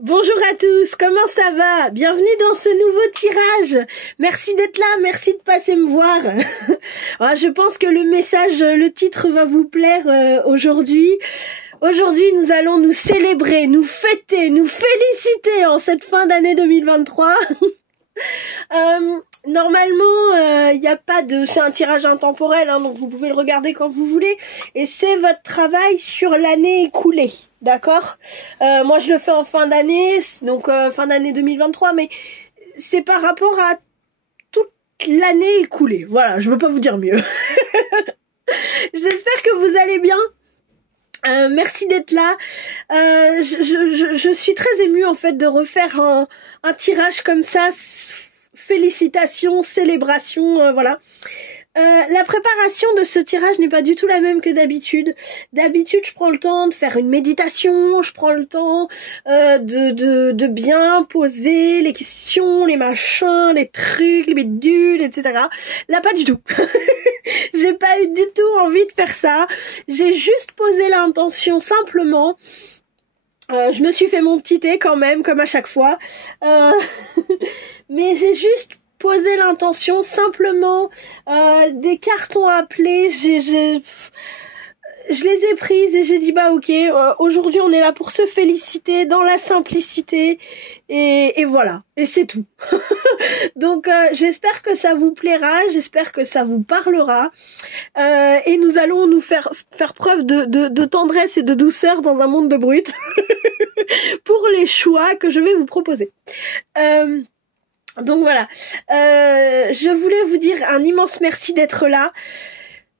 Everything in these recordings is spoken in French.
Bonjour à tous, comment ça va? Bienvenue dans ce nouveau tirage. Merci d'être là, merci de passer me voir. Je pense que le message, le titre va vous plaire aujourd'hui. Aujourd'hui, nous allons nous célébrer, nous fêter, nous féliciter en cette fin d'année 2023. Normalement, il n'y a pas de... C'est un tirage intemporel, hein, donc vous pouvez le regarder quand vous voulez. Et c'est votre travail sur l'année écoulée, d'accord? Moi, je le fais en fin d'année, donc fin d'année 2023, mais c'est par rapport à toute l'année écoulée. Voilà, je ne veux pas vous dire mieux. J'espère que vous allez bien. Merci d'être là. Je suis très émue en fait de refaire un tirage comme ça. Félicitations, célébration, voilà. La préparation de ce tirage n'est pas du tout la même que d'habitude. D'habitude, je prends le temps de faire une méditation, je prends le temps de bien poser les questions, les machins, les trucs, les bidules, etc. Là, pas du tout. J'ai pas eu du tout envie de faire ça. J'ai juste posé l'intention simplement. Je me suis fait mon petit thé quand même, comme à chaque fois. Mais j'ai juste posé l'intention simplement. Des cartons appelés, je les ai prises et j'ai dit bah ok, aujourd'hui on est là pour se féliciter dans la simplicité et voilà, et c'est tout. Donc j'espère que ça vous plaira, j'espère que ça vous parlera et nous allons nous faire preuve de tendresse et de douceur dans un monde de brutes pour les choix que je vais vous proposer. Donc voilà, je voulais vous dire un immense merci d'être là.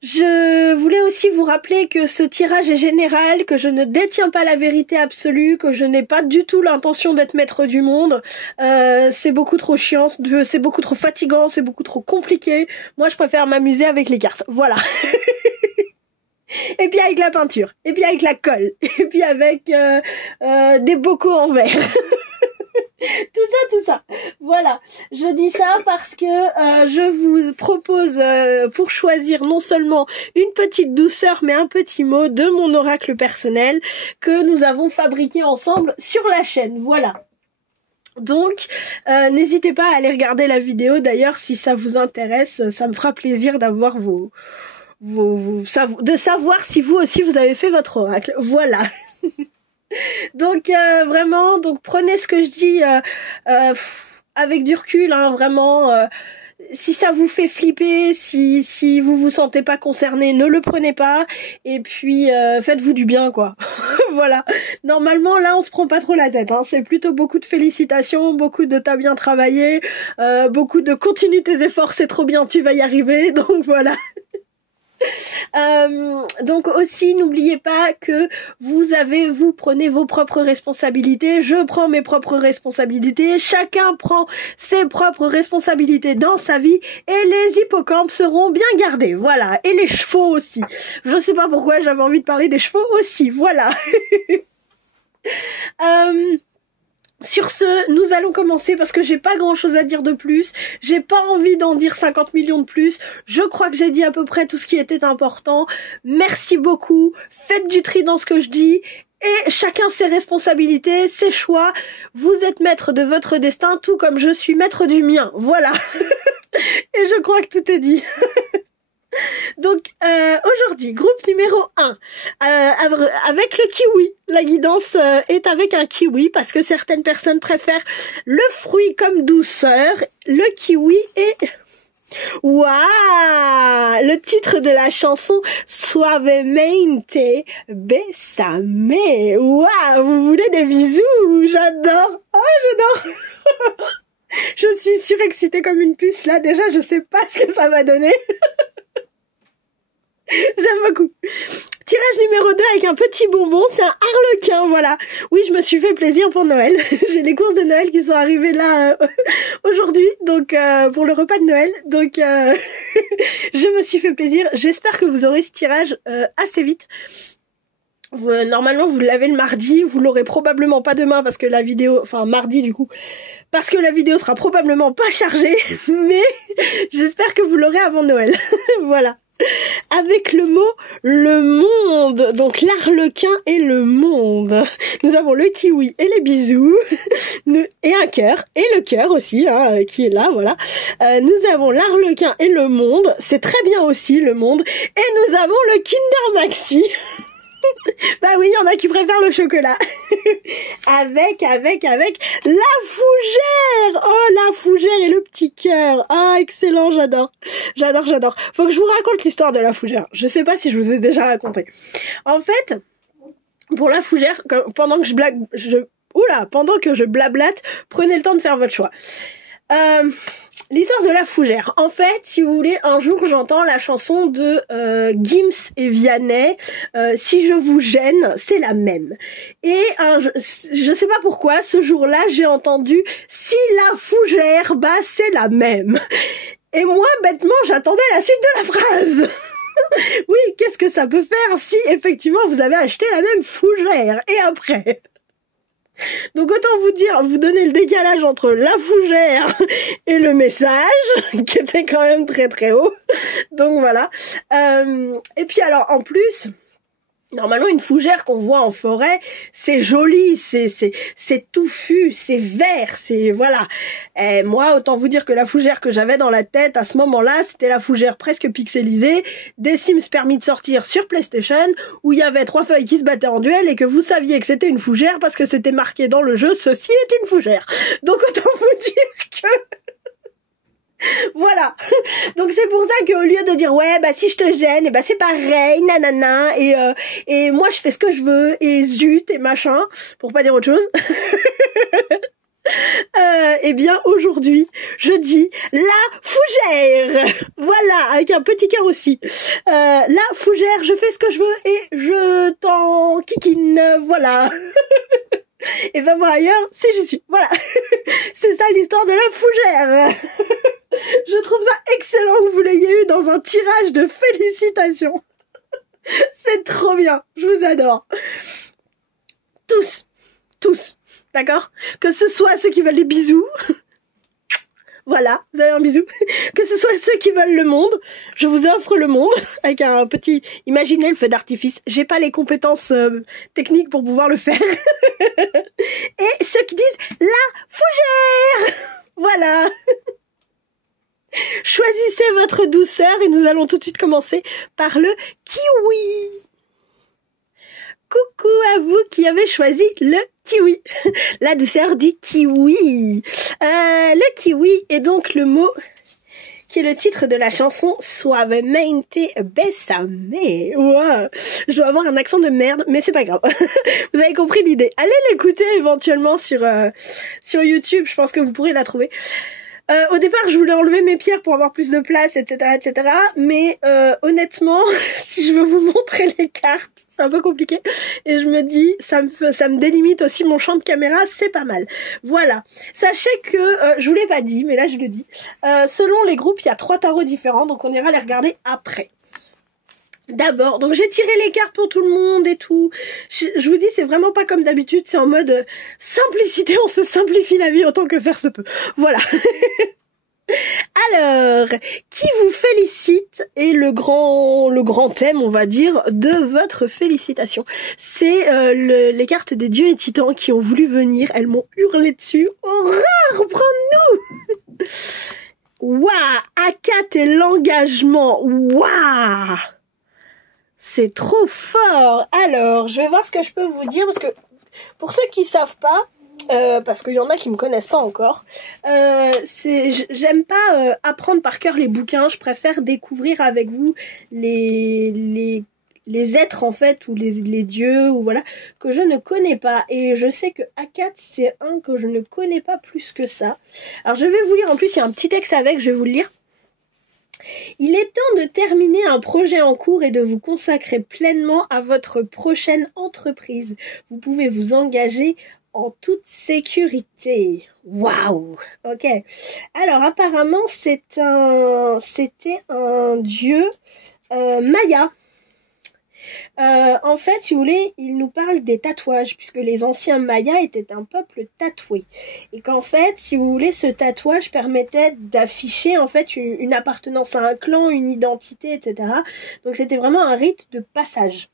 Je voulais aussi vous rappeler que ce tirage est général, que je ne détiens pas la vérité absolue, que je n'ai pas du tout l'intention d'être maître du monde. C'est beaucoup trop chiant, c'est beaucoup trop fatigant, c'est beaucoup trop compliqué. Moi, je préfère m'amuser avec les cartes. Voilà. Et puis avec la peinture, et puis avec la colle, et puis avec des bocaux en verre. Tout ça. Voilà. Je dis ça parce que je vous propose pour choisir non seulement une petite douceur mais un petit mot de mon oracle personnel que nous avons fabriqué ensemble sur la chaîne. Voilà. Donc, n'hésitez pas à aller regarder la vidéo. D'ailleurs, si ça vous intéresse, ça me fera plaisir d'avoir de savoir si vous aussi vous avez fait votre oracle. Voilà. Donc vraiment, donc prenez ce que je dis avec du recul, hein, vraiment. Si ça vous fait flipper, si vous vous sentez pas concerné, ne le prenez pas. Et puis faites-vous du bien, quoi. Voilà. Normalement, là, on se prend pas trop la tête. Hein. C'est plutôt beaucoup de félicitations, beaucoup de t'as bien travaillé, beaucoup de continue tes efforts, c'est trop bien, tu vas y arriver. Donc voilà. Donc aussi n'oubliez pas que vous prenez vos propres responsabilités, je prends mes propres responsabilités, chacun prend ses propres responsabilités dans sa vie et les hippocampes seront bien gardés, voilà, et les chevaux aussi. Je sais pas pourquoi j'avais envie de parler des chevaux aussi, voilà. Sur ce, nous allons commencer parce que j'ai pas grand chose à dire de plus. J'ai pas envie d'en dire 50 millions de plus. Je crois que j'ai dit à peu près tout ce qui était important. Merci beaucoup. Faites du tri dans ce que je dis. Et chacun ses responsabilités, ses choix. Vous êtes maître de votre destin, tout comme je suis maître du mien. Voilà. Et je crois que tout est dit. Donc aujourd'hui, groupe numéro 1, avec le kiwi. La guidance est avec un kiwi parce que certaines personnes préfèrent le fruit comme douceur. Le kiwi est... Waouh! Le titre de la chanson Suavemente Besame. Waouh! Vous voulez des bisous? J'adore! Oh, j'adore! Je suis surexcitée comme une puce là. Déjà, je sais pas ce que ça va donner. J'aime beaucoup. Tirage numéro 2 avec un petit bonbon, c'est un harlequin, voilà. Oui, je me suis fait plaisir pour Noël. J'ai les courses de Noël qui sont arrivées là aujourd'hui, donc pour le repas de Noël. Donc je me suis fait plaisir. J'espère que vous aurez ce tirage assez vite. Normalement, vous l'avez le mardi, vous l'aurez probablement pas demain parce que la vidéo, enfin mardi du coup, parce que la vidéo sera probablement pas chargée, mais j'espère que vous l'aurez avant Noël. Voilà. avec le mot le monde. Donc l'arlequin et le monde. Nous avons le kiwi et les bisous et un cœur et le cœur aussi hein, qui est là, voilà. Nous avons l'arlequin et le monde. C'est très bien aussi le monde. Et nous avons le Kinder Maxi. Bah oui, il y en a qui préfèrent le chocolat. avec la fougère. Oh, la fougère et le petit cœur. Ah, excellent, j'adore. J'adore. Faut que je vous raconte l'histoire de la fougère. Je sais pas si je vous ai déjà raconté. En fait, pour la fougère, pendant que je blablate, prenez le temps de faire votre choix. L'histoire de la fougère. En fait, si vous voulez, un jour j'entends la chanson de Gims et Vianney. Si je vous gêne, c'est la même. Et je sais pas pourquoi, ce jour-là, j'ai entendu si la fougère, bah c'est la même. Et moi, bêtement, j'attendais la suite de la phrase. Oui, qu'est-ce que ça peut faire si effectivement vous avez acheté la même fougère? Et après? Donc autant vous dire, vous donner le décalage entre la fougère et le message, qui était quand même très très haut. Donc voilà. Et puis alors en plus, normalement une fougère qu'on voit en forêt, c'est joli, c'est touffu, c'est vert, c'est voilà. Et moi, autant vous dire que la fougère que j'avais dans la tête à ce moment-là, c'était la fougère presque pixelisée des Sims permis de sortir sur PlayStation, où il y avait 3 feuilles qui se battaient en duel et que vous saviez que c'était une fougère parce que c'était marqué dans le jeu, ceci est une fougère. Donc autant vous dire que voilà. Donc c'est pour ça qu'au lieu de dire ouais bah si je te gêne et bah c'est pareil nanana et moi je fais ce que je veux et zut et machin pour pas dire autre chose. Eh bien aujourd'hui je dis la fougère. Voilà, avec un petit cœur aussi. La fougère, je fais ce que je veux et je t'en kikine. Voilà. Et va voir ailleurs si j'y suis. Voilà. C'est ça l'histoire de la fougère. Je trouve ça excellent que vous l'ayez eu dans un tirage de félicitations. C'est trop bien. Je vous adore. Tous. D'accord? Que ce soit ceux qui veulent des bisous. Voilà, vous avez un bisou. Que ce soit ceux qui veulent le monde, je vous offre le monde avec un petit... Imaginez le feu d'artifice. J'ai pas les compétences techniques pour pouvoir le faire. Et ceux qui disent la fougère. Voilà. Choisissez votre douceur et nous allons tout de suite commencer par le kiwi. Coucou à vous qui avez choisi le kiwi. La douceur du kiwi. Le kiwi est donc le mot qui est le titre de la chanson Suavemente Bésame. Wow. Je dois avoir un accent de merde, mais c'est pas grave. Vous avez compris l'idée. Allez l'écouter éventuellement sur YouTube, je pense que vous pourrez la trouver. Au départ, je voulais enlever mes pierres pour avoir plus de place, etc. Mais honnêtement, si je veux vous montrer les cartes, c'est un peu compliqué. Et je me dis, ça me délimite aussi mon champ de caméra, c'est pas mal. Voilà. Sachez que, je vous l'ai pas dit, mais là je le dis. Selon les groupes, il y a 3 tarots différents, donc on ira les regarder après. D'abord, donc j'ai tiré les cartes pour tout le monde et tout. Je vous dis, c'est vraiment pas comme d'habitude, c'est en mode simplicité, on se simplifie la vie autant que faire se peut. Voilà. Alors, qui vous félicite est le grand thème, on va dire, de votre félicitation. C'est les cartes des dieux et titans qui ont voulu venir. Elles m'ont hurlé dessus. Horreur, prends-nous. Waouh, Akat et l'engagement. Waouh. C'est trop fort. Alors, je vais voir ce que je peux vous dire parce que pour ceux qui savent pas, parce qu'il y en a qui me connaissent pas encore, j'aime pas apprendre par cœur les bouquins. Je préfère découvrir avec vous les êtres en fait ou les dieux ou voilà que je ne connais pas. Et je sais que Akat c'est un que je ne connais pas plus que ça. Alors je vais vous lire. En plus, il y a un petit texte avec. Je vais vous le lire. Il est temps de terminer un projet en cours et de vous consacrer pleinement à votre prochaine entreprise. Vous pouvez vous engager en toute sécurité. Waouh! Ok. Alors apparemment c'était un dieu maya. En fait, si vous voulez, il nous parle des tatouages, puisque les anciens Mayas étaient un peuple tatoué. Et qu'en fait, si vous voulez, ce tatouage permettait d'afficher en fait une appartenance à un clan, une identité, etc. Donc c'était vraiment un rite de passage.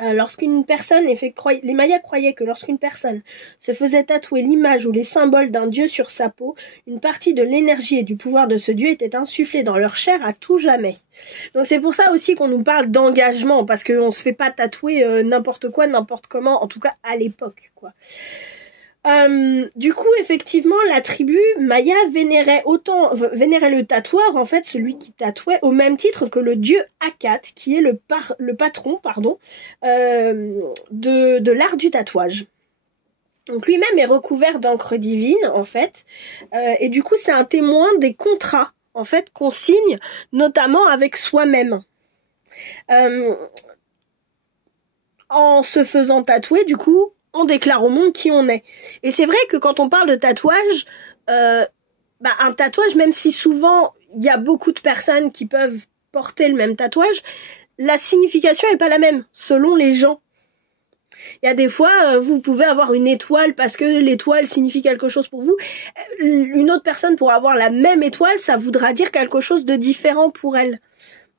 Lorsqu'une personne, les Mayas croyaient que lorsqu'une personne se faisait tatouer l'image ou les symboles d'un dieu sur sa peau, une partie de l'énergie et du pouvoir de ce dieu était insufflée dans leur chair à tout jamais. Donc c'est pour ça aussi qu'on nous parle d'engagement, parce qu'on se fait pas tatouer n'importe quoi, n'importe comment, en tout cas à l'époque, quoi. Du coup, effectivement, la tribu Maya vénérait le tatoueur, en fait, celui qui tatouait, au même titre que le dieu Akat, qui est le patron, de l'art du tatouage. Donc lui-même est recouvert d'encre divine, en fait, et du coup, c'est un témoin des contrats, en fait, qu'on signe, notamment avec soi-même. En se faisant tatouer, du coup, on déclare au monde qui on est. Et c'est vrai que quand on parle de tatouage, un tatouage, même si souvent il y a beaucoup de personnes qui peuvent porter le même tatouage, la signification est pas la même selon les gens. Il y a des fois, vous pouvez avoir une étoile parce que l'étoile signifie quelque chose pour vous. Une autre personne pourra avoir la même étoile, ça voudra dire quelque chose de différent pour elle.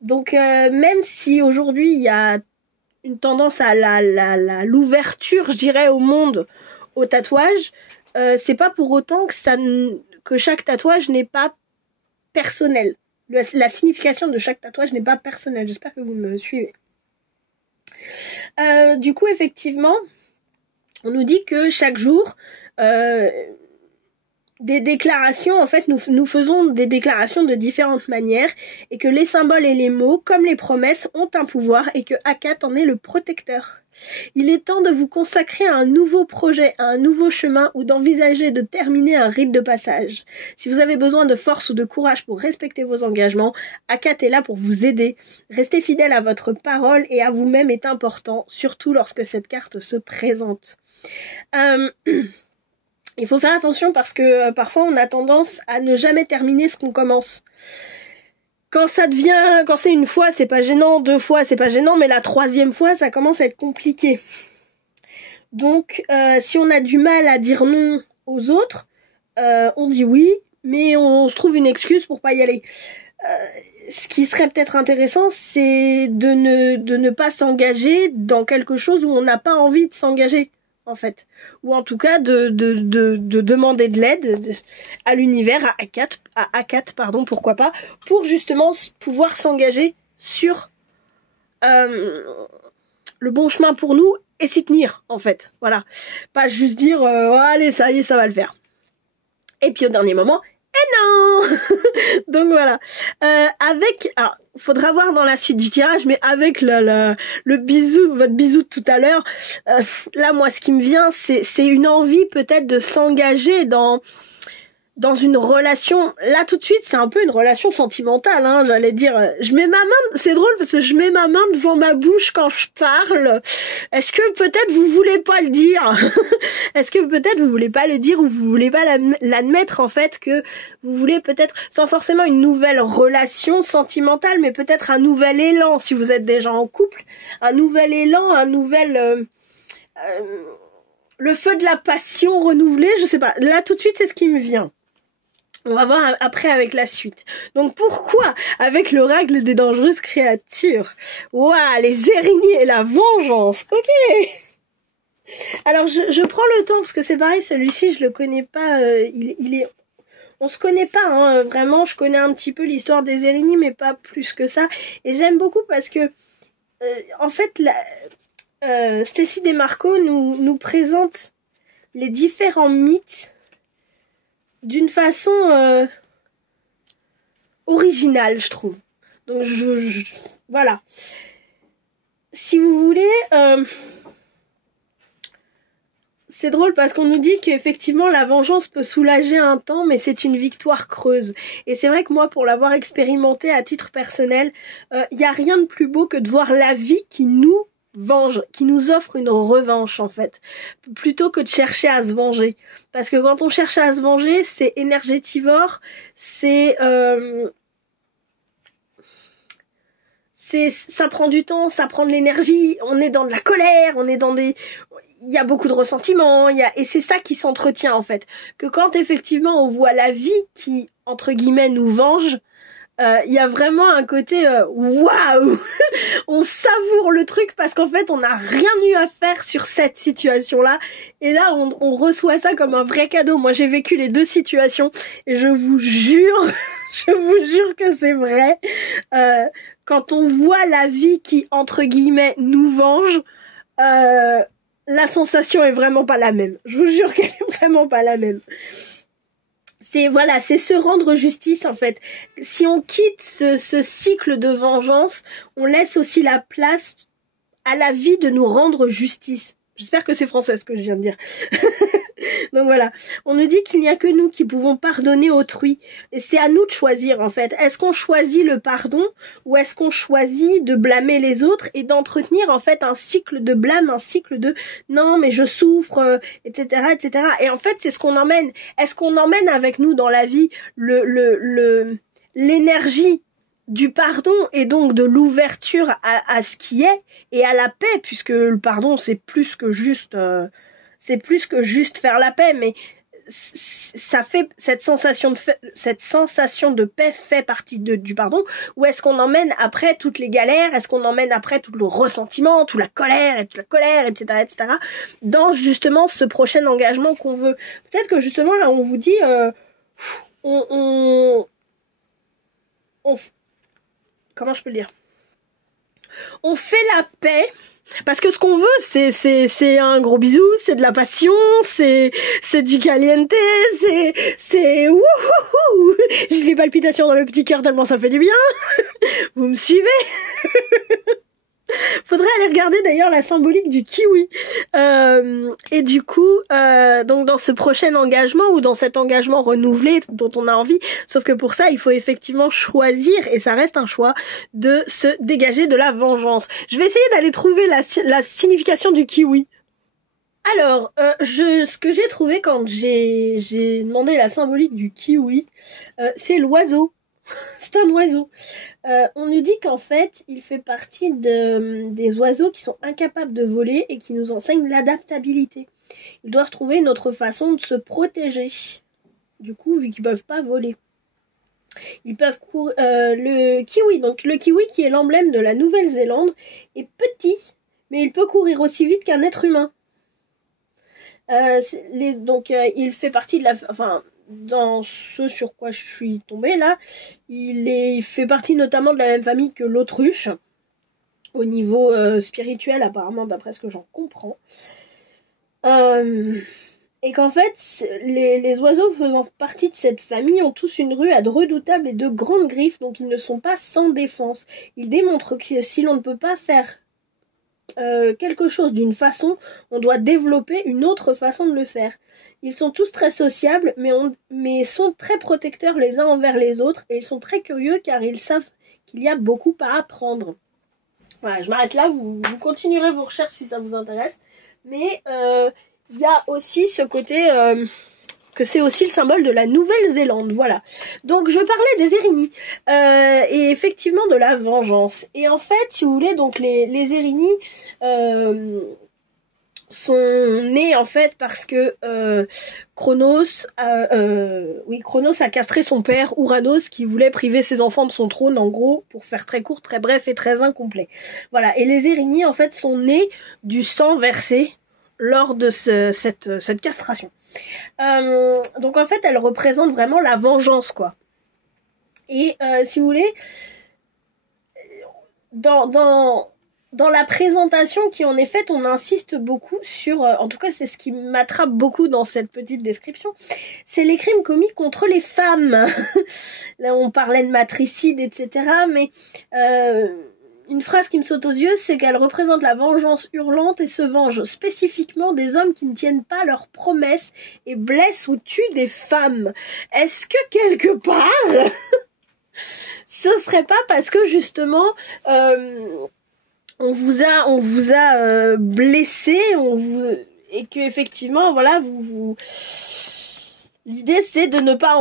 Donc même si aujourd'hui il y a une tendance à l'ouverture, je dirais, au monde, au tatouage, c'est pas pour autant que chaque tatouage n'est pas personnel. La signification de chaque tatouage n'est pas personnelle. J'espère que vous me suivez. Du coup, effectivement, on nous dit que chaque jour, des déclarations, en fait, nous faisons des déclarations de différentes manières, et que les symboles et les mots, comme les promesses, ont un pouvoir, et que Akat en est le protecteur. Il est temps de vous consacrer à un nouveau projet, à un nouveau chemin, ou d'envisager de terminer un rite de passage. Si vous avez besoin de force ou de courage pour respecter vos engagements, Akat est là pour vous aider. Rester fidèle à votre parole et à vous-même est important, surtout lorsque cette carte se présente. Il faut faire attention parce que parfois on a tendance à ne jamais terminer ce qu'on commence. Quand c'est une fois, c'est pas gênant, 2 fois, c'est pas gênant, mais la 3e fois, ça commence à être compliqué. Donc, si on a du mal à dire non aux autres, on dit oui, mais on se trouve une excuse pour pas y aller. Ce qui serait peut-être intéressant, c'est de ne pas s'engager dans quelque chose où on n'a pas envie de s'engager, en fait. Ou en tout cas de demander de l'aide à l'univers, à Akat, pourquoi pas, pour justement pouvoir s'engager sur le bon chemin pour nous et s'y tenir, en fait. Voilà. Pas juste dire allez, ça y est, ça va le faire. Et puis au dernier moment, non. Donc voilà. Alors, faudra voir dans la suite du tirage, mais avec le bisou, votre bisou de tout à l'heure, là, moi, ce qui me vient, c'est une envie peut-être de s'engager dans une relation. Là, tout de suite, c'est un peu une relation sentimentale, hein, j'allais dire. Je mets ma main, c'est drôle parce que je mets ma main devant ma bouche quand je parle. Est-ce que peut-être vous voulez pas le dire? Est-ce que peut-être vous voulez pas le dire, ou vous voulez pas l'admettre, en fait, que vous voulez peut-être, sans forcément une nouvelle relation sentimentale, mais peut-être un nouvel élan, si vous êtes déjà en couple, un nouvel élan, un nouvel, le feu de la passion renouvelé, je sais pas. Là, tout de suite, c'est ce qui me vient. On va voir après avec la suite. Donc pourquoi avec l'oracle des dangereuses créatures? Waouh, les araignées et la vengeance. Ok. Alors je prends le temps parce que c'est pareil, celui-ci je le connais pas. On se connaît pas, hein, vraiment. Je connais un petit peu l'histoire des araignées, mais pas plus que ça. Et j'aime beaucoup parce que en fait, Stécie Desmarco nous présente les différents mythes d'une façon originale, je trouve. Donc voilà. Si vous voulez, c'est drôle parce qu'on nous dit qu'effectivement la vengeance peut soulager un temps, mais c'est une victoire creuse. Et c'est vrai que moi, pour l'avoir expérimenté à titre personnel, y a rien de plus beau que de voir la vie qui nous venge, qui nous offre une revanche, en fait, plutôt que de chercher à se venger. Parce que quand on cherche à se venger, c'est énergétivore, c'est ça prend du temps, ça prend de l'énergie, on est dans de la colère, on est dans des... Il y a beaucoup de ressentiments, et c'est ça qui s'entretient en fait. Que quand effectivement on voit la vie qui, entre guillemets, nous venge, il y a vraiment un côté waouh. On savoure le truc parce qu'en fait on n'a rien eu à faire sur cette situation-là, et là on reçoit ça comme un vrai cadeau. Moi j'ai vécu les deux situations et je vous jure, je vous jure que c'est vrai. Quand on voit la vie qui, entre guillemets, nous venge, la sensation est vraiment pas la même. Je vous jure qu'elle est vraiment pas la même. C'est se rendre justice en fait. Si on quitte ce cycle de vengeance, on laisse aussi la place à la vie de nous rendre justice. J'espère que c'est français ce que je viens de dire. Donc voilà, on nous dit qu'il n'y a que nous qui pouvons pardonner autrui. Et c'est à nous de choisir en fait. Est-ce qu'on choisit le pardon ou est-ce qu'on choisit de blâmer les autres et d'entretenir en fait un cycle de blâme, un cycle de non mais je souffre, etc., etc. Et en fait c'est ce qu'on emmène. Est-ce qu'on emmène avec nous dans la vie l'énergie du pardon et donc de l'ouverture à ce qui est et à la paix, puisque le pardon c'est plus que juste faire la paix, mais ça fait cette sensation de paix fait partie du pardon. Ou est-ce qu'on emmène après toutes les galères, est-ce qu'on emmène après tout le ressentiment, toute la colère, etc., dans justement ce prochain engagement qu'on veut. Peut-être que justement là on vous dit comment je peux le dire, on fait la paix parce que ce qu'on veut c'est un gros bisou, c'est de la passion, c'est du caliente, c'est wouhouhou. J'ai les palpitations dans le petit cœur tellement ça fait du bien. Vous me suivez? Faudrait aller regarder d'ailleurs la symbolique du kiwi. Et du coup, donc dans ce prochain engagement ou dans cet engagement renouvelé dont on a envie, sauf que pour ça, il faut effectivement choisir, et ça reste un choix, de se dégager de la vengeance. Je vais essayer d'aller trouver la signification du kiwi. Alors, ce que j'ai trouvé quand j'ai demandé la symbolique du kiwi, c'est l'oiseau. C'est un oiseau. On nous dit qu'en fait, il fait partie des oiseaux qui sont incapables de voler et qui nous enseignent l'adaptabilité. Ils doivent trouver une autre façon de se protéger. Du coup, vu qu'ils peuvent pas voler. Ils peuvent courir. Le kiwi qui est l'emblème de la Nouvelle-Zélande, est petit, mais il peut courir aussi vite qu'un être humain. Il fait partie de dans ce sur quoi je suis tombée là, il fait partie notamment de la même famille que l'autruche, au niveau spirituel apparemment, d'après ce que j'en comprends. Et qu'en fait, les oiseaux faisant partie de cette famille ont tous une ruade redoutable et de grandes griffes, donc ils ne sont pas sans défense. Ils démontrent que si l'on ne peut pas faire quelque chose d'une façon, on doit développer une autre façon de le faire. Ils sont tous très sociables, mais sont très protecteurs les uns envers les autres, et ils sont très curieux car ils savent qu'il y a beaucoup à apprendre. Voilà, je m'arrête là, vous continuerez vos recherches si ça vous intéresse, mais il y a aussi ce côté que c'est aussi le symbole de la Nouvelle-Zélande, voilà. Donc je parlais des Érinis et effectivement de la vengeance. Et en fait, si vous voulez, donc les Érinis sont nés en fait parce que Cronos a castré son père Ouranos, qui voulait priver ses enfants de son trône, en gros, pour faire très court, très bref et très incomplet. Voilà. Et les Érinis en fait sont nés du sang versé lors de cette castration. Donc en fait, elle représente vraiment la vengeance, quoi. Et si vous voulez, dans la présentation qui en est faite, on insiste beaucoup sur, en tout cas c'est ce qui m'attrape beaucoup dans cette petite description, c'est les crimes commis contre les femmes. Là on parlait de matricide, etc. Mais une phrase qui me saute aux yeux, c'est qu'elle représente la vengeance hurlante et se venge spécifiquement des hommes qui ne tiennent pas leurs promesses et blessent ou tuent des femmes. Est-ce que quelque part, ce serait pas parce que justement, on vous a blessé, et que effectivement, voilà, L'idée, c'est de ne pas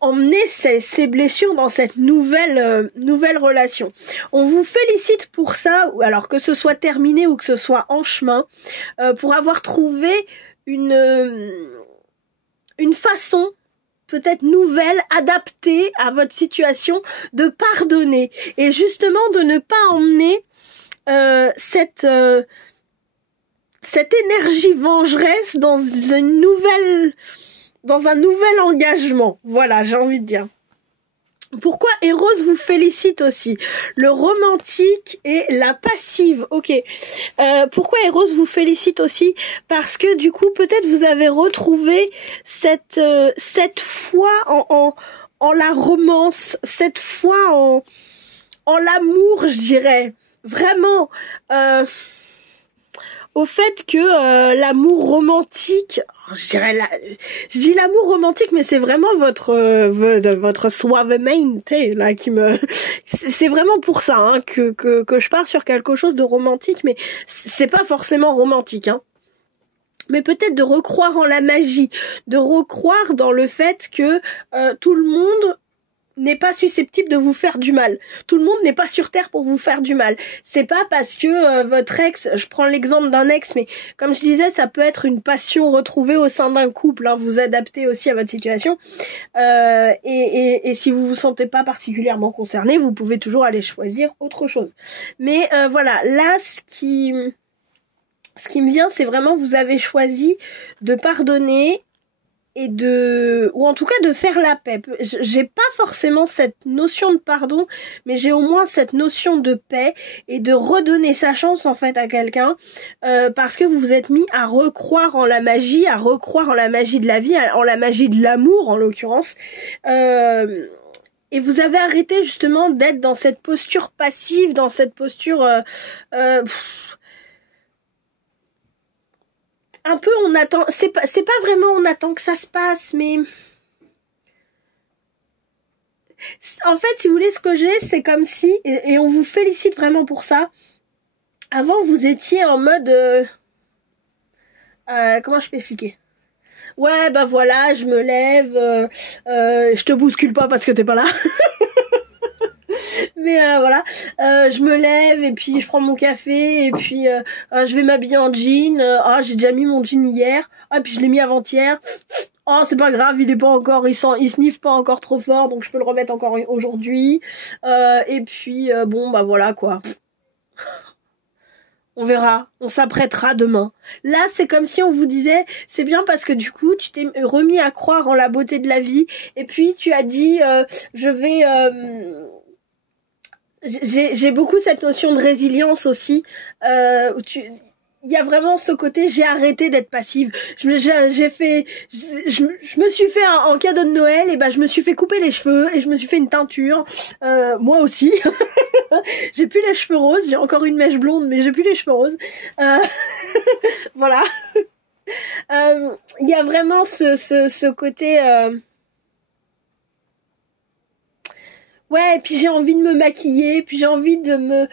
emmener ces blessures dans cette nouvelle relation. On vous félicite pour ça, alors que ce soit terminé ou que ce soit en chemin, pour avoir trouvé une façon peut-être nouvelle, adaptée à votre situation, de pardonner. Et justement, de ne pas emmener cette énergie vengeresse dans un nouvel engagement. Voilà, j'ai envie de dire. Pourquoi Eros vous félicite aussi? Le romantique et la passive. Ok. Pourquoi Eros vous félicite aussi? Parce que du coup, peut-être vous avez retrouvé cette foi en la romance, cette foi en l'amour, je dirais. Vraiment. Au fait que l'amour romantique, je dis l'amour romantique, mais c'est vraiment votre suavemente là qui me, c'est vraiment pour ça hein, que je pars sur quelque chose de romantique, mais c'est pas forcément romantique hein. Mais peut-être de recroire en la magie, de recroire dans le fait que tout le monde n'est pas susceptible de vous faire du mal. Tout le monde n'est pas sur terre pour vous faire du mal. C'est pas parce que votre ex, je prends l'exemple d'un ex, mais comme je disais, ça peut être une passion retrouvée au sein d'un couple, hein, vous adaptez aussi à votre situation. Et si vous vous sentez pas particulièrement concerné, vous pouvez toujours aller choisir autre chose. Mais voilà, là, ce qui me vient, c'est vraiment vous avez choisi de pardonner et ou en tout cas de faire la paix. J'ai pas forcément cette notion de pardon, mais j'ai au moins cette notion de paix et de redonner sa chance en fait à quelqu'un, parce que vous vous êtes mis à recroire en la magie, de la vie, en la magie de l'amour en l'occurrence, et vous avez arrêté justement d'être dans cette posture passive, dans cette posture un peu on attend, c'est pas vraiment on attend que ça se passe, mais en fait si vous voulez ce que j'ai, c'est comme si, et on vous félicite vraiment pour ça, avant vous étiez en mode comment je peux expliquer, ouais bah voilà je me lève, je te bouscule pas parce que t'es pas là. Mais voilà, je me lève et puis je prends mon café et puis je vais m'habiller en jean. J'ai déjà mis mon jean hier. Puis je l'ai mis avant-hier. C'est pas grave, il est pas encore, il sniffe pas encore trop fort, donc je peux le remettre encore aujourd'hui. Et puis bon bah voilà quoi. On verra, on s'apprêtera demain. Là, c'est comme si on vous disait, c'est bien parce que du coup, tu t'es remis à croire en la beauté de la vie. Et puis tu as dit, je vais j'ai beaucoup cette notion de résilience aussi. Il y a vraiment ce côté, j'ai arrêté d'être passive. Je me suis fait en cadeau de Noël, et ben je me suis fait couper les cheveux et je me suis fait une teinture. Moi aussi. J'ai plus les cheveux roses. J'ai encore une mèche blonde, mais j'ai plus les cheveux roses. Voilà. Il y a vraiment ce côté. Ouais, et puis j'ai envie de me maquiller, puis j'ai envie de me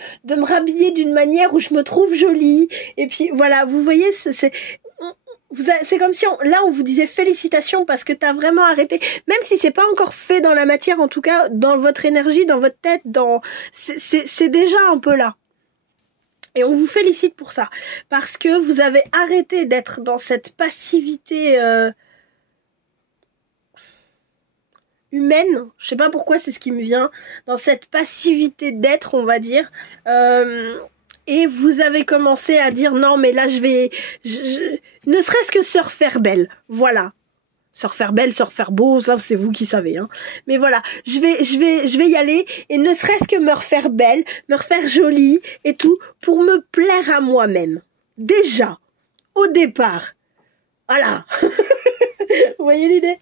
rhabiller d'une manière où je me trouve jolie. Et puis voilà, vous voyez, c'est comme si là on vous disait félicitations parce que t'as vraiment arrêté, même si c'est pas encore fait dans la matière, en tout cas dans votre énergie, dans votre tête, c'est déjà un peu là. Et on vous félicite pour ça, parce que vous avez arrêté d'être dans cette passivité humaine, je sais pas pourquoi, c'est ce qui me vient, dans cette passivité d'être, on va dire, et vous avez commencé à dire non mais là ne serait-ce que se refaire belle, voilà. Se refaire belle, se refaire beau, ça c'est vous qui savez, hein. Mais voilà, je vais y aller, et ne serait-ce que me refaire belle, me refaire jolie et tout, pour me plaire à moi-même. Déjà, au départ. Voilà. Vous voyez l'idée?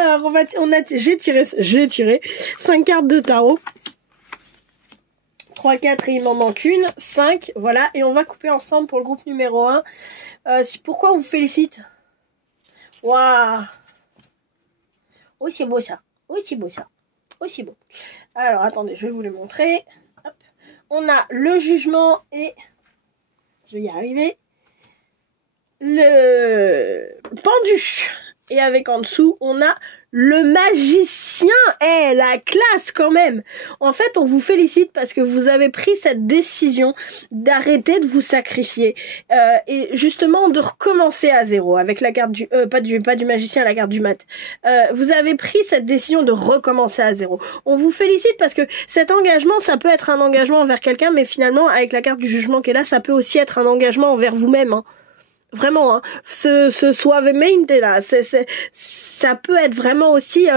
Alors, j'ai tiré 5 cartes de tarot. 3, 4 et il m'en manque une. 5, voilà. Et on va couper ensemble pour le groupe numéro 1. Pourquoi on vous félicite? Waouh! Oh, c'est beau ça. Oh, c'est beau ça. Oh, c'est beau. Alors, attendez, je vais vous le montrer. Hop. On a le jugement et... Je vais y arriver. Le pendu. Et avec en dessous, on a le magicien. La classe quand même. En fait, on vous félicite parce que vous avez pris cette décision d'arrêter de vous sacrifier et justement de recommencer à zéro avec la carte du pas du magicien, la carte du mat. Vous avez pris cette décision de recommencer à zéro. On vous félicite parce que cet engagement, ça peut être un engagement envers quelqu'un, mais finalement, avec la carte du jugement qui est là, ça peut aussi être un engagement envers vous-même. Hein. Vraiment, hein, ce suavemente là, ça peut être vraiment aussi,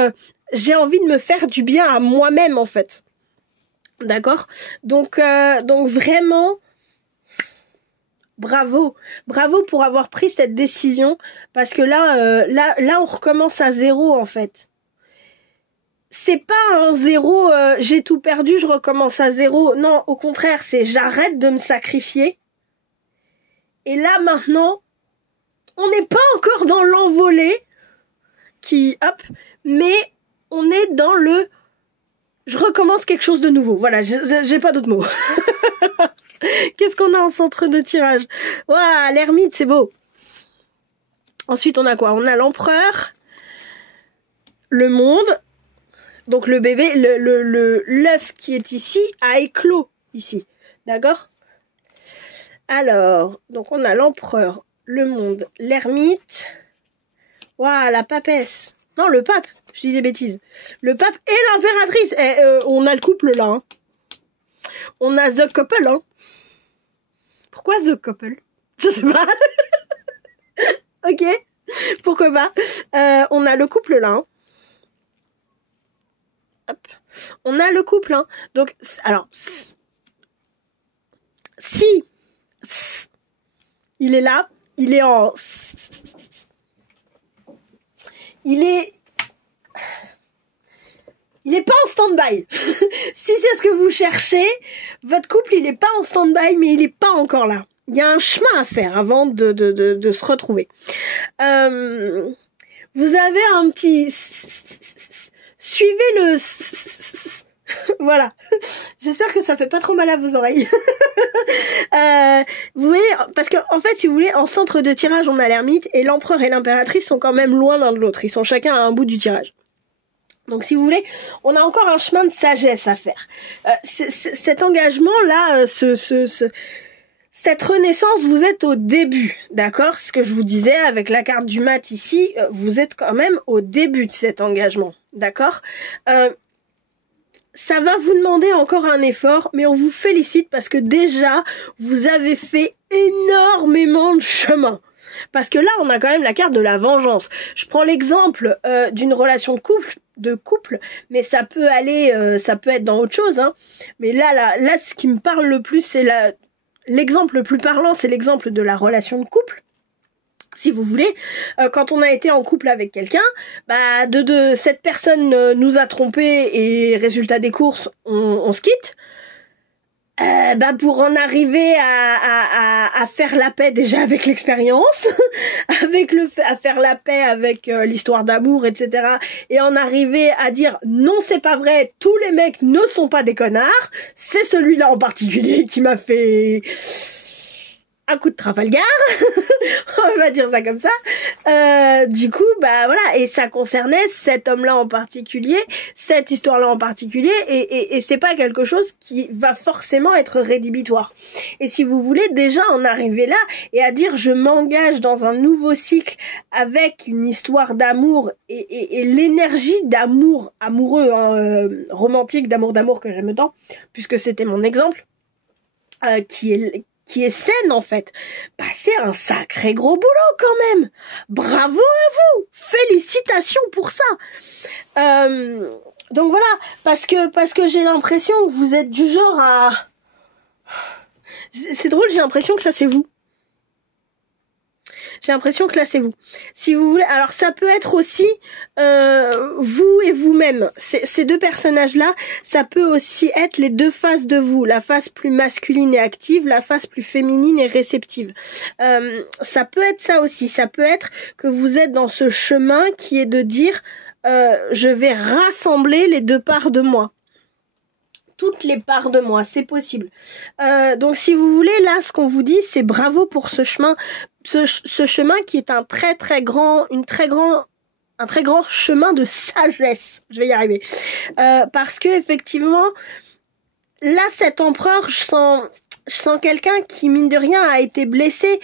j'ai envie de me faire du bien à moi-même en fait, d'accord. Donc vraiment, bravo pour avoir pris cette décision parce que là on recommence à zéro en fait. C'est pas un zéro, j'ai tout perdu, je recommence à zéro. Non, au contraire, c'est j'arrête de me sacrifier. Et là maintenant, on n'est pas encore dans l'envolée mais on est dans le je recommence quelque chose de nouveau. Voilà, j'ai pas d'autres mots. Qu'est-ce qu'on a en centre de tirage? Waouh, l'ermite, c'est beau. Ensuite, on a quoi? On a l'empereur, le monde. Donc le bébé, l'œuf qui est ici a éclos ici. D'accord? Alors, donc on a l'empereur, le monde, l'ermite. Waouh, la papesse. Non, le pape. Je dis des bêtises. Le pape et l'impératrice. On a le couple là. Hein. On a the couple. Hein. Pourquoi the couple? Je sais pas. Ok. Pourquoi pas. On a le couple là. Hein. Hop. On a le couple. Hein. Donc, alors, si il est là, il est en... Il est pas en stand-by. Si c'est ce que vous cherchez, votre couple, il est pas en stand-by, mais il est pas encore là. Il y a un chemin à faire avant de se retrouver. Vous avez un petit... Suivez le... Voilà. J'espère que ça fait pas trop mal à vos oreilles. Vous voyez, parce que en fait, si vous voulez, en centre de tirage, on a l'ermite et l'empereur et l'impératrice sont quand même loin l'un de l'autre. Ils sont chacun à un bout du tirage. Donc, si vous voulez, on a encore un chemin de sagesse à faire. Cet engagement-là, cette renaissance, vous êtes au début, d'accord? Ce que je vous disais avec la carte du mat ici, vous êtes quand même au début de cet engagement, d'accord? Ça va vous demander encore un effort, mais on vous félicite parce que déjà, vous avez fait énormément de chemin. Parce que là, on a quand même la carte de la vengeance. Je prends l'exemple d'une relation de couple, mais ça peut aller, ça peut être dans autre chose. Hein. Mais là, ce qui me parle le plus, c'est l'exemple le plus parlant, c'est l'exemple de la relation de couple. Si vous voulez, quand on a été en couple avec quelqu'un, bah cette personne nous a trompés et résultat des courses, on se quitte. Pour en arriver à faire la paix déjà avec l'expérience, à faire la paix avec l'histoire d'amour, etc. Et en arriver à dire non, c'est pas vrai, tous les mecs ne sont pas des connards. C'est celui-là en particulier qui m'a fait un coup de Trafalgar, on va dire ça comme ça. Du coup, bah voilà, et ça concernait cet homme-là en particulier, cette histoire-là en particulier, et c'est pas quelque chose qui va forcément être rédhibitoire. Et si vous voulez déjà en arriver là et à dire je m'engage dans un nouveau cycle avec une histoire d'amour et l'énergie d'amour amoureux, hein, romantique, d'amour que j'aime tant, puisque c'était mon exemple, qui est saine en fait, bah c'est un sacré gros boulot quand même. Bravo à vous, félicitations pour ça. Donc voilà, parce que j'ai l'impression que vous êtes du genre à... C'est drôle, j'ai l'impression que ça c'est vous. J'ai l'impression que là c'est vous. Si vous voulez, alors ça peut être aussi vous et vous-même. Ces deux personnages-là, ça peut aussi être les deux faces de vous. La face plus masculine et active, la face plus féminine et réceptive. Ça peut être ça aussi. Ça peut être que vous êtes dans ce chemin qui est de dire je vais rassembler les deux parts de moi. Toutes les parts de moi, c'est possible. Donc si vous voulez, là, ce qu'on vous dit, c'est bravo pour ce chemin. Ce chemin qui est une très grande un très grand chemin de sagesse. Je vais y arriver. Parce que effectivement, là, cet empereur, je sens quelqu'un qui, mine de rien, a été blessé.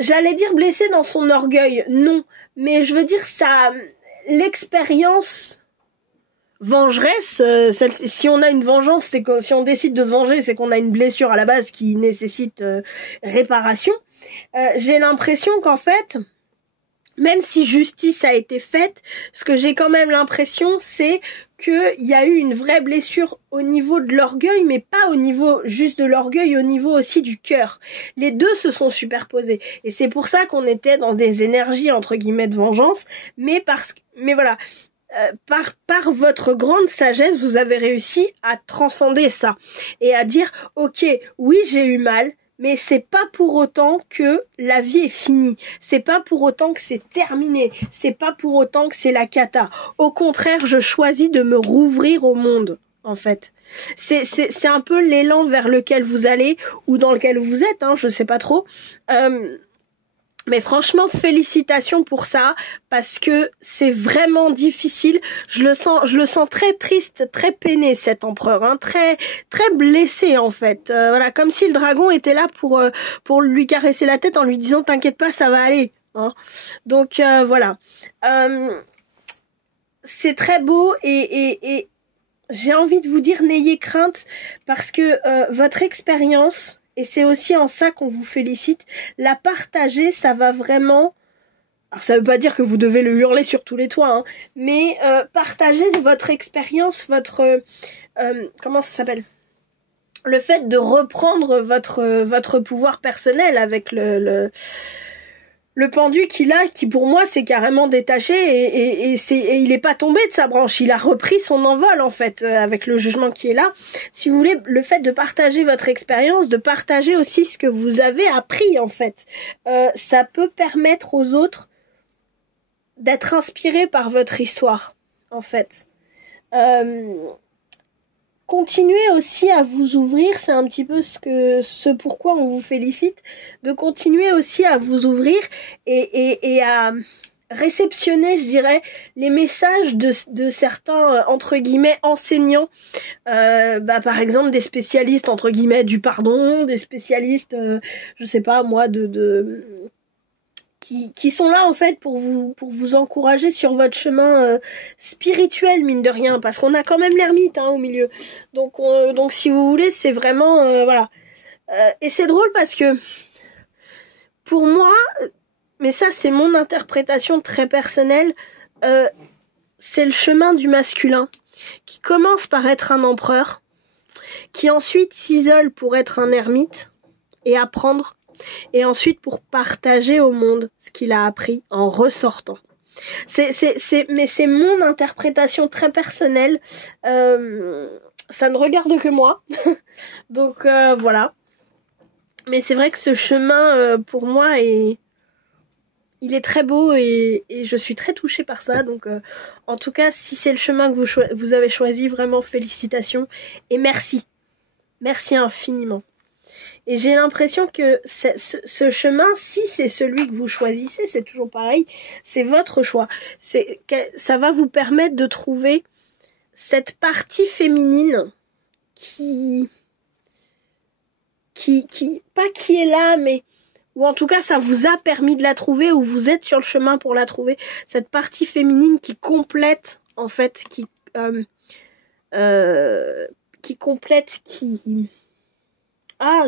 J'allais dire blessé dans son orgueil. Non. Mais je veux dire, l'expérience vengeresse, si on a une vengeance, c'est que si on décide de se venger, c'est qu'on a une blessure à la base qui nécessite réparation. J'ai l'impression qu'en fait, même si justice a été faite, ce que j'ai quand même l'impression, c'est qu'il y a eu une vraie blessure au niveau de l'orgueil, mais pas au niveau juste de l'orgueil, au niveau aussi du cœur. Les deux se sont superposés. Et c'est pour ça qu'on était dans des énergies, entre guillemets, de vengeance, mais voilà. Par votre grande sagesse, vous avez réussi à transcender ça et à dire ok, oui, j'ai eu mal, mais c'est pas pour autant que la vie est finie, c'est pas pour autant que c'est terminé, c'est pas pour autant que c'est la cata. Au contraire, je choisis de me rouvrir au monde, en fait. C'est un peu l'élan vers lequel vous allez ou dans lequel vous êtes, je sais pas trop. Mais franchement, félicitations pour ça, parce que c'est vraiment difficile. Je le sens très triste, très peiné, cet empereur, très, très blessé, en fait. Voilà, comme si le dragon était là pour lui caresser la tête en lui disant, t'inquiète pas, ça va aller, Donc, voilà. C'est très beau et j'ai envie de vous dire, n'ayez crainte, parce que votre expérience, et c'est aussi en ça qu'on vous félicite, la partager, ça va vraiment... Alors ça veut pas dire que vous devez le hurler sur tous les toits, mais partager votre expérience, votre... comment ça s'appelle ? Le fait de reprendre votre pouvoir personnel avec le pendu qu'il a, qui pour moi s'est carrément détaché et il est pas tombé de sa branche, il a repris son envol en fait avec le jugement qui est là. Si vous voulez, le fait de partager votre expérience, de partager aussi ce que vous avez appris en fait, ça peut permettre aux autres d'être inspirés par votre histoire en fait. Continuez aussi à vous ouvrir, c'est un petit peu ce pourquoi on vous félicite, de continuer aussi à vous ouvrir et à réceptionner, je dirais, les messages de certains, entre guillemets, enseignants, par exemple des spécialistes, entre guillemets, du pardon, des spécialistes, je sais pas moi, qui sont là en fait pour vous encourager sur votre chemin spirituel, mine de rien, parce qu'on a quand même l'ermite au milieu. Donc si vous voulez, c'est vraiment voilà. Et c'est drôle parce que pour moi, mais ça c'est mon interprétation très personnelle, c'est le chemin du masculin qui commence par être un empereur, qui ensuite s'isole pour être un ermite et apprendre, et ensuite pour partager au monde ce qu'il a appris en ressortant. Mais c'est mon interprétation très personnelle. Ça ne regarde que moi. Donc voilà. Mais c'est vrai que ce chemin, pour moi, il est très beau et je suis très touchée par ça. Donc en tout cas, si c'est le chemin que vous avez choisi, vraiment félicitations et merci. Merci infiniment. Et j'ai l'impression que ce chemin, si c'est celui que vous choisissez, c'est toujours pareil, c'est votre choix. Ça va vous permettre de trouver cette partie féminine qui pas qui est là, mais ou en tout cas ça vous a permis de la trouver, ou vous êtes sur le chemin pour la trouver. Cette partie féminine qui complète, en fait, qui complète,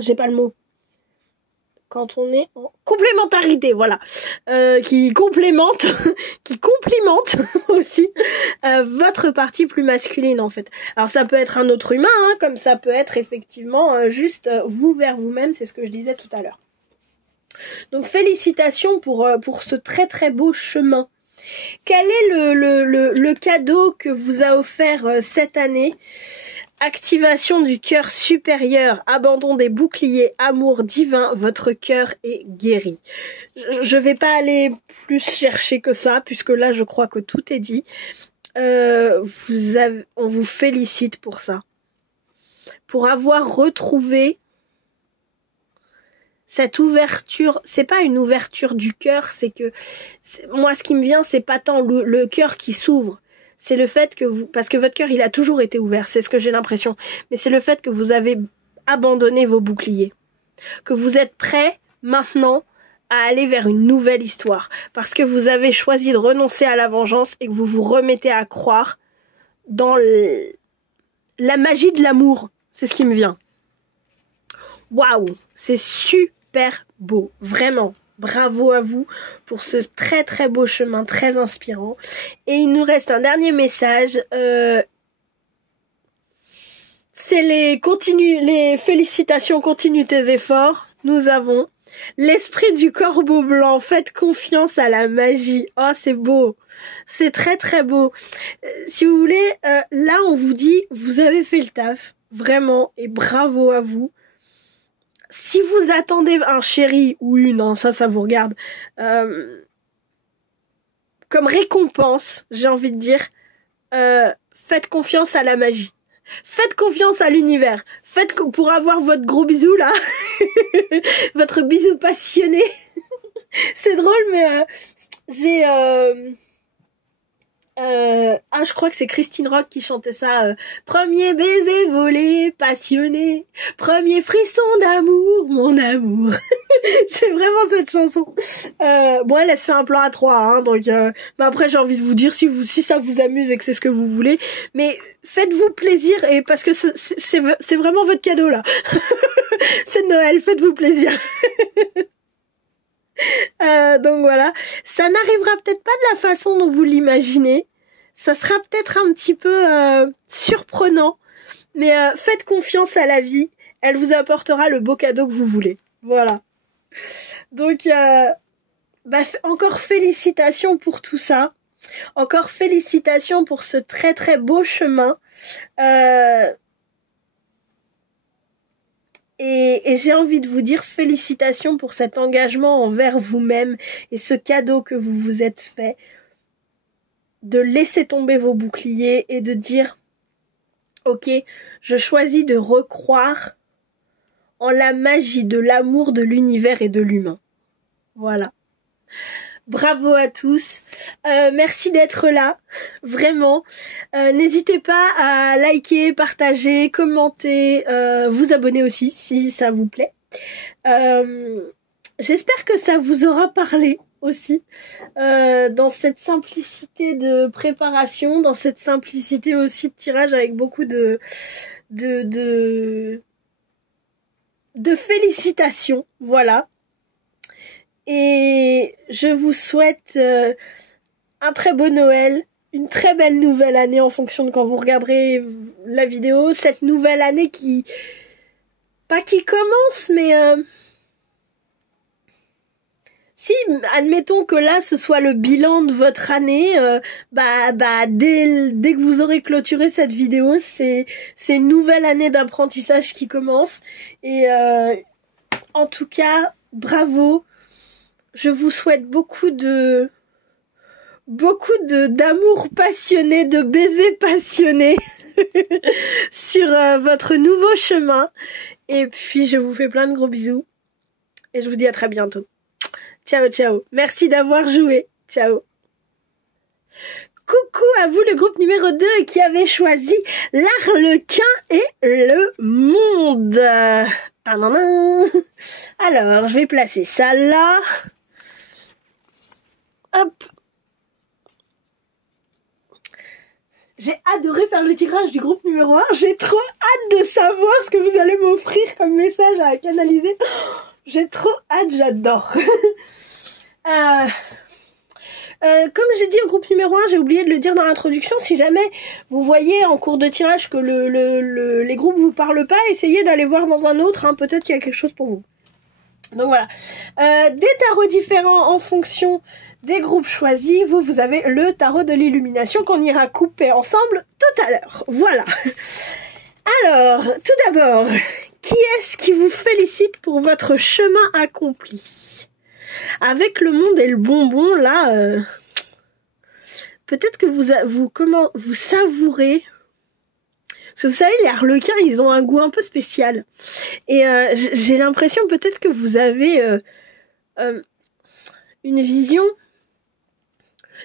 j'ai pas le mot. Quand on est en complémentarité, voilà. Qui complémente, qui complimente aussi votre partie plus masculine, en fait. Alors ça peut être un autre humain, comme ça peut être effectivement juste vous vers vous-même, c'est ce que je disais tout à l'heure. Donc félicitations pour ce très très beau chemin. Quel est le cadeau que vous a offert cette année ? Activation du cœur supérieur, abandon des boucliers, amour divin, votre cœur est guéri. Je vais pas aller plus chercher que ça, puisque là je crois que tout est dit. On vous félicite pour ça. Pour avoir retrouvé cette ouverture, c'est pas une ouverture du cœur, c'est que moi ce qui me vient, c'est pas tant le cœur qui s'ouvre, c'est le fait que vous, parce que votre cœur il a toujours été ouvert, c'est ce que j'ai l'impression, mais c'est le fait que vous avez abandonné vos boucliers, que vous êtes prêts maintenant à aller vers une nouvelle histoire, parce que vous avez choisi de renoncer à la vengeance et que vous vous remettez à croire dans la magie de l'amour, c'est ce qui me vient. Waouh, c'est super beau, vraiment. Bravo à vous pour ce très très beau chemin, très inspirant. Et il nous reste un dernier message. C'est les félicitations, continue tes efforts. Nous avons l'esprit du corbeau blanc. Faites confiance à la magie. Oh, c'est beau. C'est très très beau. Si vous voulez, là on vous dit, vous avez fait le taf. Vraiment. Et bravo à vous. Si vous attendez un chéri ou une, hein, ça vous regarde, comme récompense, j'ai envie de dire, faites confiance à la magie. Faites confiance à l'univers. Faites pour avoir votre gros bisou là, votre bisou passionné. C'est drôle, mais j'ai je crois que c'est Christine Rock qui chantait ça. Premier baiser volé, passionné. Premier frisson d'amour, mon amour. J'ai vraiment cette chanson. Bon, elle se fait un plan à 3, hein, donc mais après j'ai envie de vous dire si ça vous amuse et que c'est ce que vous voulez, mais faites-vous plaisir et parce que c'est vraiment votre cadeau là. C'est Noël, faites-vous plaisir. Donc voilà, ça n'arrivera peut-être pas de la façon dont vous l'imaginez, ça sera peut-être un petit peu surprenant, mais faites confiance à la vie, elle vous apportera le beau cadeau que vous voulez. Voilà. Donc encore félicitations pour tout ça, encore félicitations pour ce très très beau chemin. Et j'ai envie de vous dire félicitations pour cet engagement envers vous-même et ce cadeau que vous vous êtes fait, de laisser tomber vos boucliers et de dire ok, je choisis de recroire en la magie de l'amour de l'univers et de l'humain. Voilà. Bravo à tous, merci d'être là, vraiment. N'hésitez pas à liker, partager, commenter, vous abonner aussi si ça vous plaît. J'espère que ça vous aura parlé aussi, dans cette simplicité de préparation, dans cette simplicité aussi de tirage avec beaucoup de félicitations, voilà. Et je vous souhaite un très beau Noël, une très belle nouvelle année en fonction de quand vous regarderez la vidéo. Cette nouvelle année pas qui commence, mais si, admettons que là ce soit le bilan de votre année, dès que vous aurez clôturé cette vidéo, c'est une nouvelle année d'apprentissage qui commence. Et en tout cas, bravo. Je vous souhaite beaucoup d'amour passionné, de baisers passionnés sur votre nouveau chemin. Et puis, je vous fais plein de gros bisous. Et je vous dis à très bientôt. Ciao, ciao. Merci d'avoir joué. Ciao. Coucou à vous, le groupe numéro 2 qui avait choisi l'Arlequin et le Monde. Alors, je vais placer ça là. Hop. J'ai adoré faire le tirage du groupe numéro 1. J'ai trop hâte de savoir ce que vous allez m'offrir comme message à canaliser. J'ai trop hâte, j'adore. Comme j'ai dit au groupe numéro 1, j'ai oublié de le dire dans l'introduction, si jamais vous voyez en cours de tirage que les groupes vous parlent pas, essayez d'aller voir dans un autre, hein, peut-être qu'il y a quelque chose pour vous. Donc voilà. Des tarots différents en fonction des groupes choisis, vous avez le tarot de l'illumination qu'on ira couper ensemble tout à l'heure. Voilà. Alors, tout d'abord, qui est-ce qui vous félicite pour votre chemin accompli? Avec le monde et le bonbon, là, peut-être que vous savourez Parce que vous savez, les harlequins, ils ont un goût un peu spécial. Et j'ai l'impression peut-être que vous avez une vision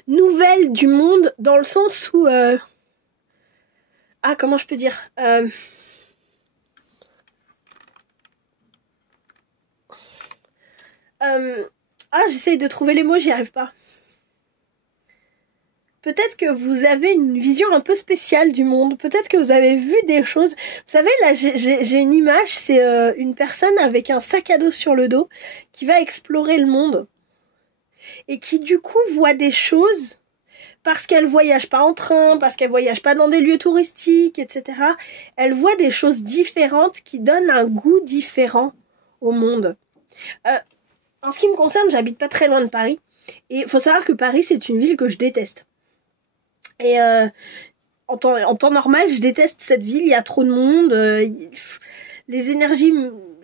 nouvelle du monde, dans le sens où... comment je peux dire j'essaye de trouver les mots, j'y arrive pas. Peut-être que vous avez une vision un peu spéciale du monde. Peut-être que vous avez vu des choses. Vous savez, là, j'ai une image. C'est une personne avec un sac à dos sur le dos qui va explorer le monde. Et qui, du coup, voit des choses parce qu'elle voyage pas en train, parce qu'elle voyage pas dans des lieux touristiques, etc. Elle voit des choses différentes qui donnent un goût différent au monde. En ce qui me concerne, j'habite pas très loin de Paris. Et il faut savoir que Paris, c'est une ville que je déteste. Et en temps normal, je déteste cette ville, il y a trop de monde, les énergies,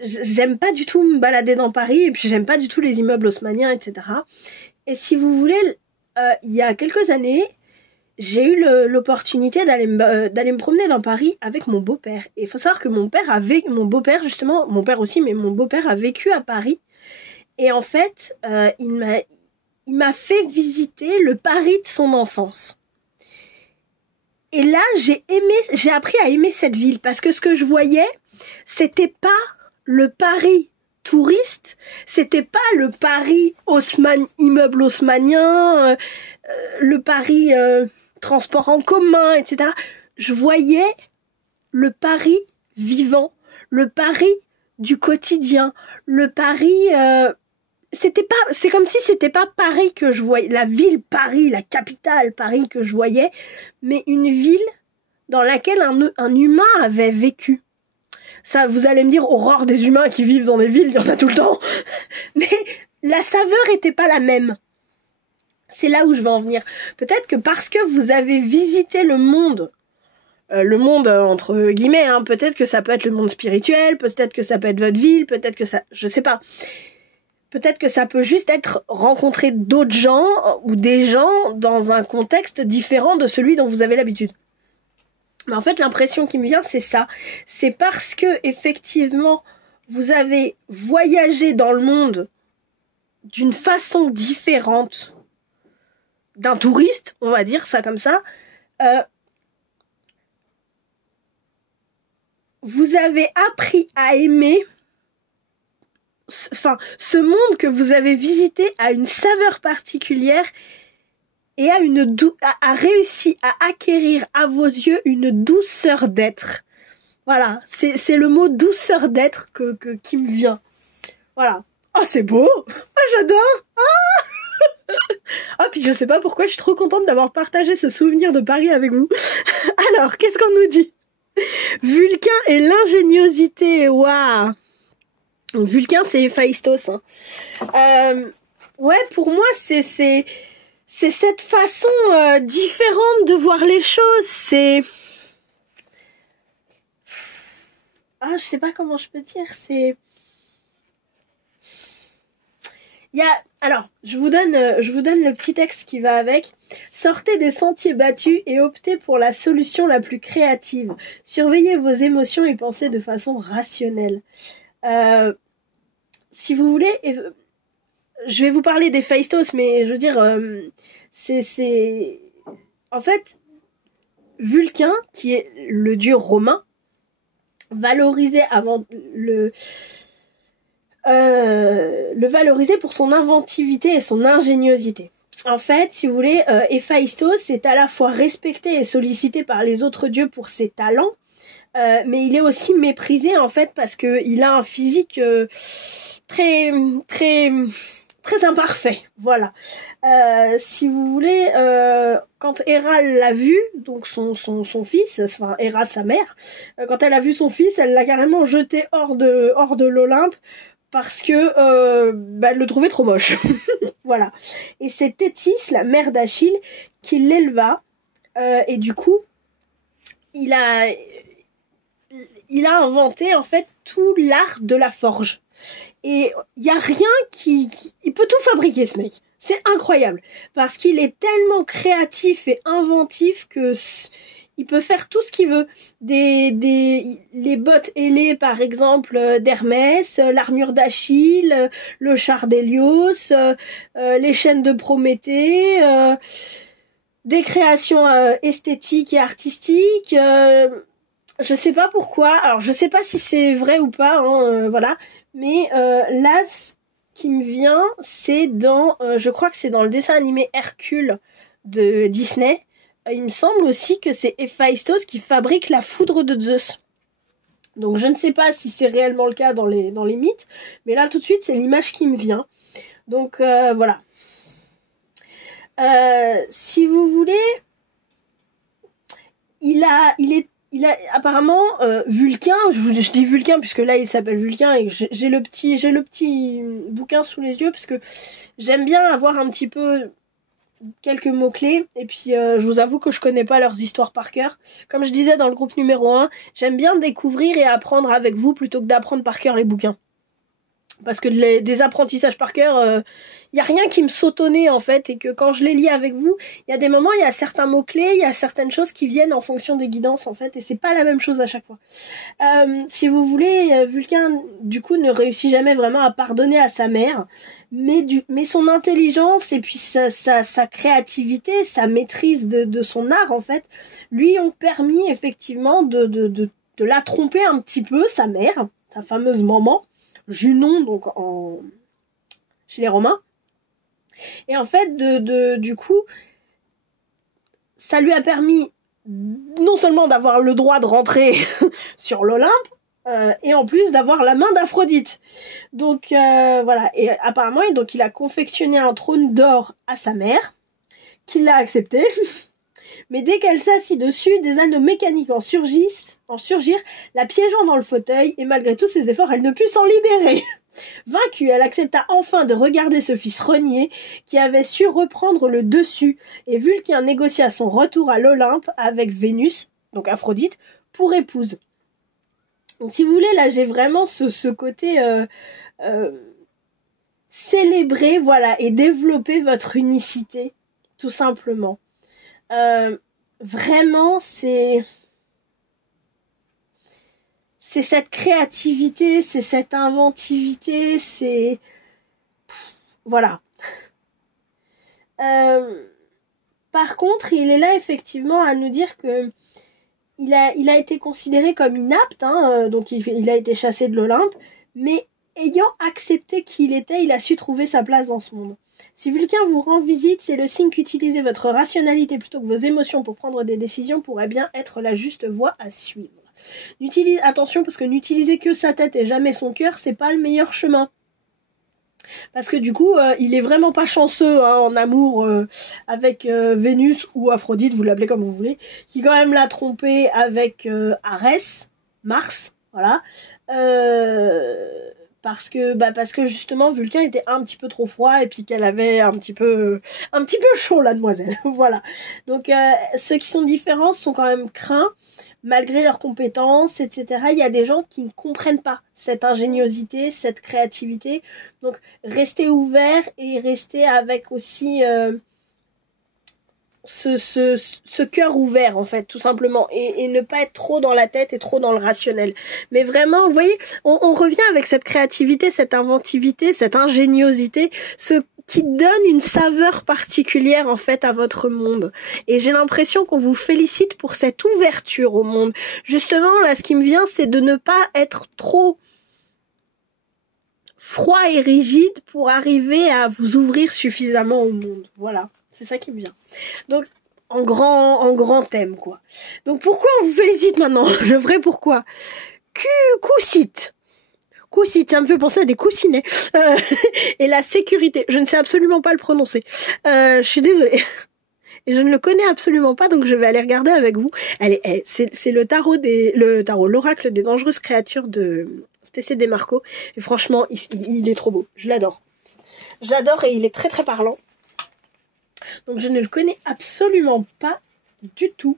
j'aime pas du tout me balader dans Paris, et puis j'aime pas du tout les immeubles haussmanniens, etc. Et si vous voulez, il y a quelques années, j'ai eu l'opportunité d'aller me promener dans Paris avec mon beau-père. Et il faut savoir que mon père justement, mon père aussi, mais mon beau-père a vécu à Paris. Et en fait, il m'a fait visiter le Paris de son enfance. Et là, j'ai appris à aimer cette ville, parce que ce que je voyais, c'était pas le Paris touriste, c'était pas le Paris immeuble haussmannien, le Paris transport en commun, etc. Je voyais le Paris vivant, le Paris du quotidien, le Paris... c'est comme si c'était pas Paris que je voyais, la ville Paris, la capitale Paris que je voyais, mais une ville dans laquelle un humain avait vécu. Ça, vous allez me dire, horreur des humains qui vivent dans des villes, il y en a tout le temps. Mais la saveur était pas la même. C'est là où je veux en venir. Peut-être que parce que vous avez visité le monde entre guillemets, hein, peut-être que ça peut être le monde spirituel, peut-être que ça peut être votre ville, peut-être que ça, je sais pas. Peut-être que ça peut juste être rencontrer d'autres gens ou des gens dans un contexte différent de celui dont vous avez l'habitude. Mais en fait, l'impression qui me vient, c'est ça. C'est parce que, effectivement, vous avez voyagé dans le monde d'une façon différente d'un touriste, on va dire ça comme ça. Vous avez appris à aimer... ce monde que vous avez visité a une saveur particulière et a réussi à acquérir à vos yeux une douceur d'être. Voilà, c'est le mot douceur d'être qui me vient. Voilà. Oh, c'est beau. Oh, j'adore. Puis je sais pas pourquoi je suis trop contente d'avoir partagé ce souvenir de Paris avec vous. Alors, qu'est-ce qu'on nous dit? Vulcain et l'ingéniosité. Waouh. Vulcain, c'est Héphaïstos. Ouais, pour moi, c'est cette façon différente de voir les choses. Je sais pas comment je peux dire. Alors, je vous donne le petit texte qui va avec. Sortez des sentiers battus et optez pour la solution la plus créative. Surveillez vos émotions et pensez de façon rationnelle. Si vous voulez, je vais vous parler d'Héphaïstos, mais je veux dire, en fait, Vulcain, qui est le dieu romain, valorisé le valoriser pour son inventivité et son ingéniosité. En fait, si vous voulez, Héphaïstos est à la fois respecté et sollicité par les autres dieux pour ses talents, mais il est aussi méprisé en fait parce que il a un physique très très très imparfait. Voilà. Si vous voulez, quand Héra l'a vu, donc son fils, enfin Héra sa mère, quand elle a vu son fils, elle l'a carrément jeté hors de l'Olympe parce que elle le trouvait trop moche. Voilà. Et c'est Thétis, la mère d'Achille, qui l'éleva et du coup, il a inventé en fait tout l'art de la forge. Et il y a rien il peut tout fabriquer, ce mec. C'est incroyable parce qu'il est tellement créatif et inventif que il peut faire tout ce qu'il veut. Les bottes ailées, par exemple, d'Hermès, l'armure d'Achille, le char d'Hélios, les chaînes de Prométhée, des créations esthétiques et artistiques. Je sais pas pourquoi. Alors, je sais pas si c'est vrai ou pas, hein, voilà. Mais là, ce qui me vient, c'est je crois que c'est dans le dessin animé Hercule de Disney. Il me semble aussi que c'est Héphaïstos qui fabrique la foudre de Zeus. Donc je ne sais pas si c'est réellement le cas dans les mythes, mais là tout de suite c'est l'image qui me vient. Donc voilà. Si vous voulez, il a apparemment Vulcain. Je dis Vulcain puisque là il s'appelle Vulcain et j'ai le petit bouquin sous les yeux parce que j'aime bien avoir un petit peu quelques mots-clés, et puis je vous avoue que je connais pas leurs histoires par cœur. Comme je disais dans le groupe numéro 1, j'aime bien découvrir et apprendre avec vous plutôt que d'apprendre par cœur les bouquins. Parce que des apprentissages par cœur, y a rien qui me saute au nez en fait, et que quand je les lis avec vous, il y a des moments, il y a certains mots-clés, il y a certaines choses qui viennent en fonction des guidances en fait, et c'est pas la même chose à chaque fois. Si vous voulez, Vulcain du coup ne réussit jamais vraiment à pardonner à sa mère, mais son intelligence et puis sa créativité, sa maîtrise de son art en fait, lui ont permis effectivement de la tromper un petit peu, sa mère, sa fameuse maman, Junon donc chez les Romains. Et en fait, du coup, ça lui a permis non seulement d'avoir le droit de rentrer sur l'Olympe, et en plus d'avoir la main d'Aphrodite. Donc voilà, et apparemment donc il a confectionné un trône d'or à sa mère, qui l'a accepté. Mais dès qu'elle s'assit dessus, des anneaux mécaniques en surgirent, la piégeant dans le fauteuil, et malgré tous ses efforts, elle ne put s'en libérer. Vaincue, elle accepta enfin de regarder ce fils renié qui avait su reprendre le dessus, et Vulcain négocia son retour à l'Olympe avec Vénus, donc Aphrodite, pour épouse. Donc si vous voulez, là j'ai vraiment ce côté célébrer, voilà, et développer votre unicité, tout simplement. Vraiment, c'est cette créativité, c'est cette inventivité, c'est... Voilà. Par contre, il est là effectivement à nous dire que il a été considéré comme inapte, hein, donc il a été chassé de l'Olympe, mais ayant accepté qui il était, il a su trouver sa place dans ce monde. Si Vulcain vous rend visite, c'est le signe qu'utiliser votre rationalité plutôt que vos émotions pour prendre des décisions pourrait bien être la juste voie à suivre. Attention, parce que n'utiliser que sa tête et jamais son cœur, c'est pas le meilleur chemin. Parce que du coup, il est vraiment pas chanceux en amour avec Vénus ou Aphrodite, vous l'appelez comme vous voulez, qui quand même l'a trompé avec Arès, Mars, voilà. Parce que justement Vulcain était un petit peu trop froid et puis qu'elle avait un petit peu chaud la demoiselle. Voilà. Donc ceux qui sont différents sont quand même craints malgré leurs compétences, etc. Il y a des gens qui ne comprennent pas cette ingéniosité, cette créativité. Donc restez ouverts et restez avec aussi ce cœur ouvert en fait, tout simplement, et ne pas être trop dans la tête et trop dans le rationnel. Mais vraiment, vous voyez, on revient avec cette créativité, cette inventivité, cette ingéniosité, ce qui donne une saveur particulière en fait à votre monde. Et j'ai l'impression qu'on vous félicite pour cette ouverture au monde. Justement, là, ce qui me vient, c'est de ne pas être trop froid et rigide pour arriver à vous ouvrir suffisamment au monde. Voilà. C'est ça qui me vient. Donc, en grand thème, quoi. Donc, pourquoi on vous félicite maintenant? Le vrai pourquoi. Cousite, ça me fait penser à des coussinets. Et la sécurité, je ne sais absolument pas le prononcer. Je suis désolée. Et je ne le connais absolument pas, donc je vais aller regarder avec vous. C'est l'oracle des dangereuses créatures de Stécé Desmarco. Et franchement, il est trop beau. Je l'adore. J'adore et il est très très parlant. Donc je ne le connais absolument pas du tout.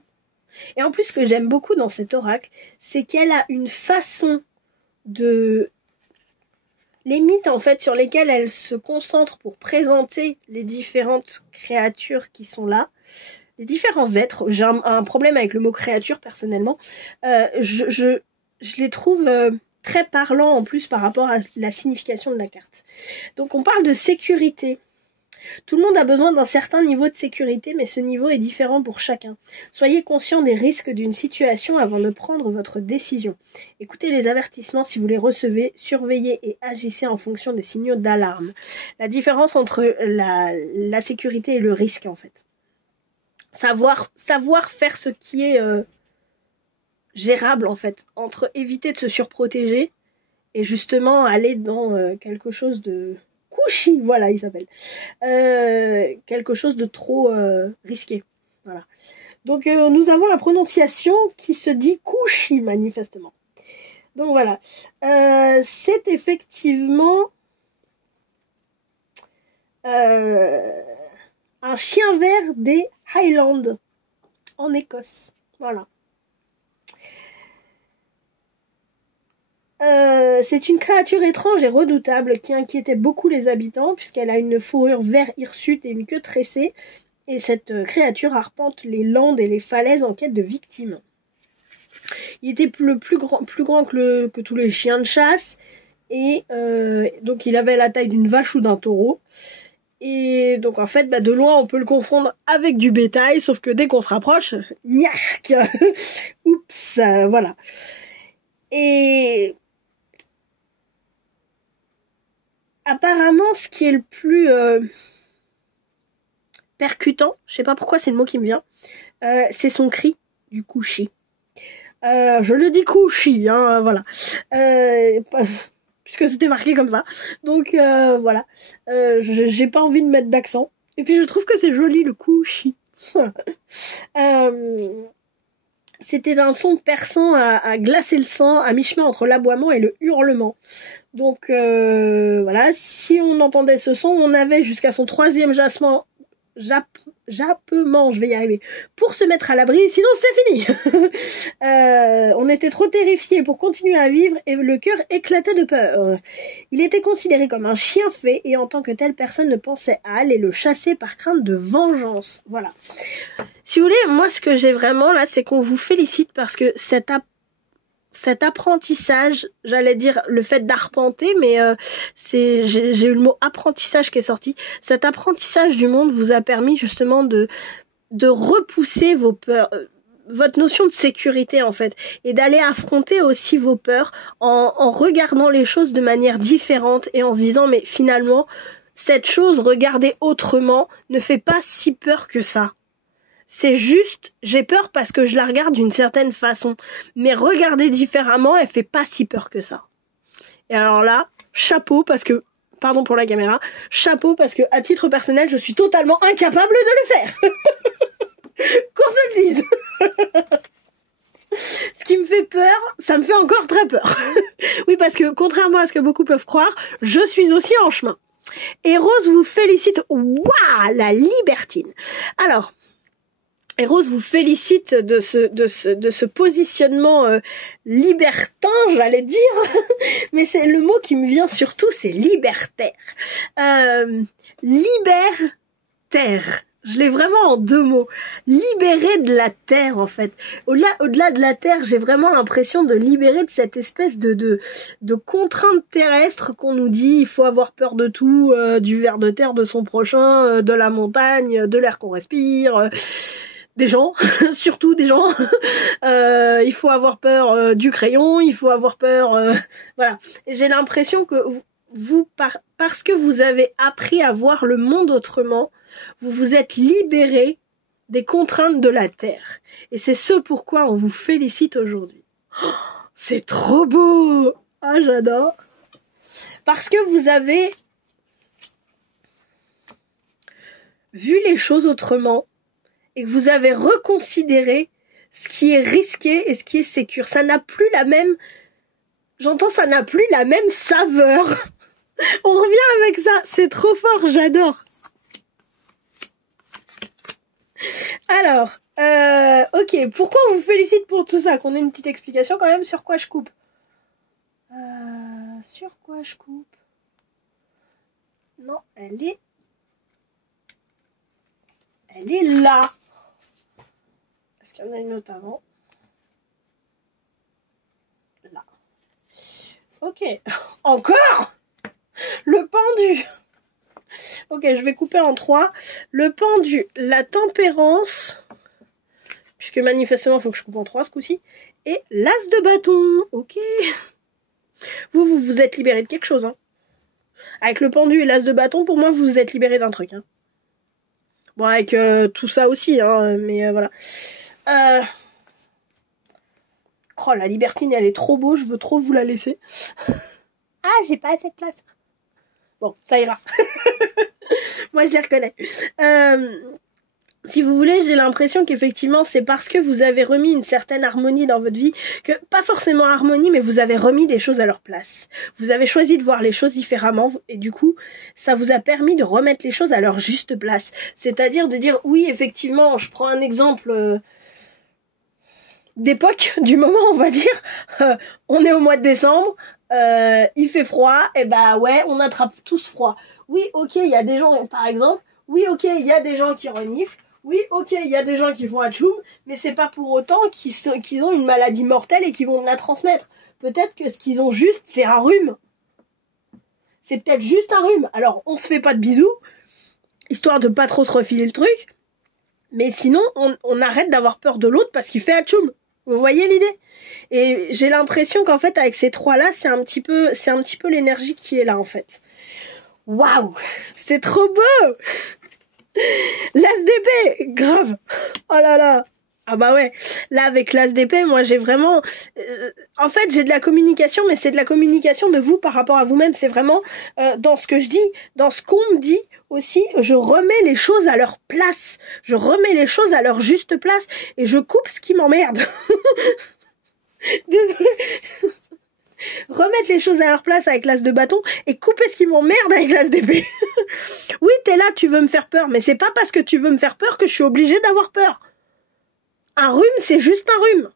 Et en plus, ce que j'aime beaucoup dans cet oracle, c'est qu'elle a une façon de... Les mythes, en fait, sur lesquels elle se concentre pour présenter les différentes créatures qui sont là, les différents êtres. J'ai un problème avec le mot créature personnellement. Je les trouve très parlants en plus par rapport à la signification de la carte. Donc on parle de sécurité. Tout le monde a besoin d'un certain niveau de sécurité, mais ce niveau est différent pour chacun. Soyez conscient des risques d'une situation avant de prendre votre décision. Écoutez les avertissements si vous les recevez, surveillez et agissez en fonction des signaux d'alarme. La différence entre la sécurité et le risque, en fait. Savoir faire ce qui est gérable, en fait, entre éviter de se surprotéger et justement aller dans quelque chose de... Kushi, voilà, il s'appelle. Quelque chose de trop risqué. Voilà. Donc, nous avons la prononciation qui se dit Kushi, manifestement. Donc, voilà. C'est effectivement un chien vert des Highlands, en Écosse. Voilà. C'est une créature étrange et redoutable qui inquiétait beaucoup les habitants puisqu'elle a une fourrure vert hirsute et une queue tressée. Et cette créature arpente les landes et les falaises en quête de victimes. Il était plus grand que tous les chiens de chasse. Et donc il avait la taille d'une vache ou d'un taureau. Et donc en fait, de loin on peut le confondre avec du bétail. Sauf que dès qu'on se rapproche, niaque. Oups, voilà. Et... apparemment, ce qui est le plus percutant, je sais pas pourquoi c'est le mot qui me vient, c'est son cri du couchi. Je le dis couchi, hein, voilà. Puisque c'était marqué comme ça. Donc voilà. J'ai pas envie de mettre d'accent. Et puis je trouve que c'est joli le couchi. C'était d'un son perçant à glacer le sang, à mi-chemin entre l'aboiement et le hurlement. Donc voilà, si on entendait ce son, on avait jusqu'à son troisième jappement, je vais y arriver, pour se mettre à l'abri, sinon c'était fini. On était trop terrifiés pour continuer à vivre et le cœur éclatait de peur. Il était considéré comme un chien fait et en tant que telle, personne ne pensait à aller le chasser par crainte de vengeance. Voilà. Si vous voulez, moi ce que j'ai vraiment là, c'est qu'on vous félicite parce que cet apprentissage, j'allais dire le fait d'arpenter, mais j'ai eu le mot apprentissage qui est sorti. Cet apprentissage du monde vous a permis justement de repousser vos peurs, votre notion de sécurité en fait, et d'aller affronter aussi vos peurs en regardant les choses de manière différente et en se disant mais finalement cette chose regardée autrement ne fait pas si peur que ça. C'est juste, j'ai peur parce que je la regarde d'une certaine façon. Mais regardée différemment, elle fait pas si peur que ça. Et alors là, chapeau parce que, pardon pour la caméra, chapeau parce que, à titre personnel, je suis totalement incapable de le faire. Qu'on se le dise. Ce qui me fait peur, ça me fait encore très peur. Oui, parce que, contrairement à ce que beaucoup peuvent croire, je suis aussi en chemin. Et Rose vous félicite. Waouh, la libertine. Alors, et Rose vous félicite de ce positionnement libertin, j'allais dire, mais c'est le mot qui me vient surtout, c'est libertaire. Libertaire. Je l'ai vraiment en deux mots. Libérer de la terre, en fait. Au-delà de la terre, j'ai vraiment l'impression de libérer de cette espèce de contrainte terrestre qu'on nous dit, il faut avoir peur de tout, du ver de terre de son prochain, de la montagne, de l'air qu'on respire, des gens, surtout des gens. Il faut avoir peur du crayon, il faut avoir peur... voilà. Et j'ai l'impression que parce que vous avez appris à voir le monde autrement, vous vous êtes libéré des contraintes de la Terre. Et c'est ce pourquoi on vous félicite aujourd'hui. Oh, c'est trop beau! Ah, j'adore! Parce que vous avez vu les choses autrement et que vous avez reconsidéré ce qui est risqué et ce qui est sécure. Ça n'a plus la même... J'entends, ça n'a plus la même saveur. On revient avec ça. C'est trop fort, j'adore. Alors, ok, pourquoi on vous félicite pour tout ça? Qu'on ait une petite explication quand même sur quoi je coupe. Sur quoi je coupe? Non, elle est là. Il y en a une autre avant. Là. Ok. Encore le pendu. Ok, je vais couper en 3. Le pendu, la tempérance, puisque manifestement il faut que je coupe en 3 ce coup-ci, et l'as de bâton. Ok. Vous êtes libéré de quelque chose, hein. Avec le pendu et l'as de bâton, pour moi, vous vous êtes libéré d'un truc, hein. Bon, avec tout ça aussi, hein, mais voilà. Oh, la libertine, elle est trop beau, je veux trop vous la laisser. Ah, j'ai pas assez de place. Bon, ça ira. Moi, je les reconnais. Si vous voulez, j'ai l'impression qu'effectivement, c'est parce que vous avez remis une certaine harmonie dans votre vie, que pas forcément harmonie, mais vous avez remis des choses à leur place. Vous avez choisi de voir les choses différemment, et du coup, ça vous a permis de remettre les choses à leur juste place. C'est-à-dire de dire, oui, effectivement, je prends un exemple d'époque, du moment, on va dire, on est au mois de décembre, il fait froid, et bah ouais, on attrape tous froid. Oui, ok, il y a des gens, par exemple, oui, ok, il y a des gens qui reniflent, oui, ok, il y a des gens qui font atchoum, mais c'est pas pour autant qu'ils ont une maladie mortelle et qu'ils vont me la transmettre. Peut-être que ce qu'ils ont juste, c'est un rhume. C'est peut-être juste un rhume. Alors, on se fait pas de bisous, histoire de pas trop se refiler le truc, mais sinon, on arrête d'avoir peur de l'autre parce qu'il fait atchoum. Vous voyez l'idée? Et j'ai l'impression qu'en fait, avec ces trois-là, c'est un petit peu l'énergie qui est là, en fait. Waouh! C'est trop beau! L'as d'épée! Grave! Oh là là! Ah bah ouais, là avec l'as d'épée, moi j'ai vraiment... en fait, j'ai de la communication, mais c'est de la communication de vous par rapport à vous-même. C'est vraiment dans ce que je dis, dans ce qu'on me dit aussi, je remets les choses à leur place. Je remets les choses à leur juste place et je coupe ce qui m'emmerde. Désolée. Remettre les choses à leur place avec l'as de bâton et couper ce qui m'emmerde avec l'as d'épée. Oui, t'es là, tu veux me faire peur, mais c'est pas parce que tu veux me faire peur que je suis obligée d'avoir peur. Un rhume, c'est juste un rhume.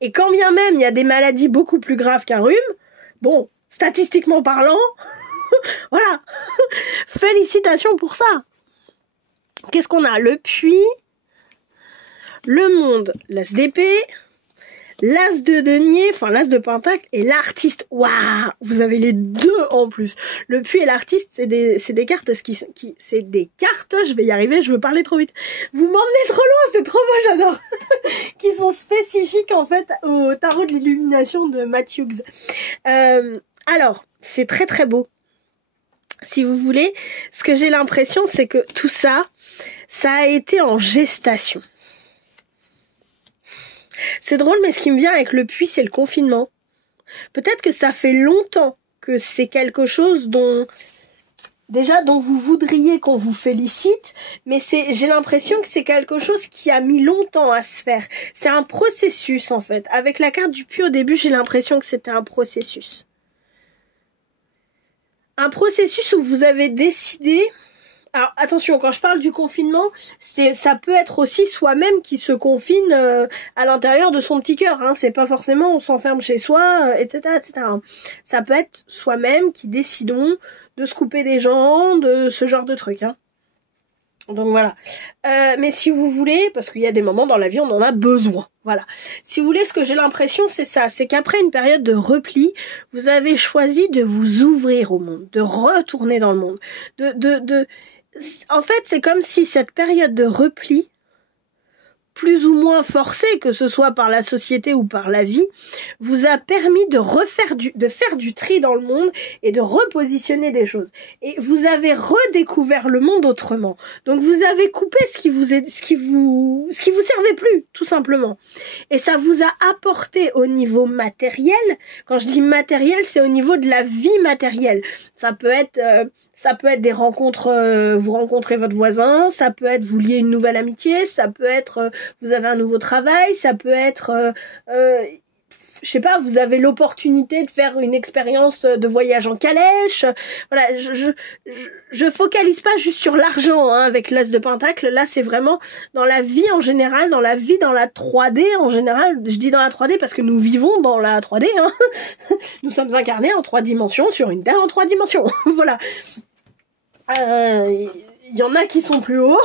Et quand bien même il y a des maladies beaucoup plus graves qu'un rhume, bon, statistiquement parlant, voilà, félicitations pour ça. Qu'est-ce qu'on a? Le puits, le monde, l'as d'épée, l'as de denier, enfin l'as de pentacle et l'artiste. Waouh, vous avez les deux en plus. Le puits et l'artiste, c'est des cartes c'est des cartes, je vais y arriver, je veux parler trop vite. Vous m'emmenez trop loin, c'est trop beau, j'adore. Qui sont spécifiques en fait au tarot de l'illumination de Matt Hughes. Alors, c'est très très beau. Si vous voulez, ce que j'ai l'impression, c'est que tout ça, ça a été en gestation. C'est drôle, mais ce qui me vient avec le puits, c'est le confinement. Peut-être que ça fait longtemps que c'est quelque chose dont vous voudriez qu'on vous félicite, mais j'ai l'impression que c'est quelque chose qui a mis longtemps à se faire. C'est un processus, en fait. Avec la carte du puits, au début, j'ai l'impression que c'était un processus. Un processus où vous avez décidé... Alors attention, quand je parle du confinement, ça peut être aussi soi-même qui se confine à l'intérieur de son petit cœur. Hein. C'est pas forcément on s'enferme chez soi, etc., etc. Ça peut être soi-même qui décidons de se couper des gens, de ce genre de trucs. Hein. Donc voilà. Mais si vous voulez, parce qu'il y a des moments dans la vie on en a besoin. Voilà. Si vous voulez, ce que j'ai l'impression, c'est ça. C'est qu'après une période de repli, vous avez choisi de vous ouvrir au monde, de retourner dans le monde, En fait, c'est comme si cette période de repli, plus ou moins forcée, que ce soit par la société ou par la vie, vous a permis de faire du tri dans le monde et de repositionner des choses. Et vous avez redécouvert le monde autrement. Donc vous avez coupé ce qui vous servait plus, tout simplement. Et ça vous a apporté au niveau matériel. Quand je dis matériel, c'est au niveau de la vie matérielle. Ça peut être des rencontres, vous rencontrez votre voisin, ça peut être vous liez une nouvelle amitié, ça peut être vous avez un nouveau travail, ça peut être, je sais pas, vous avez l'opportunité de faire une expérience de voyage en calèche. Voilà, je focalise pas juste sur l'argent hein, avec l'as de pentacle. Là, c'est vraiment dans la vie en général, dans la 3D en général. Je dis dans la 3D parce que nous vivons dans la 3D. Hein. Nous sommes incarnés en 3 dimensions sur une terre en 3 dimensions. Voilà. Il y en a qui sont plus hauts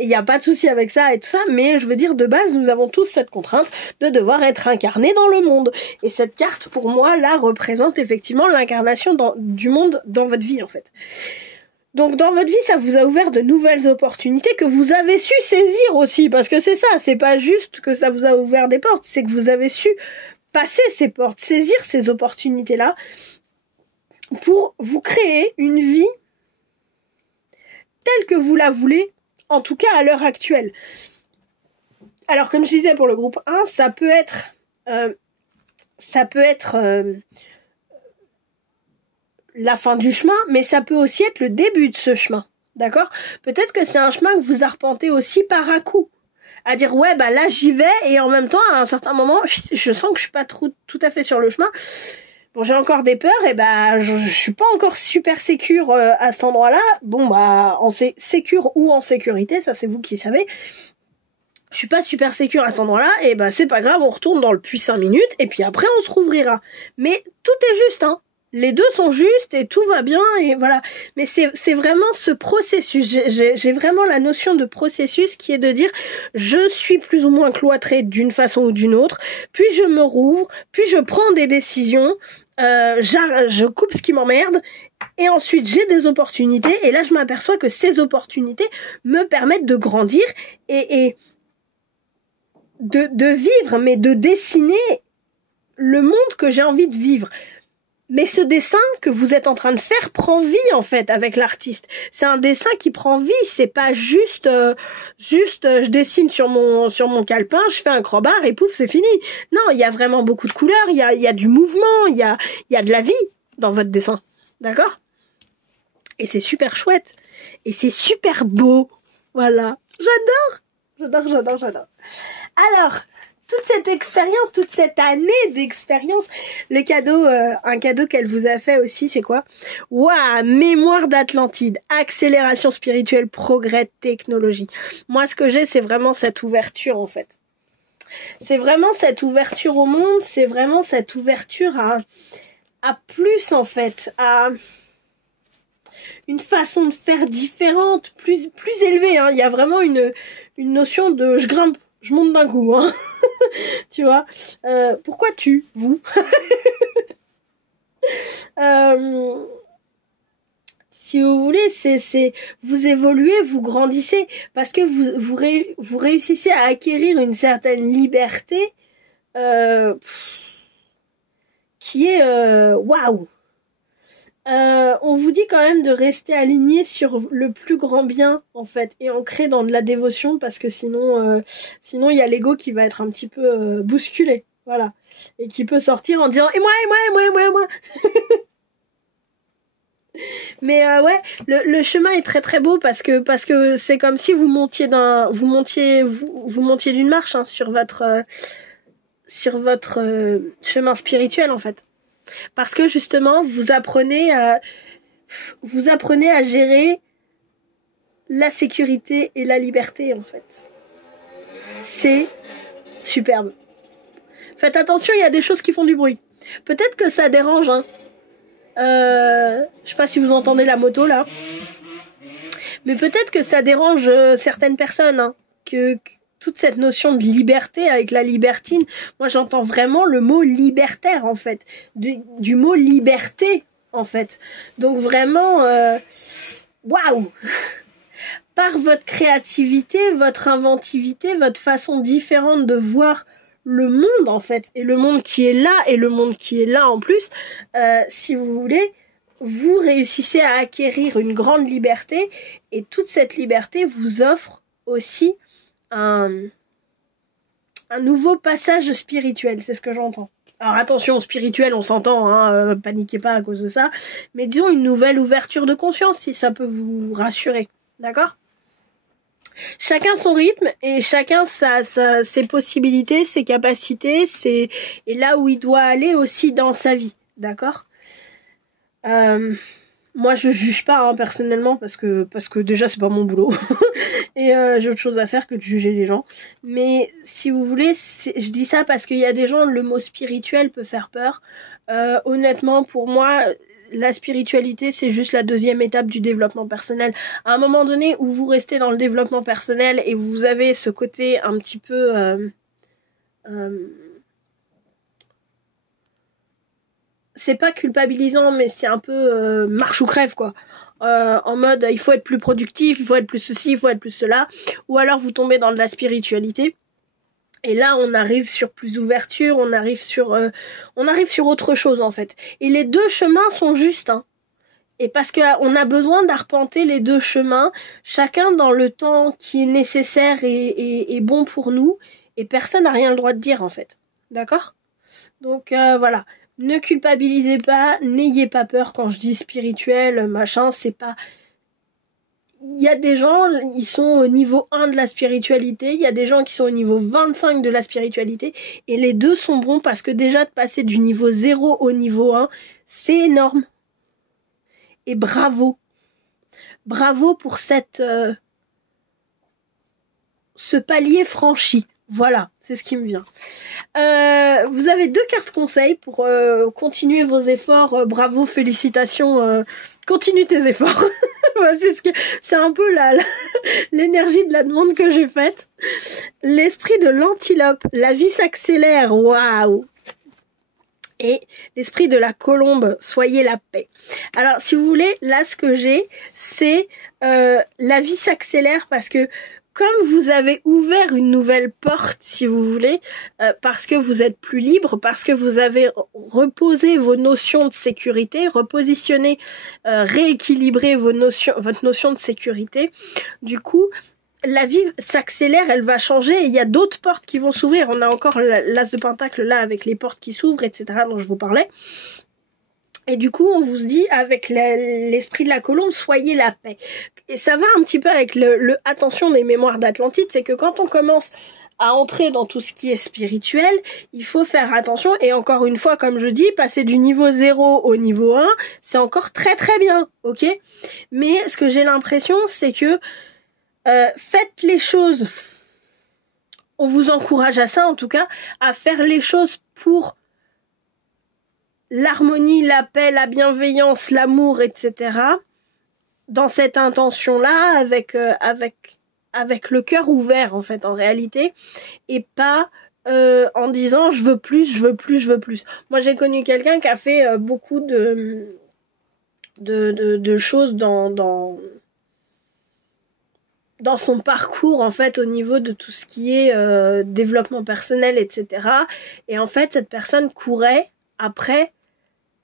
Et il n'y a pas de souci avec ça et tout ça, mais je veux dire, de base, nous avons tous cette contrainte de devoir être incarnés dans le monde. Et cette carte, pour moi, là, représente effectivement l'incarnation du monde dans votre vie, en fait. Donc dans votre vie, ça vous a ouvert de nouvelles opportunités que vous avez su saisir aussi, parce que c'est ça, c'est pas juste que ça vous a ouvert des portes, c'est que vous avez su passer ces portes, saisir ces opportunités-là pour vous créer une vie telle que vous la voulez, en tout cas à l'heure actuelle. Alors comme je disais pour le groupe 1, ça peut être la fin du chemin, mais ça peut aussi être le début de ce chemin, d'accord? Peut-être que c'est un chemin que vous arpentez aussi par à coup, à dire ouais bah là j'y vais et en même temps à un certain moment je sens que je suis pas tout à fait sur le chemin. Bon, j'ai encore des peurs et bah je suis pas encore super sécure à cet endroit-là. Bon bah en sécure ou en sécurité, ça c'est vous qui savez. Je suis pas super sécure à cet endroit-là et bah c'est pas grave, on retourne dans le puits 5 minutes et puis après on se rouvrira. Mais tout est juste, hein. Les deux sont justes et tout va bien et voilà. Mais c'est vraiment ce processus. J'ai vraiment la notion de processus qui est de dire je suis plus ou moins cloîtrée d'une façon ou d'une autre, puis je me rouvre, puis je prends des décisions, je coupe ce qui m'emmerde et ensuite j'ai des opportunités et là je m'aperçois que ces opportunités me permettent de grandir et de vivre, mais de dessiner le monde que j'ai envie de vivre. Mais ce dessin que vous êtes en train de faire prend vie en fait avec l'artiste. C'est un dessin qui prend vie, c'est pas juste je dessine sur mon calepin, je fais un crowbar et pouf, c'est fini. Non, il y a vraiment beaucoup de couleurs, il y a du mouvement, il y a de la vie dans votre dessin. D'accord? Et c'est super chouette et c'est super beau. Voilà. J'adore. Alors, toute cette expérience, toute cette année d'expérience, un cadeau qu'elle vous a fait aussi, c'est quoi? Waouh, mémoire d'Atlantide, accélération spirituelle, progrès, technologie. Moi, ce que j'ai, c'est vraiment cette ouverture, en fait. C'est vraiment cette ouverture au monde, c'est vraiment cette ouverture à plus, en fait, à une façon de faire différente, plus élevée, hein. Il y a vraiment une notion de je grimpe, je monte d'un coup, hein. Tu vois, pourquoi vous si vous voulez, c'est vous évoluez, vous grandissez parce que vous réussissez à acquérir une certaine liberté qui est waouh. On vous dit quand même de rester aligné sur le plus grand bien en fait et ancré dans de la dévotion parce que sinon il y a l'ego qui va être un petit peu bousculé, voilà, et qui peut sortir en disant et moi mais ouais, le chemin est très très beau parce que c'est comme si vous montiez d'une marche hein, sur votre chemin spirituel en fait. Parce que justement, vous apprenez à gérer la sécurité et la liberté, en fait. C'est superbe. Faites attention, il y a des choses qui font du bruit. Peut-être que ça dérange, hein. Je sais pas si vous entendez la moto, là. Mais peut-être que ça dérange certaines personnes, hein. Que toute cette notion de liberté avec la libertine, moi j'entends vraiment le mot libertaire en fait, du mot liberté en fait. Donc vraiment, waouh. Par votre créativité, votre inventivité, votre façon différente de voir le monde en fait, et le monde qui est là et le monde qui est là en plus, si vous voulez, vous réussissez à acquérir une grande liberté et toute cette liberté vous offre aussi un nouveau passage spirituel, c'est ce que j'entends. Alors attention, spirituel, on s'entend, hein, paniquez pas à cause de ça, mais disons une nouvelle ouverture de conscience, si ça peut vous rassurer, d'accord? Chacun son rythme et chacun ses possibilités, ses capacités, et là où il doit aller aussi dans sa vie, d'accord? Moi je juge pas hein, personnellement parce que déjà c'est pas mon boulot et j'ai autre chose à faire que de juger les gens, mais si vous voulez je dis ça parce qu'il y a des gens, le mot spirituel peut faire peur. Honnêtement pour moi la spiritualité, c'est juste la deuxième étape du développement personnel. À un moment donné où vous restez dans le développement personnel et vous avez ce côté un petit peu... c'est pas culpabilisant, mais c'est un peu marche ou crève, quoi. En mode, il faut être plus productif, il faut être plus ceci, il faut être plus cela. Ou alors vous tombez dans de la spiritualité. Et là, on arrive sur plus d'ouverture, on arrive sur autre chose, en fait. Et les deux chemins sont justes, hein. Et parce que on a besoin d'arpenter les deux chemins, chacun dans le temps qui est nécessaire et bon pour nous. Et personne n'a rien le droit de dire, en fait. D'accord ? Donc, voilà. Ne culpabilisez pas, n'ayez pas peur quand je dis spirituel, machin, c'est pas... Il y a des gens, ils sont au niveau 1 de la spiritualité, il y a des gens qui sont au niveau 25 de la spiritualité, et les deux sont bons parce que déjà de passer du niveau 0 au niveau 1, c'est énorme. Et bravo. Bravo pour ce palier franchi. Voilà, c'est ce qui me vient. Vous avez 2 cartes conseils pour continuer vos efforts. Bravo, félicitations. Continue tes efforts. C'est un peu l'énergie de la demande que j'ai faite. L'esprit de l'antilope. La vie s'accélère. Waouh. Et l'esprit de la colombe. Soyez la paix. Alors, si vous voulez, là, ce que j'ai, c'est la vie s'accélère parce que comme vous avez ouvert une nouvelle porte, si vous voulez, parce que vous êtes plus libre, parce que vous avez reposé vos notions de sécurité, repositionné, rééquilibré votre notion de sécurité, du coup, la vie s'accélère, elle va changer, et il y a d'autres portes qui vont s'ouvrir. On a encore l'as de pentacle là, avec les portes qui s'ouvrent, etc., dont je vous parlais. Et du coup, on vous dit, avec l'esprit de la colombe, soyez la paix. Et ça va un petit peu avec le attention des mémoires d'Atlantide, c'est que quand on commence à entrer dans tout ce qui est spirituel, il faut faire attention. Et encore une fois, comme je dis, passer du niveau 0 au niveau 1, c'est encore très très bien, ok ? Mais ce que j'ai l'impression, c'est que faites les choses, on vous encourage à ça en tout cas, à faire les choses pour l'harmonie, la paix, la bienveillance, l'amour, etc. Dans cette intention-là, avec le cœur ouvert, en fait, en réalité, et pas en disant je veux plus, je veux plus, je veux plus. Moi, j'ai connu quelqu'un qui a fait beaucoup de choses dans son parcours, en fait, au niveau de tout ce qui est développement personnel, etc. Et en fait, cette personne courait après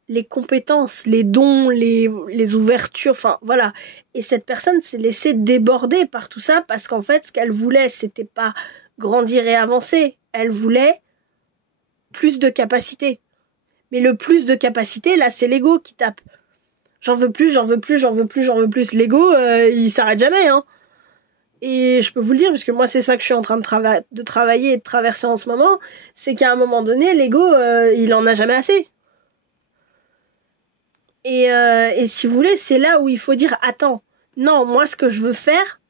les compétences, les dons, les ouvertures, enfin voilà. Et cette personne s'est laissée déborder par tout ça parce qu'en fait, ce qu'elle voulait, c'était pas grandir et avancer. Elle voulait plus de capacité. Mais le plus de capacité, là, c'est l'ego qui tape. J'en veux plus, j'en veux plus, j'en veux plus, j'en veux plus. L'ego, il s'arrête jamais, hein. Et je peux vous le dire, parce que moi, c'est ça que je suis en train de travailler et de traverser en ce moment, c'est qu'à un moment donné, l'ego, il en a jamais assez. Et si vous voulez, c'est là où il faut dire, attends, non, moi ce que je veux faire,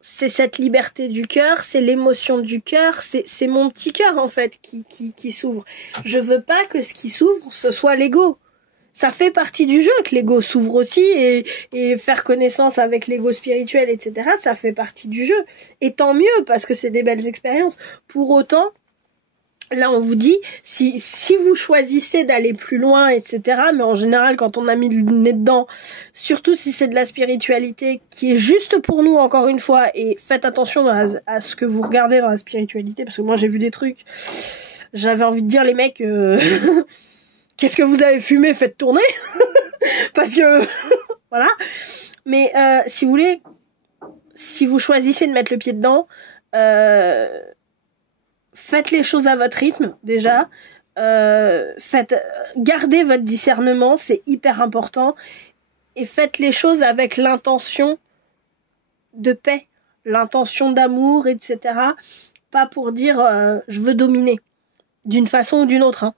c'est cette liberté du cœur, c'est l'émotion du cœur, c'est mon petit cœur en fait qui s'ouvre. Je veux pas que ce qui s'ouvre, ce soit l'ego. Ça fait partie du jeu que l'ego s'ouvre aussi et faire connaissance avec l'ego spirituel, etc. Ça fait partie du jeu. Et tant mieux parce que c'est des belles expériences. Pour autant, là, on vous dit, si vous choisissez d'aller plus loin, etc., mais en général, quand on a mis le nez dedans, surtout si c'est de la spiritualité qui est juste pour nous, encore une fois, et faites attention à ce que vous regardez dans la spiritualité, parce que moi, j'ai vu des trucs, j'avais envie de dire, les mecs, qu'est-ce que vous avez fumé, faites tourner, parce que, voilà. Mais si vous voulez, si vous choisissez de mettre le pied dedans, faites les choses à votre rythme, déjà. Gardez votre discernement, c'est hyper important. Et faites les choses avec l'intention de paix, l'intention d'amour, etc. Pas pour dire je veux dominer, d'une façon ou d'une autre. Hein.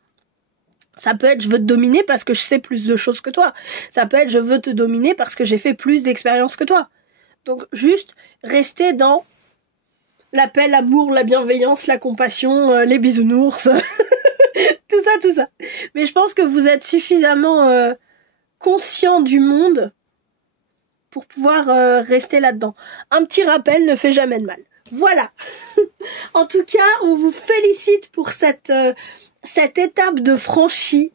Ça peut être je veux te dominer parce que je sais plus de choses que toi. Ça peut être je veux te dominer parce que j'ai fait plus d'expériences que toi. Donc juste restez dans la paix, l'amour, la bienveillance, la compassion, les bisounours, tout ça. Mais je pense que vous êtes suffisamment conscient du monde pour pouvoir rester là-dedans. Un petit rappel ne fait jamais de mal. Voilà. En tout cas, on vous félicite pour cette étape de franchie,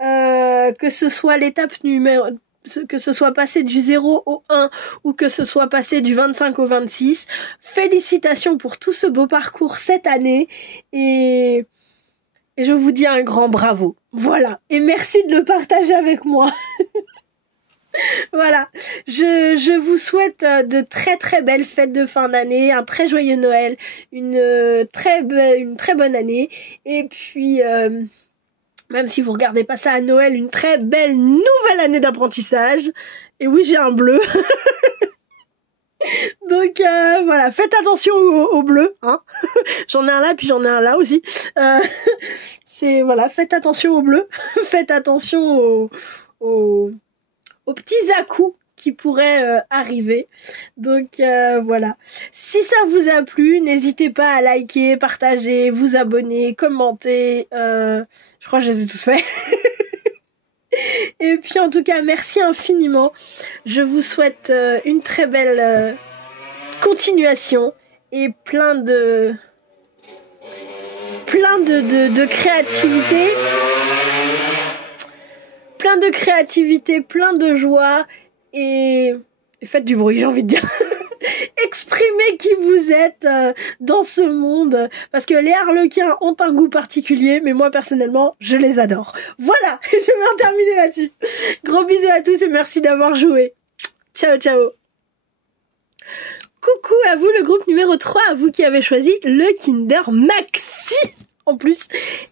que ce soit l'étape que ce soit passé du 0 au 1 ou que ce soit passé du 25 au 26. Félicitations pour tout ce beau parcours cette année et je vous dis un grand bravo. Voilà. Et merci de le partager avec moi. Voilà. Je vous souhaite de très très belles fêtes de fin d'année, un très joyeux Noël, une très bonne année et puis même si vous regardez pas ça à Noël, une très belle nouvelle année d'apprentissage. Et oui, j'ai un bleu. Donc voilà, faites attention au bleu, hein. J'en ai un là, puis j'en ai un là aussi. C'est voilà, faites attention au bleu. Faites attention aux petits à-coups qui pourraient arriver. Donc voilà. Si ça vous a plu, n'hésitez pas à liker, partager, vous abonner, commenter. Je crois que je les ai tous faits. Et puis en tout cas, merci infiniment. Je vous souhaite une très belle continuation et plein de créativité. Plein de créativité, plein de joie et faites du bruit, j'ai envie de dire. Exprimez qui vous êtes dans ce monde, parce que les harlequins ont un goût particulier, mais moi personnellement, je les adore. Voilà, je vais en terminer là-dessus. Gros bisous à tous et merci d'avoir joué. Ciao, ciao. Coucou à vous, le groupe numéro 3, à vous qui avez choisi le Kinder Maxi, en plus,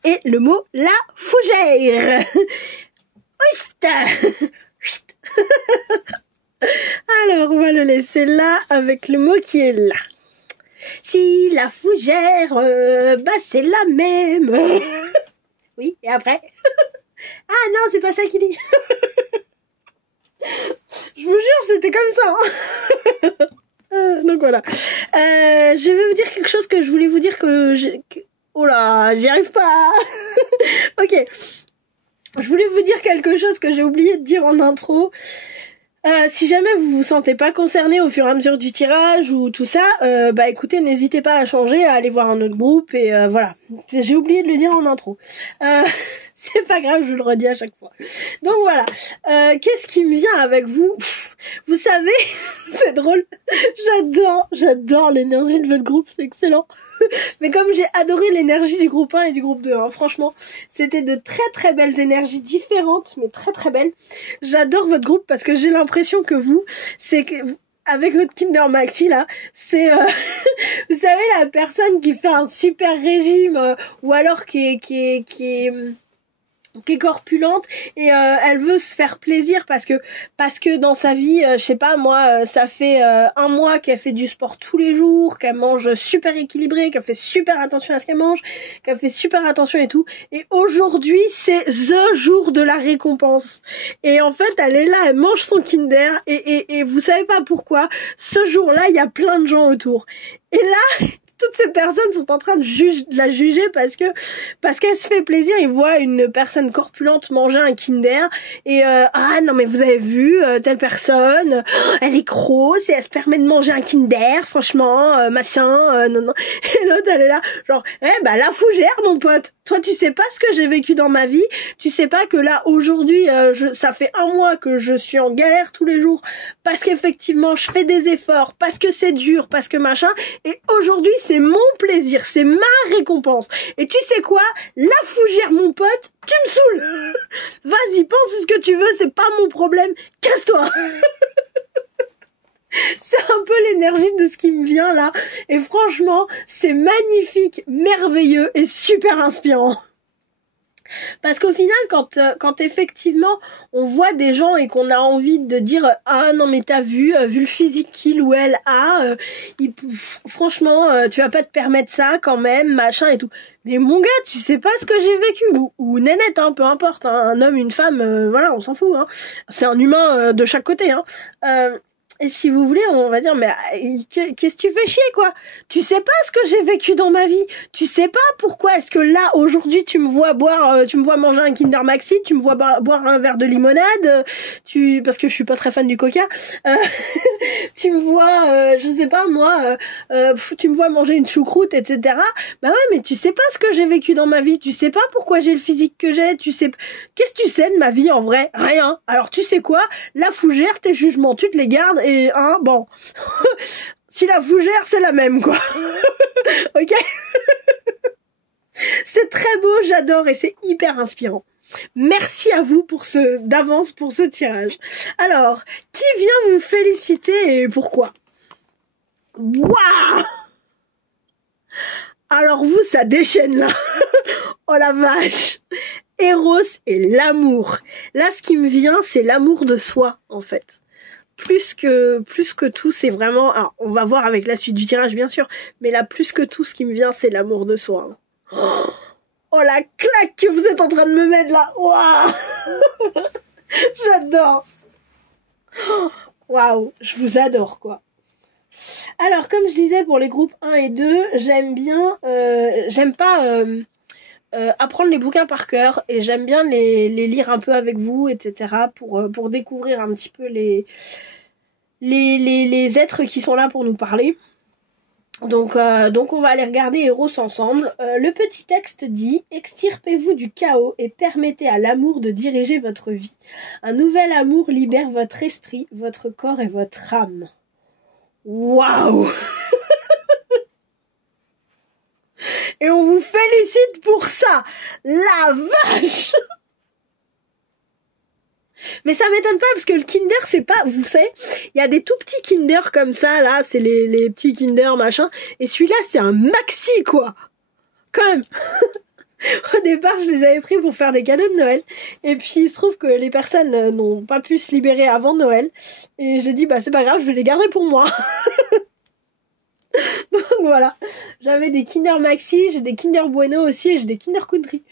et le mot la fougère. Alors, on va le laisser là avec le mot qui est là. Si la fougère, bah c'est la même. Oui, et après? Ah non, c'est pas ça qu'il dit. Je vous jure, c'était comme ça. Donc voilà. Je vais vous dire quelque chose que je voulais vous dire oh là, j'y arrive pas. Ok. Je voulais vous dire quelque chose que j'ai oublié de dire en intro. Si jamais vous vous sentez pas concerné au fur et à mesure du tirage ou tout ça, bah écoutez, n'hésitez pas à changer, à aller voir un autre groupe et voilà. J'ai oublié de le dire en intro. C'est pas grave, je le redis à chaque fois. Donc voilà. Qu'est-ce qui me vient avec vous? Vous savez, c'est drôle. J'adore l'énergie de votre groupe, c'est excellent. Mais comme j'ai adoré l'énergie du groupe 1 et du groupe 2, hein, franchement, c'était de très très belles énergies différentes, mais très très belles. J'adore votre groupe parce que j'ai l'impression que c'est que avec votre Kinder Maxi là, c'est vous savez la personne qui fait un super régime ou alors qui est corpulente et elle veut se faire plaisir parce que dans sa vie, je sais pas moi, ça fait 1 mois qu'elle fait du sport tous les jours, qu'elle mange super équilibré, qu'elle fait super attention à ce qu'elle mange, qu'elle fait super attention et tout. Et aujourd'hui, c'est the jour de la récompense. Et en fait, elle est là, elle mange son Kinder et vous savez pas pourquoi. Ce jour-là, il y a plein de gens autour. Et là, toutes ces personnes sont en train de la juger parce qu'elle se fait plaisir. Ils voient une personne corpulente manger un Kinder et ah non mais vous avez vu telle personne, elle est grosse et elle se permet de manger un Kinder, franchement machin, non. Et l'autre elle est là genre bah la fougère mon pote. Toi tu sais pas ce que j'ai vécu dans ma vie, tu sais pas que là aujourd'hui ça fait 1 mois que je suis en galère tous les jours parce qu'effectivement je fais des efforts, parce que c'est dur, parce que machin, et aujourd'hui c'est mon plaisir, c'est ma récompense. Et tu sais quoi? La fougère mon pote, tu me saoules. Vas-y, pense ce que tu veux, c'est pas mon problème, casse-toi. C'est un peu l'énergie de ce qui me vient là. Et franchement, c'est magnifique, merveilleux et super inspirant. Parce qu'au final, quand effectivement on voit des gens et qu'on a envie de dire ah non mais t'as vu le physique qu'il ou elle a, franchement tu vas pas te permettre ça quand même, machin et tout. Mais mon gars, tu sais pas ce que j'ai vécu, ou nénette, hein, peu importe, hein, un homme, une femme, voilà, on s'en fout, hein. C'est un humain de chaque côté, hein. Et si vous voulez, on va dire, mais qu'est-ce que tu fais chier, quoi? Tu sais pas ce que j'ai vécu dans ma vie. Tu sais pas pourquoi est-ce que là, aujourd'hui, tu me vois boire, tu me vois manger un Kinder Maxi, tu me vois boire un verre de limonade, parce que je suis pas très fan du coca. Tu me vois, je sais pas, moi, tu me vois manger une choucroute, etc. Bah ouais, mais tu sais pas ce que j'ai vécu dans ma vie. Tu sais pas pourquoi j'ai le physique que j'ai. Tu sais, qu'est-ce que tu sais de ma vie en vrai? Rien. Alors tu sais quoi? La fougère, tes jugements, tu te les gardes et bon. Si la fougère, c'est la même, quoi. Ok? C'est très beau, j'adore et c'est hyper inspirant. Merci à vous d'avance pour ce tirage. Alors, qui vient vous féliciter et pourquoi? Waouh! Alors vous, ça déchaîne là. Oh la vache! Eros et l'amour. Là, ce qui me vient, c'est l'amour de soi, en fait. Plus que tout, c'est vraiment... Alors, on va voir avec la suite du tirage, bien sûr. Mais là, plus que tout, ce qui me vient, c'est l'amour de soi. Oh, la claque que vous êtes en train de me mettre là. Waouh. J'adore. Waouh, je vous adore, quoi. Alors, comme je disais, pour les groupes 1 et 2, j'aime bien... j'aime pas... apprendre les bouquins par cœur et j'aime bien les lire un peu avec vous, etc. pour découvrir un petit peu les êtres qui sont là pour nous parler. Donc on va aller regarder Eros ensemble. Le petit texte dit: extirpez-vous du chaos et permettez à l'amour de diriger votre vie. Un nouvel amour libère votre esprit, votre corps et votre âme. Waouh. Et on vous félicite pour ça. La vache. Mais ça m'étonne pas parce que le Kinder, c'est pas, vous savez, il y a des tout petits Kinder comme ça, là, c'est les petits Kinder machin, et celui-là, c'est un maxi, quoi. Quand même. Au départ, je les avais pris pour faire des cadeaux de Noël, et puis il se trouve que les personnes n'ont pas pu se libérer avant Noël, et j'ai dit, bah c'est pas grave, je vais les garder pour moi. Donc voilà, j'avais des Kinder Maxi, j'ai des Kinder Bueno aussi et j'ai des Kinder Country.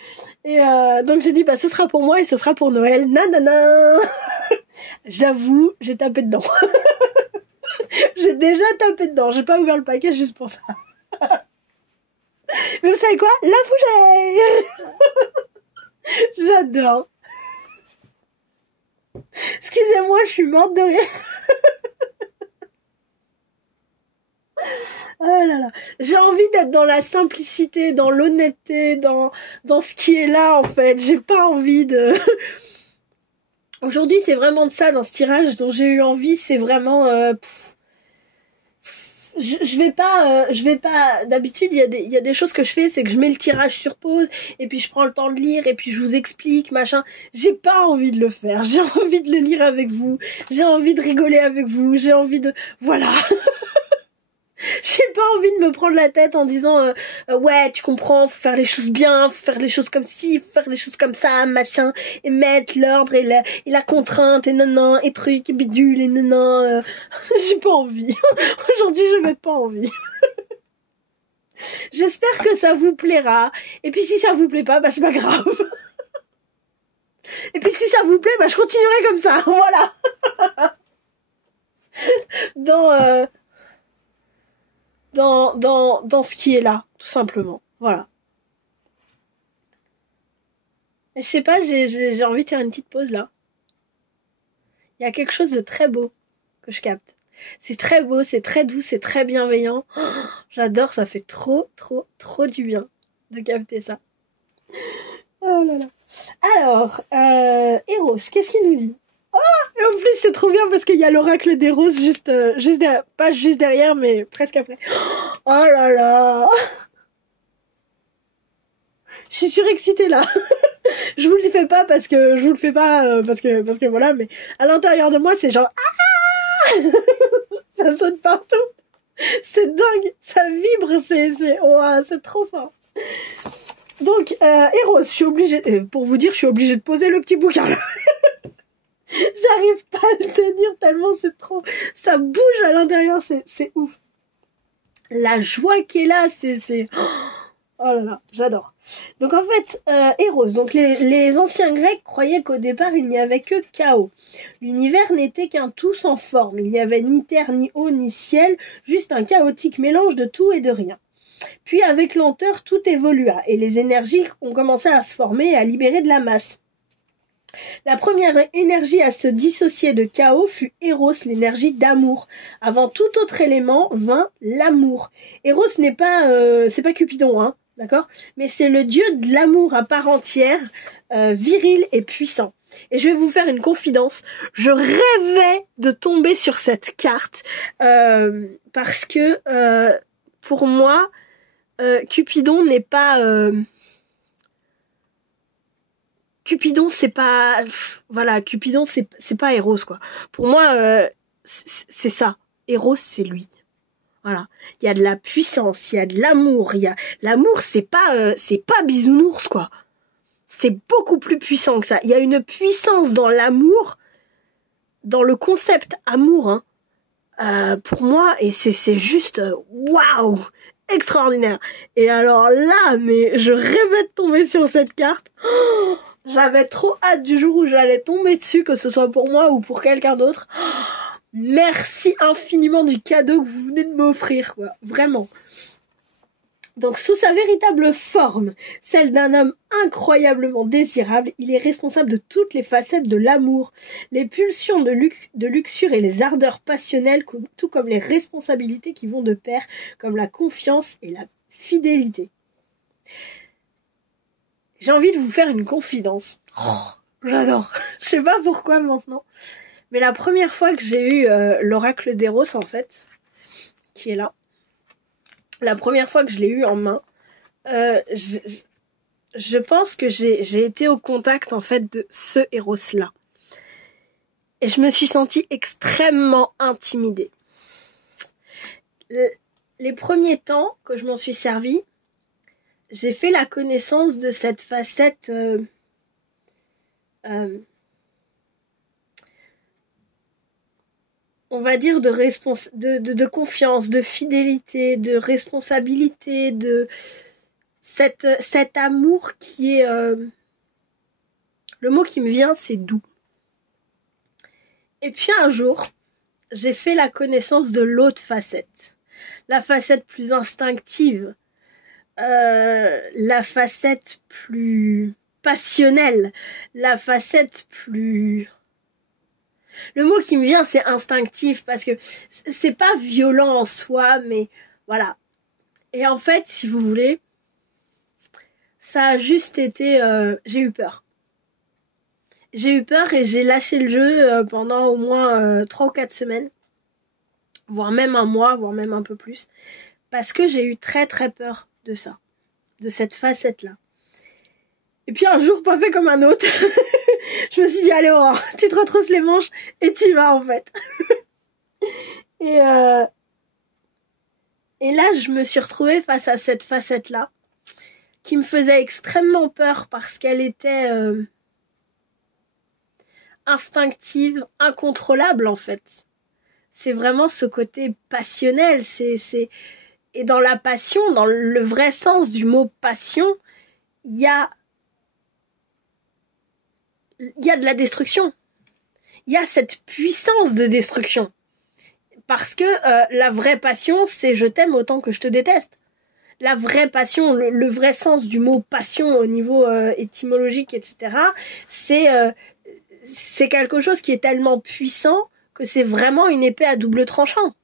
Et donc j'ai dit bah ce sera pour moi et ce sera pour Noël. Nanana. J'avoue, j'ai tapé dedans. J'ai déjà tapé dedans, j'ai pas ouvert le paquet juste pour ça. Mais vous savez quoi? La fougère. J'adore. Excusez-moi, je suis morte de rire. Oh là là, j'ai envie d'être dans la simplicité, dans l'honnêteté, dans ce qui est là en fait. J'ai pas envie de... Aujourd'hui, c'est vraiment de ça dans ce tirage dont j'ai eu envie. C'est vraiment... Je vais pas. D'habitude, il y a des choses que je fais, c'est que je mets le tirage sur pause et puis je prends le temps de lire et puis je vous explique machin. J'ai pas envie de le faire. J'ai envie de le lire avec vous. J'ai envie de rigoler avec vous. J'ai envie de... Voilà. J'ai pas envie de me prendre la tête en disant ouais tu comprends, faut faire les choses bien, faut faire les choses comme ci, faut faire les choses comme ça, machin, et mettre l'ordre et la contrainte et nanan et truc et bidule et nanan. J'ai pas envie. Aujourd'hui je n'ai pas envie. J'espère que ça vous plaira. Et puis si ça vous plaît pas, bah c'est pas grave. Et puis si ça vous plaît, bah je continuerai comme ça. Voilà. Dans ce qui est là, tout simplement. Voilà. Et je sais pas, j'ai envie de faire une petite pause là. Il y a quelque chose de très beau que je capte. C'est très beau, c'est très doux, c'est très bienveillant. Oh, j'adore, ça fait trop du bien de capter ça. Oh là là. Alors, Eros, qu'est-ce qu'il nous dit? Et en plus, c'est trop bien parce qu'il y a l'oracle des roses pas juste derrière, mais presque après. Oh là là. Je suis surexcitée là. Je vous le fais pas parce que voilà, mais à l'intérieur de moi, c'est genre ça saute partout. C'est dingue, ça vibre, c'est trop fort. Donc, Eros, je suis obligée, pour vous dire, je suis obligée de poser le petit bouquin là. J'arrive pas à le tenir tellement c'est trop... Ça bouge à l'intérieur, c'est ouf. La joie qui est là, c'est... Oh là là, j'adore. Donc en fait, Eros, donc les anciens Grecs croyaient qu'au départ il n'y avait que chaos. L'univers n'était qu'un tout sans forme. Il n'y avait ni terre, ni eau, ni ciel, juste un chaotique mélange de tout et de rien. Puis avec lenteur, tout évolua et les énergies ont commencé à se former et à libérer de la masse. La première énergie à se dissocier de chaos fut Eros, l'énergie d'amour. Avant tout autre élément vint l'amour. Eros n'est pas, c'est pas Cupidon, hein, d'accord? Mais c'est le dieu de l'amour à part entière, viril et puissant. Et je vais vous faire une confidence. Je rêvais de tomber sur cette carte parce que pour moi, Cupidon n'est pas. Cupidon, c'est pas, voilà, Cupidon, c'est pas Eros, quoi. Pour moi, c'est ça. Eros, c'est lui. Voilà. Il y a de la puissance, il y a de l'amour, l'amour, c'est pas bisounours, quoi. C'est beaucoup plus puissant que ça. Il y a une puissance dans l'amour, dans le concept amour, hein. Pour moi, et c'est juste, waouh, extraordinaire. Et alors là, mais je rêvais de tomber sur cette carte. Oh, j'avais trop hâte du jour où j'allais tomber dessus, que ce soit pour moi ou pour quelqu'un d'autre. Oh, merci infiniment du cadeau que vous venez de m'offrir, quoi. Vraiment. Donc, sous sa véritable forme, celle d'un homme incroyablement désirable, il est responsable de toutes les facettes de l'amour, les pulsions de luxure et les ardeurs passionnelles, tout comme les responsabilités qui vont de pair, comme la confiance et la fidélité. J'ai envie de vous faire une confidence. Oh, j'adore. Je sais pas pourquoi maintenant. Mais la première fois que j'ai eu l'oracle d'Eros, en fait, qui est là, la première fois que je l'ai eu en main, je pense que j'ai été au contact, en fait, de ce Eros-là. Et je me suis sentie extrêmement intimidée. Les premiers temps que je m'en suis servie, j'ai fait la connaissance de cette facette on va dire de confiance, de fidélité, de responsabilité, de cet amour qui est le mot qui me vient, c'est doux. Et puis un jour, j'ai fait la connaissance de l'autre facette, la facette plus instinctive, la facette plus passionnelle, la facette plus... Le mot qui me vient, c'est instinctif, parce que c'est pas violent en soi, mais voilà. Et en fait, si vous voulez, ça a juste été... j'ai eu peur. J'ai eu peur et j'ai lâché le jeu pendant au moins 3 ou 4 semaines, voire même un mois, voire même un peu plus, parce que j'ai eu très très peur de ça, de cette facette-là. Et puis un jour, pas fait comme un autre, je me suis dit, allez Aurore, tu te retrousses les manches et t'y vas en fait. Et là, je me suis retrouvée face à cette facette-là, qui me faisait extrêmement peur parce qu'elle était instinctive, incontrôlable en fait. C'est vraiment ce côté passionnel, et dans la passion, dans le vrai sens du mot passion, il y a de la destruction. Il y a cette puissance de destruction. Parce que la vraie passion, c'est je t'aime autant que je te déteste. La vraie passion, le vrai sens du mot passion au niveau étymologique, etc., c'est quelque chose qui est tellement puissant que c'est vraiment une épée à double tranchant.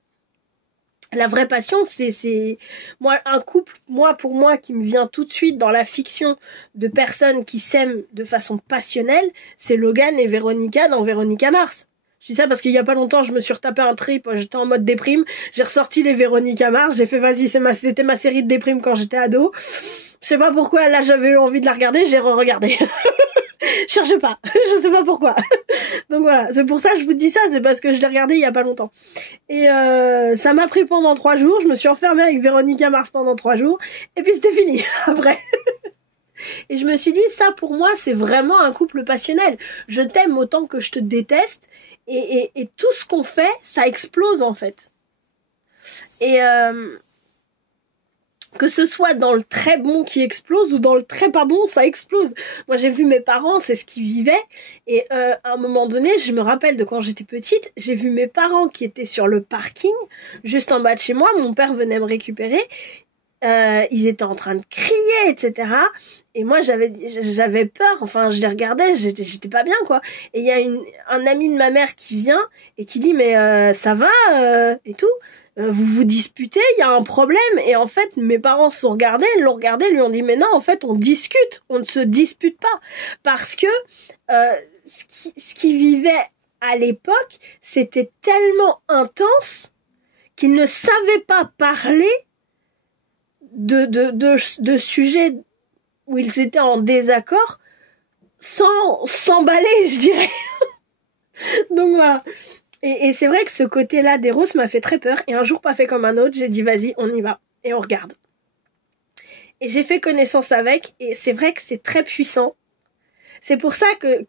La vraie passion, c'est moi un couple, pour moi qui me vient tout de suite dans la fiction de personnes qui s'aiment de façon passionnelle, c'est Logan et Véronica dans Véronica Mars. Je dis ça parce qu'il y a pas longtemps, je me suis retapé un trip, j'étais en mode déprime, j'ai ressorti les Véronica Mars, j'ai fait vas-y, c'était ma série de déprime quand j'étais ado. Je sais pas pourquoi, là j'avais eu envie de la regarder, j'ai re-regardé. Cherchez pas, je sais pas pourquoi. Donc voilà, c'est pour ça que je vous dis ça, c'est parce que je l'ai regardé il y a pas longtemps. Et ça m'a pris pendant 3 jours, je me suis enfermée avec Véronica Mars pendant 3 jours, et puis c'était fini après. Et je me suis dit, ça pour moi c'est vraiment un couple passionnel. Je t'aime autant que je te déteste, et tout ce qu'on fait, ça explose en fait. Et Que ce soit dans le très bon qui explose ou dans le très pas bon, ça explose. Moi, j'ai vu mes parents, c'est ce qu'ils vivaient. Et à un moment donné, je me rappelle de quand j'étais petite, j'ai vu mes parents qui étaient sur le parking, juste en bas de chez moi. Mon père venait me récupérer. Ils étaient en train de crier, etc. Et moi, j'avais peur. Enfin, je les regardais, j'étais pas bien, quoi. Et il y a un ami de ma mère qui vient et qui dit, mais ça va et tout. Vous vous disputez, il y a un problème. Et en fait, mes parents se sont regardés, l'ont regardé, lui ont dit, mais non, en fait, on discute, on ne se dispute pas. Parce que ce qu'ils vivaient à l'époque, c'était tellement intense qu'ils ne savaient pas parler de sujets où ils étaient en désaccord sans s'emballer, je dirais. Donc voilà. Et c'est vrai que ce côté-là d'Eros m'a fait très peur. Et un jour, pas fait comme un autre, j'ai dit vas-y, on y va. Et on regarde. Et j'ai fait connaissance avec. Et c'est vrai que c'est très puissant. C'est pour ça que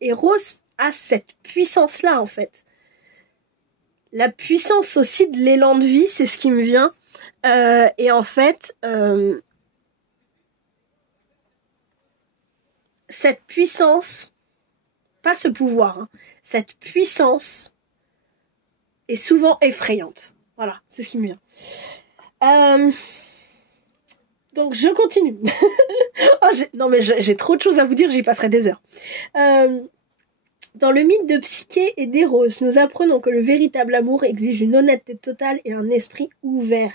Eros a cette puissance-là, en fait. La puissance aussi de l'élan de vie, c'est ce qui me vient. Et en fait, cette puissance, pas ce pouvoir, hein, cette puissance est souvent effrayante. Voilà, c'est ce qui me vient. Donc je continue. Non mais j'ai trop de choses à vous dire, j'y passerai des heures. Dans le mythe de Psyché et d'Eros, nous apprenons que le véritable amour exige une honnêteté totale et un esprit ouvert.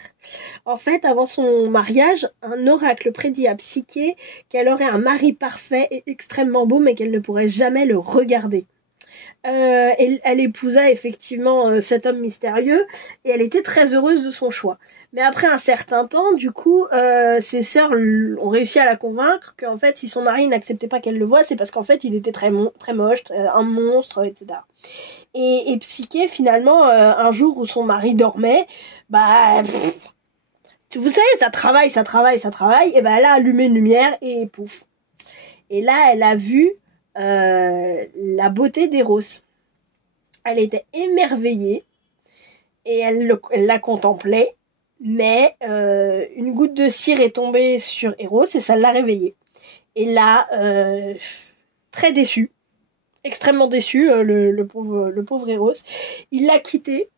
En fait, avant son mariage, un oracle prédit à Psyché qu'elle aurait un mari parfait et extrêmement beau, mais qu'elle ne pourrait jamais le regarder. Elle épousa effectivement cet homme mystérieux et elle était très heureuse de son choix. Mais après un certain temps, du coup, ses sœurs ont réussi à la convaincre qu'en fait, si son mari n'acceptait pas qu'elle le voie, c'est parce qu'en fait, il était très moche, un monstre, etc. Et Psyché, finalement, un jour où son mari dormait, vous savez, ça travaille, et ben elle a allumé une lumière et pouf. Et là, elle a vu la beauté d'Eros. Elle était émerveillée et elle la contemplait, mais une goutte de cire est tombée sur Eros et ça l'a réveillée. Et là, très déçu, extrêmement déçu, le pauvre Eros, il l'a quitté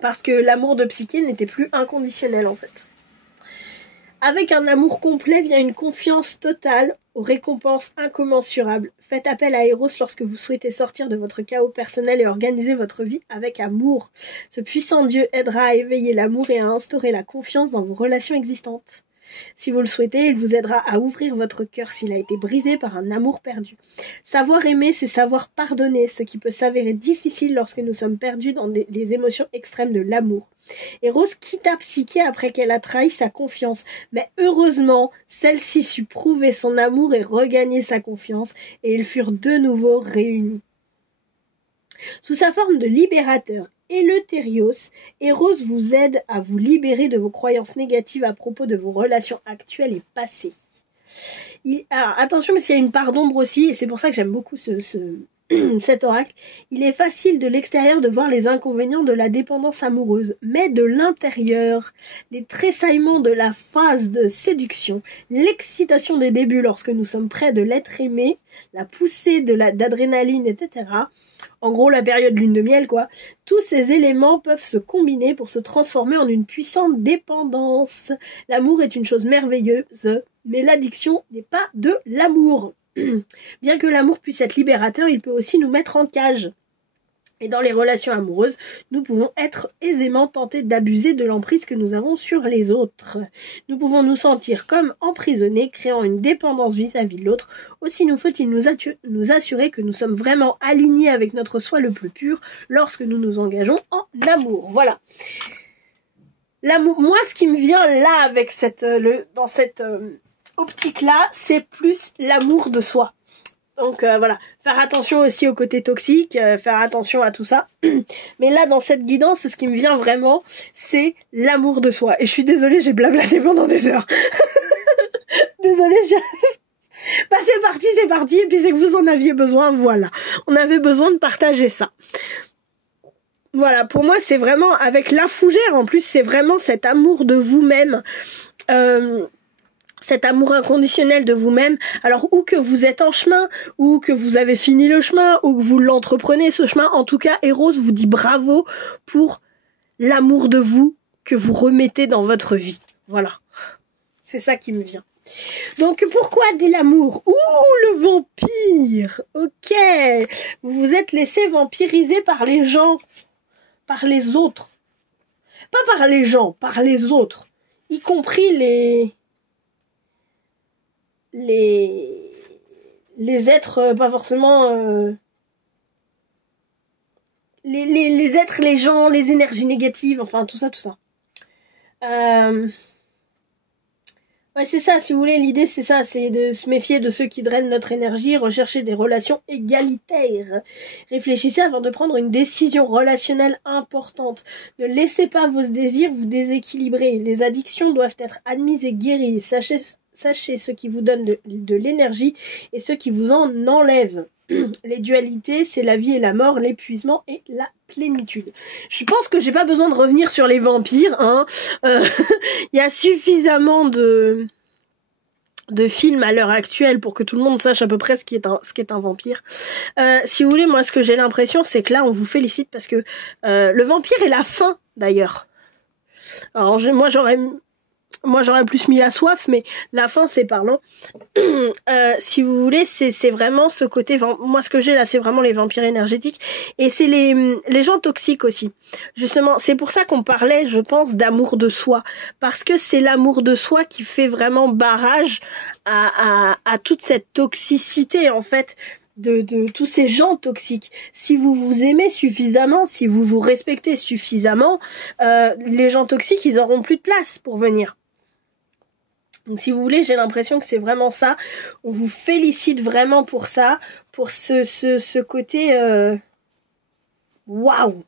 parce que l'amour de Psyché n'était plus inconditionnel en fait. Avec un amour complet vient une confiance totale aux récompenses incommensurables. Faites appel à Eros lorsque vous souhaitez sortir de votre chaos personnel et organiser votre vie avec amour. Ce puissant Dieu aidera à éveiller l'amour et à instaurer la confiance dans vos relations existantes. Si vous le souhaitez, il vous aidera à ouvrir votre cœur s'il a été brisé par un amour perdu. Savoir aimer, c'est savoir pardonner, ce qui peut s'avérer difficile lorsque nous sommes perdus dans les émotions extrêmes de l'amour. Eros quitta Psyché après qu'elle a trahi sa confiance, mais heureusement, celle-ci sut prouver son amour et regagner sa confiance, et ils furent de nouveau réunis. Sous sa forme de libérateur, Eleuthérios, Eros vous aide à vous libérer de vos croyances négatives à propos de vos relations actuelles et passées. Alors, attention, parce qu'il y a une part d'ombre aussi, et c'est pour ça que j'aime beaucoup cet oracle. Il est facile de l'extérieur de voir les inconvénients de la dépendance amoureuse, mais de l'intérieur, les tressaillements de la phase de séduction, l'excitation des débuts lorsque nous sommes près de l'être aimé, la poussée d'adrénaline, etc., en gros la période lune de miel, quoi. Tous ces éléments peuvent se combiner pour se transformer en une puissante dépendance. L'amour est une chose merveilleuse, mais l'addiction n'est pas de l'amour. Bien que l'amour puisse être libérateur, il peut aussi nous mettre en cage. Et dans les relations amoureuses, nous pouvons être aisément tentés d'abuser de l'emprise que nous avons sur les autres. Nous pouvons nous sentir comme emprisonnés, créant une dépendance vis-à-vis de l'autre. Aussi nous faut-il nous assurer que nous sommes vraiment alignés avec notre soi le plus pur lorsque nous nous engageons en amour. Voilà. L'amour, moi, ce qui me vient là avec dans cette optique-là, c'est plus l'amour de soi. Donc voilà, faire attention aussi au côté toxique, faire attention à tout ça. Mais là, dans cette guidance, ce qui me vient vraiment, c'est l'amour de soi. Et je suis désolée, j'ai blablaté pendant des heures. Désolée, bah, c'est parti, et puis c'est que vous en aviez besoin, voilà. On avait besoin de partager ça. Voilà, pour moi, c'est vraiment, avec la fougère, en plus, c'est vraiment cet amour de vous-même, cet amour inconditionnel de vous-même. Alors, ou que vous êtes en chemin, ou que vous avez fini le chemin, ou que vous l'entreprenez, ce chemin, en tout cas, Eros vous dit bravo pour l'amour de vous que vous remettez dans votre vie. Voilà. C'est ça qui me vient. Donc, pourquoi dès l'amour? Ouh, le vampire! Ok. Vous vous êtes laissé vampiriser par les gens. Par les autres. Pas par les gens, par les autres. Y compris les êtres, pas forcément... les êtres, les gens, les énergies négatives, enfin tout ça. Ouais, c'est ça, si vous voulez, l'idée c'est ça, c'est de se méfier de ceux qui drainent notre énergie, rechercher des relations égalitaires. Réfléchissez avant de prendre une décision relationnelle importante. Ne laissez pas vos désirs vous déséquilibrer. Les addictions doivent être admises et guéries. Sachez ce qui vous donne de l'énergie et ce qui vous en enlève. Les dualités, c'est la vie et la mort, l'épuisement et la plénitude. Je pense que j'ai pas besoin de revenir sur les vampires, hein. Il y a suffisamment de films à l'heure actuelle pour que tout le monde sache à peu près ce qu'est un vampire. Si vous voulez, moi, ce que j'ai l'impression, c'est que là, on vous félicite parce que le vampire est la fin, d'ailleurs. Alors, moi j'aurais plus mis la soif, mais la fin c'est parlant. Si vous voulez, c'est vraiment ce côté, moi ce que j'ai là c'est vraiment les vampires énergétiques, et c'est les gens toxiques aussi. Justement, c'est pour ça qu'on parlait, je pense, d'amour de soi, parce que c'est l'amour de soi qui fait vraiment barrage à toute cette toxicité en fait. De tous ces gens toxiques. Si vous vous aimez suffisamment, si vous vous respectez suffisamment, les gens toxiques, ils auront plus de place pour venir. Donc si vous voulez, j'ai l'impression que c'est vraiment ça. On vous félicite vraiment pour ça, pour ce côté waouh.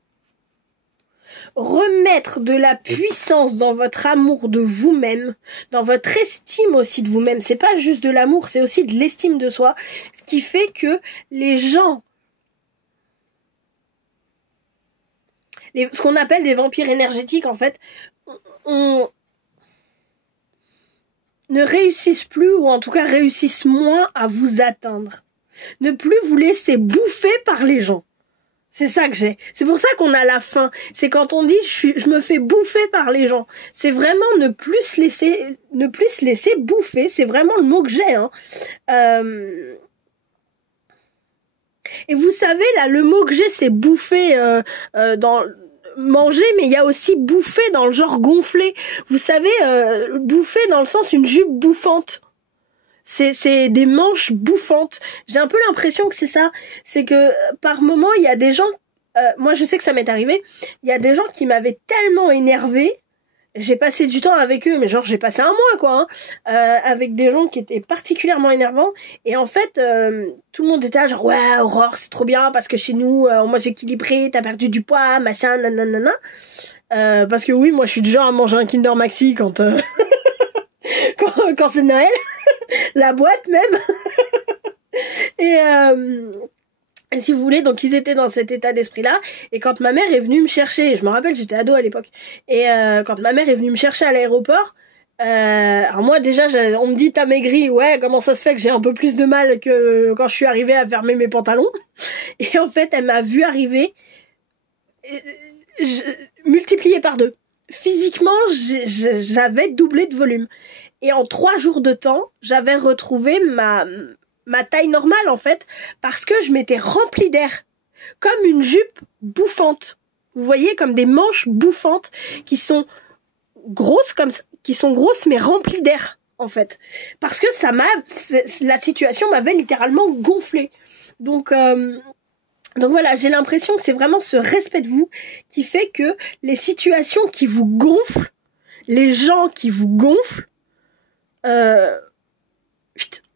Remettre de la puissance dans votre amour de vous-même, dans votre estime aussi de vous-même. C'est pas juste de l'amour, c'est aussi de l'estime de soi. Ce qui fait que les gens, ce qu'on appelle des vampires énergétiques, en fait, ne réussissent plus, ou en tout cas réussissent moins à vous atteindre. Ne plus vous laisser bouffer par les gens. C'est ça que j'ai. C'est pour ça qu'on a la faim. C'est quand on dit je me fais bouffer par les gens. C'est vraiment ne plus se laisser bouffer. C'est vraiment le mot que j'ai. Hein. Et vous savez là, le mot que j'ai c'est bouffer dans manger, mais il y a aussi bouffer dans le genre gonfler. Vous savez, bouffer dans le sens une jupe bouffante. C'est des manches bouffantes. J'ai un peu l'impression que c'est ça. C'est que par moment, il y a des gens... moi, je sais que ça m'est arrivé. Il y a des gens qui m'avaient tellement énervée. J'ai passé du temps avec eux, mais genre j'ai passé un mois, quoi. Hein, avec des gens qui étaient particulièrement énervants. Et en fait, tout le monde était là, genre, ouais, Aurore, c'est trop bien, parce que chez nous, moi j'ai équilibré, t'as perdu du poids, machin, nanana. Parce que oui, moi je suis du genre à manger un Kinder Maxi quand... quand c'est Noël. La boîte même. Et si vous voulez, donc ils étaient dans cet état d'esprit-là, et quand ma mère est venue me chercher, je me rappelle, j'étais ado à l'époque, et quand ma mère est venue me chercher à l'aéroport, alors moi déjà, on me dit t'as maigri, ouais, comment ça se fait que j'ai un peu plus de mal que quand je suis arrivée à fermer mes pantalons, et en fait elle m'a vu arriver, multiplié par 2. Physiquement, j'avais doublé de volume. Et en 3 jours de temps, j'avais retrouvé ma taille normale, en fait, parce que je m'étais remplie d'air. Comme une jupe bouffante. Vous voyez, comme des manches bouffantes qui sont grosses, mais remplies d'air, en fait. Parce que la situation m'avait littéralement gonflé. Donc voilà, j'ai l'impression que c'est vraiment ce respect de vous qui fait que les situations qui vous gonflent, les gens qui vous gonflent,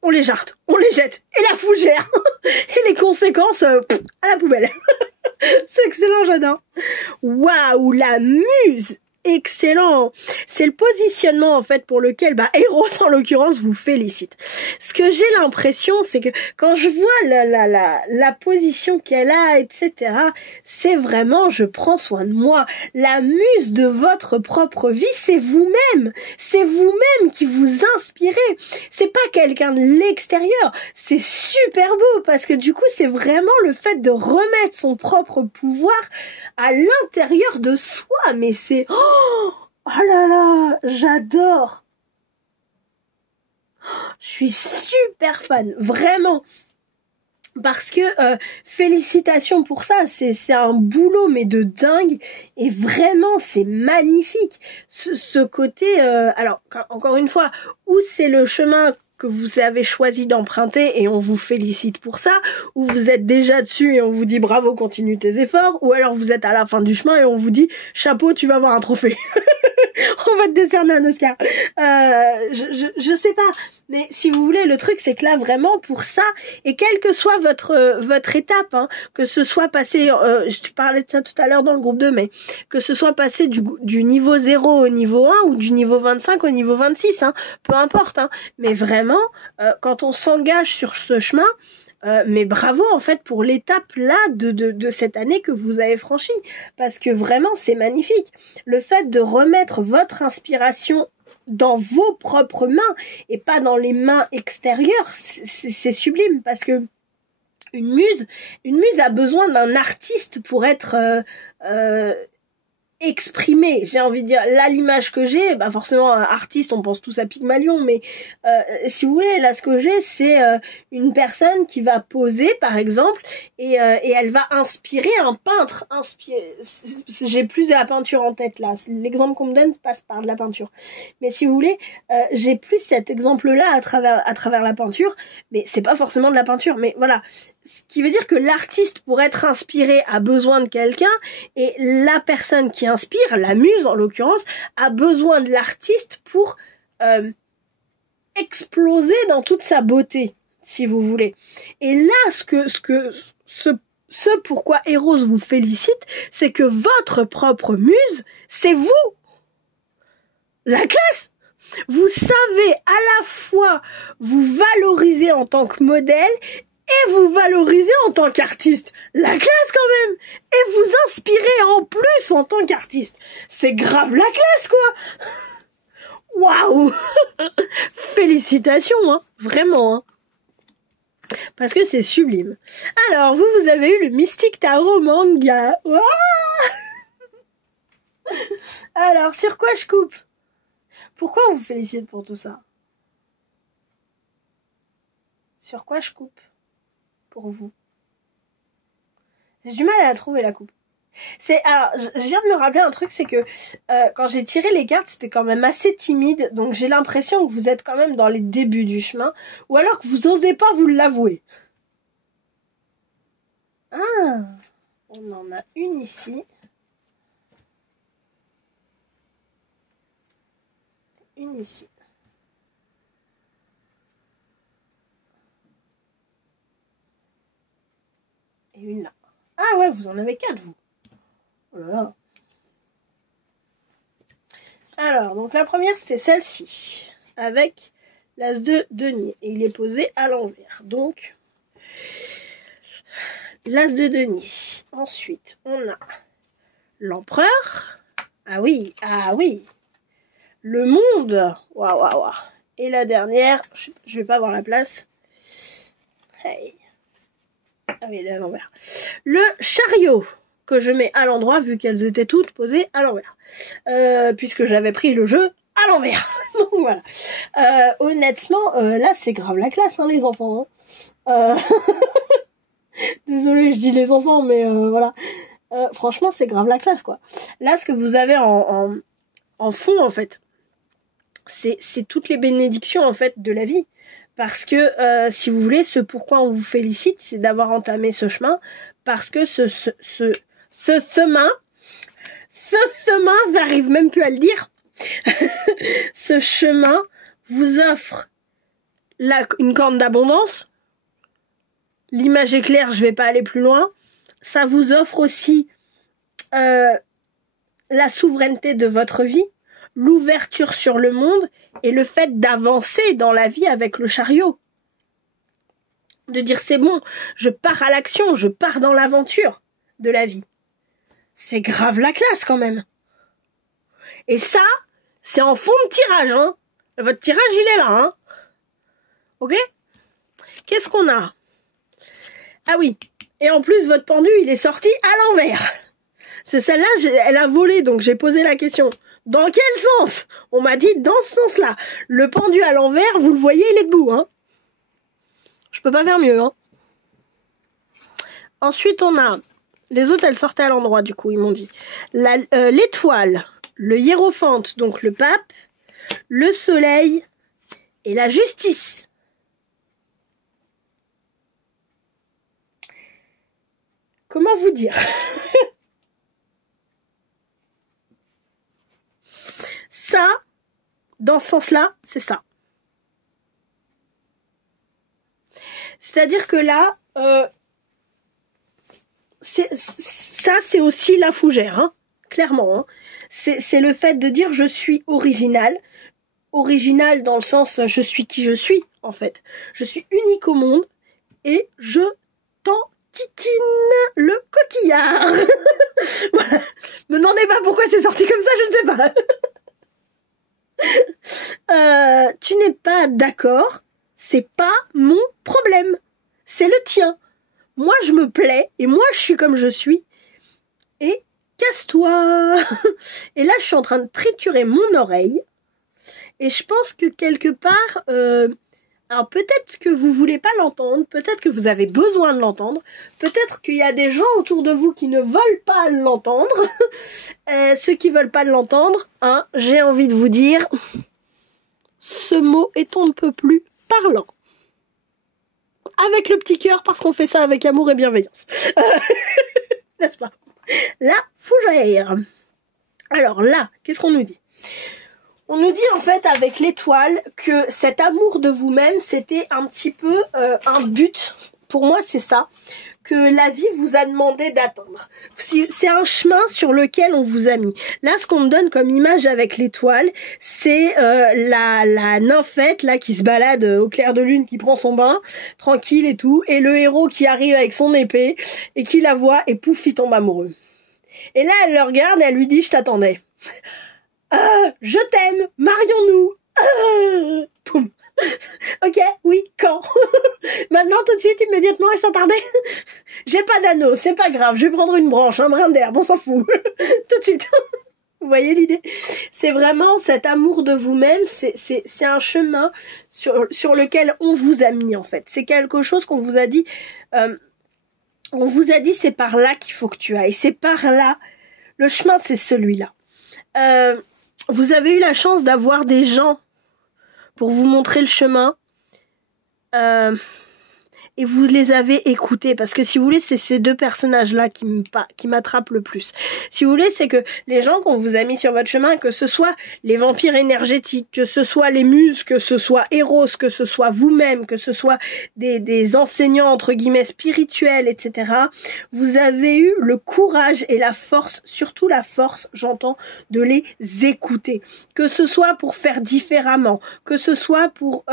on les jarte, on les jette, et la fougère, et les conséquences, à la poubelle. C'est excellent, j'adore. Waouh, la muse, excellent. C'est le positionnement en fait pour lequel Eros en l'occurrence vous félicite. Ce que j'ai l'impression, c'est que quand je vois la position qu'elle a, etc., c'est vraiment je prends soin de moi. La muse de votre propre vie, c'est vous-même. C'est vous-même qui vous inspirez. C'est pas quelqu'un de l'extérieur. C'est super beau parce que du coup, c'est vraiment le fait de remettre son propre pouvoir à l'intérieur de soi. Mais c'est... Oh là là, j'adore. Je suis super fan, vraiment. Parce que félicitations pour ça, c'est un boulot mais de dingue et vraiment c'est magnifique. Ce côté, alors encore une fois, où c'est le chemin que vous avez choisi d'emprunter et on vous félicite pour ça, ou vous êtes déjà dessus et on vous dit bravo, continue tes efforts, ou alors vous êtes à la fin du chemin et on vous dit chapeau, tu vas avoir un trophée. On va te décerner un Oscar. Je sais pas, mais si vous voulez, le truc c'est que là vraiment pour ça, et quelle que soit votre étape, hein, que ce soit passé, je parlais de ça tout à l'heure dans le groupe 2, mais que ce soit passé du niveau 0 au niveau 1 ou du niveau 25 au niveau 26, hein, peu importe, hein, mais vraiment, quand on s'engage sur ce chemin, mais bravo en fait pour l'étape là de cette année que vous avez franchie, parce que vraiment c'est magnifique. Le fait de remettre votre inspiration dans vos propres mains et pas dans les mains extérieures, c'est sublime, parce que une muse a besoin d'un artiste pour être exprimé, j'ai envie de dire. Là, l'image que j'ai, forcément artiste, on pense tous à Pygmalion, mais si vous voulez, là ce que j'ai, c'est une personne qui va poser par exemple et elle va inspirer un peintre. J'ai plus de la peinture en tête là, l'exemple qu'on me donne passe par de la peinture, mais si vous voulez, j'ai plus cet exemple là à travers la peinture, mais c'est pas forcément de la peinture, mais voilà. Ce qui veut dire que l'artiste, pour être inspiré, a besoin de quelqu'un, et la personne qui inspire, la muse en l'occurrence, a besoin de l'artiste pour exploser dans toute sa beauté, si vous voulez. Et là, ce pourquoi Eros vous félicite, c'est que votre propre muse, c'est vous. La classe! Vous savez à la fois vous valoriser en tant que modèle et vous valoriser en tant qu'artiste. La classe quand même. Et vous inspirer en plus en tant qu'artiste. C'est grave la classe quoi. Waouh. Félicitations, hein. Vraiment, hein. Parce que c'est sublime. Alors, vous avez eu le Mystic Tarot Manga. Waouh. Alors, sur quoi je coupe? Pourquoi on vous félicite pour tout ça? Sur quoi je coupe? Pour vous. J'ai du mal à la trouver, la coupe. Alors, je viens de me rappeler un truc, c'est que quand j'ai tiré les cartes, c'était quand même assez timide, donc j'ai l'impression que vous êtes quand même dans les débuts du chemin, ou alors que vous osez pas vous l'avouer. Ah, on en a une ici. Une ici. Et une là. Ah ouais, vous en avez 4, vous. Oh là là. Alors, donc la première, c'est celle-ci. Avec l'as de denier. Et il est posé à l'envers. Donc, l'as de denier. Ensuite, on a l'empereur. Ah oui, ah oui. Le monde. Waouh, waouh, waouh. Et la dernière, je vais pas avoir la place. Hey. Ah oui, elle est à l'envers. Le chariot, que je mets à l'endroit, vu qu'elles étaient toutes posées à l'envers. Puisque j'avais pris le jeu à l'envers. Donc voilà. Honnêtement, là, c'est grave la classe, hein, les enfants. Hein. Désolée, je dis les enfants, mais voilà. Franchement, c'est grave la classe, quoi. Là, ce que vous avez en fond, en fait, c'est toutes les bénédictions, en fait, de la vie. Parce que, si vous voulez, ce pourquoi on vous félicite, c'est d'avoir entamé ce chemin. Parce que ce chemin, j'arrive même plus à le dire. Ce chemin vous offre une corne d'abondance. L'image est claire, je vais pas aller plus loin. Ça vous offre aussi la souveraineté de votre vie, l'ouverture sur le monde et le fait d'avancer dans la vie avec le chariot. De dire c'est bon, je pars à l'action, je pars dans l'aventure de la vie. C'est grave la classe quand même. Et ça, c'est en fond de tirage, hein. Votre tirage, il est là, hein. Ok? Qu'est-ce qu'on a? Ah oui. Et en plus, votre pendu, il est sorti à l'envers. C'est celle-là, elle a volé, donc j'ai posé la question. Dans quel sens? On m'a dit dans ce sens-là. Le pendu à l'envers, vous le voyez, il est debout, hein. Je peux pas faire mieux, hein. Ensuite, on a... Les autres, elles sortaient à l'endroit, du coup, ils m'ont dit. L'étoile, le hiérophante, donc le pape, le soleil et la justice. Comment vous dire? Ça, dans ce sens-là, c'est ça. C'est-à-dire que là, ça, c'est aussi la fougère, hein, clairement. Hein. C'est le fait de dire je suis original. Original dans le sens je suis qui je suis, en fait. Je suis unique au monde et je t'enquiquine le coquillard. Voilà. Me demandez pas pourquoi c'est sorti comme ça, je ne sais pas. Tu n'es pas d'accord, c'est pas mon problème. C'est le tien. Moi, je me plais, et moi, je suis comme je suis, et casse-toi. Et là, je suis en train de triturer mon oreille, et je pense que quelque part, alors peut-être que vous voulez pas l'entendre, peut-être que vous avez besoin de l'entendre, peut-être qu'il y a des gens autour de vous qui ne veulent pas l'entendre. Ceux qui veulent pas l'entendre, hein, j'ai envie de vous dire, ce mot est on ne peut plus parlant. Avec le petit cœur, parce qu'on fait ça avec amour et bienveillance. N'est-ce pas? La fougère. Alors là, qu'est-ce qu'on nous dit? On nous dit en fait avec l'étoile que cet amour de vous-même, c'était un petit peu un but. Pour moi, c'est ça. Que la vie vous a demandé d'atteindre. C'est un chemin sur lequel on vous a mis. Là, ce qu'on me donne comme image avec l'étoile, c'est la nymphette là qui se balade au clair de lune, qui prend son bain, tranquille et tout, et le héros qui arrive avec son épée, et qui la voit, et pouf, il tombe amoureux. Et là, elle le regarde et elle lui dit, je t'attendais. Je t'aime, marions-nous. Poum. Ok, oui, quand? Maintenant, tout de suite, immédiatement, et sans tarder. J'ai pas d'anneau, c'est pas grave, je vais prendre une branche, un brin d'herbe, on s'en fout. Tout de suite. Vous voyez l'idée? C'est vraiment cet amour de vous-même, c'est un chemin sur lequel on vous a mis, en fait. C'est quelque chose qu'on vous a dit, on vous a dit, c'est par là qu'il faut que tu ailles, c'est par là. Le chemin, c'est celui-là. Vous avez eu la chance d'avoir des gens pour vous montrer le chemin, et vous les avez écoutés, parce que si vous voulez, c'est ces deux personnages-là qui m'attrapent le plus. Si vous voulez, c'est que les gens qu'on vous a mis sur votre chemin, que ce soit les vampires énergétiques, que ce soit les muses, que ce soit Eros, que ce soit vous-même, que ce soit des enseignants, entre guillemets, spirituels, etc., vous avez eu le courage et la force, surtout la force, j'entends, de les écouter. Que ce soit pour faire différemment, que ce soit pour...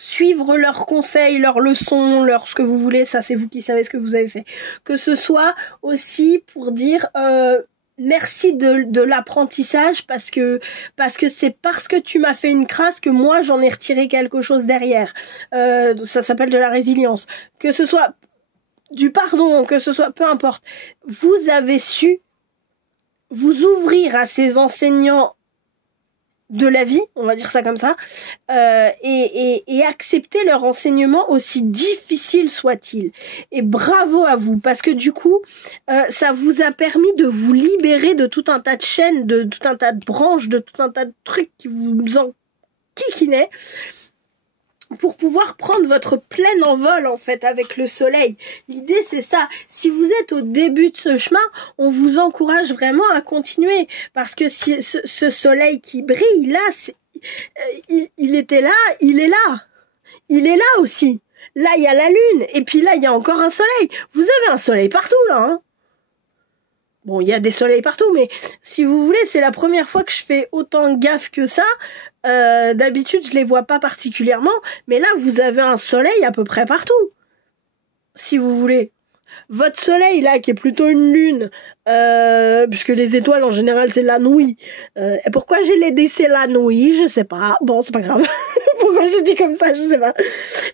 suivre leurs conseils, leurs leçons, ce que vous voulez, ça c'est vous qui savez ce que vous avez fait. Que ce soit aussi pour dire merci de l'apprentissage parce que c'est parce que tu m'as fait une crasse que moi j'en ai retiré quelque chose derrière. Ça s'appelle de la résilience. Que ce soit du pardon, que ce soit peu importe. Vous avez su vous ouvrir à ces enseignants de la vie, on va dire ça comme ça, et accepter leur enseignement aussi difficile soit-il. Et bravo à vous, parce que du coup, ça vous a permis de vous libérer de tout un tas de chaînes, de tout un tas de branches, de tout un tas de trucs qui vous enquiquinaient, pour pouvoir prendre votre plein envol en fait avec le soleil. L'idée c'est ça. Si vous êtes au début de ce chemin, on vous encourage vraiment à continuer parce que si ce soleil qui brille là, il était là, il est là. Il est là aussi. Là il y a la lune et puis là il y a encore un soleil. Vous avez un soleil partout là. Hein. Bon, il y a des soleils partout, mais si vous voulez, c'est la première fois que je fais autant gaffe que ça. D'habitude, je les vois pas particulièrement, mais là, vous avez un soleil à peu près partout, si vous voulez. Votre soleil, là, qui est plutôt une lune, puisque les étoiles, en général, c'est la nuit. Et pourquoi j'ai les dés, c'est la nuit, je sais pas. Bon, c'est pas grave. Pourquoi je dis comme ça, je sais pas.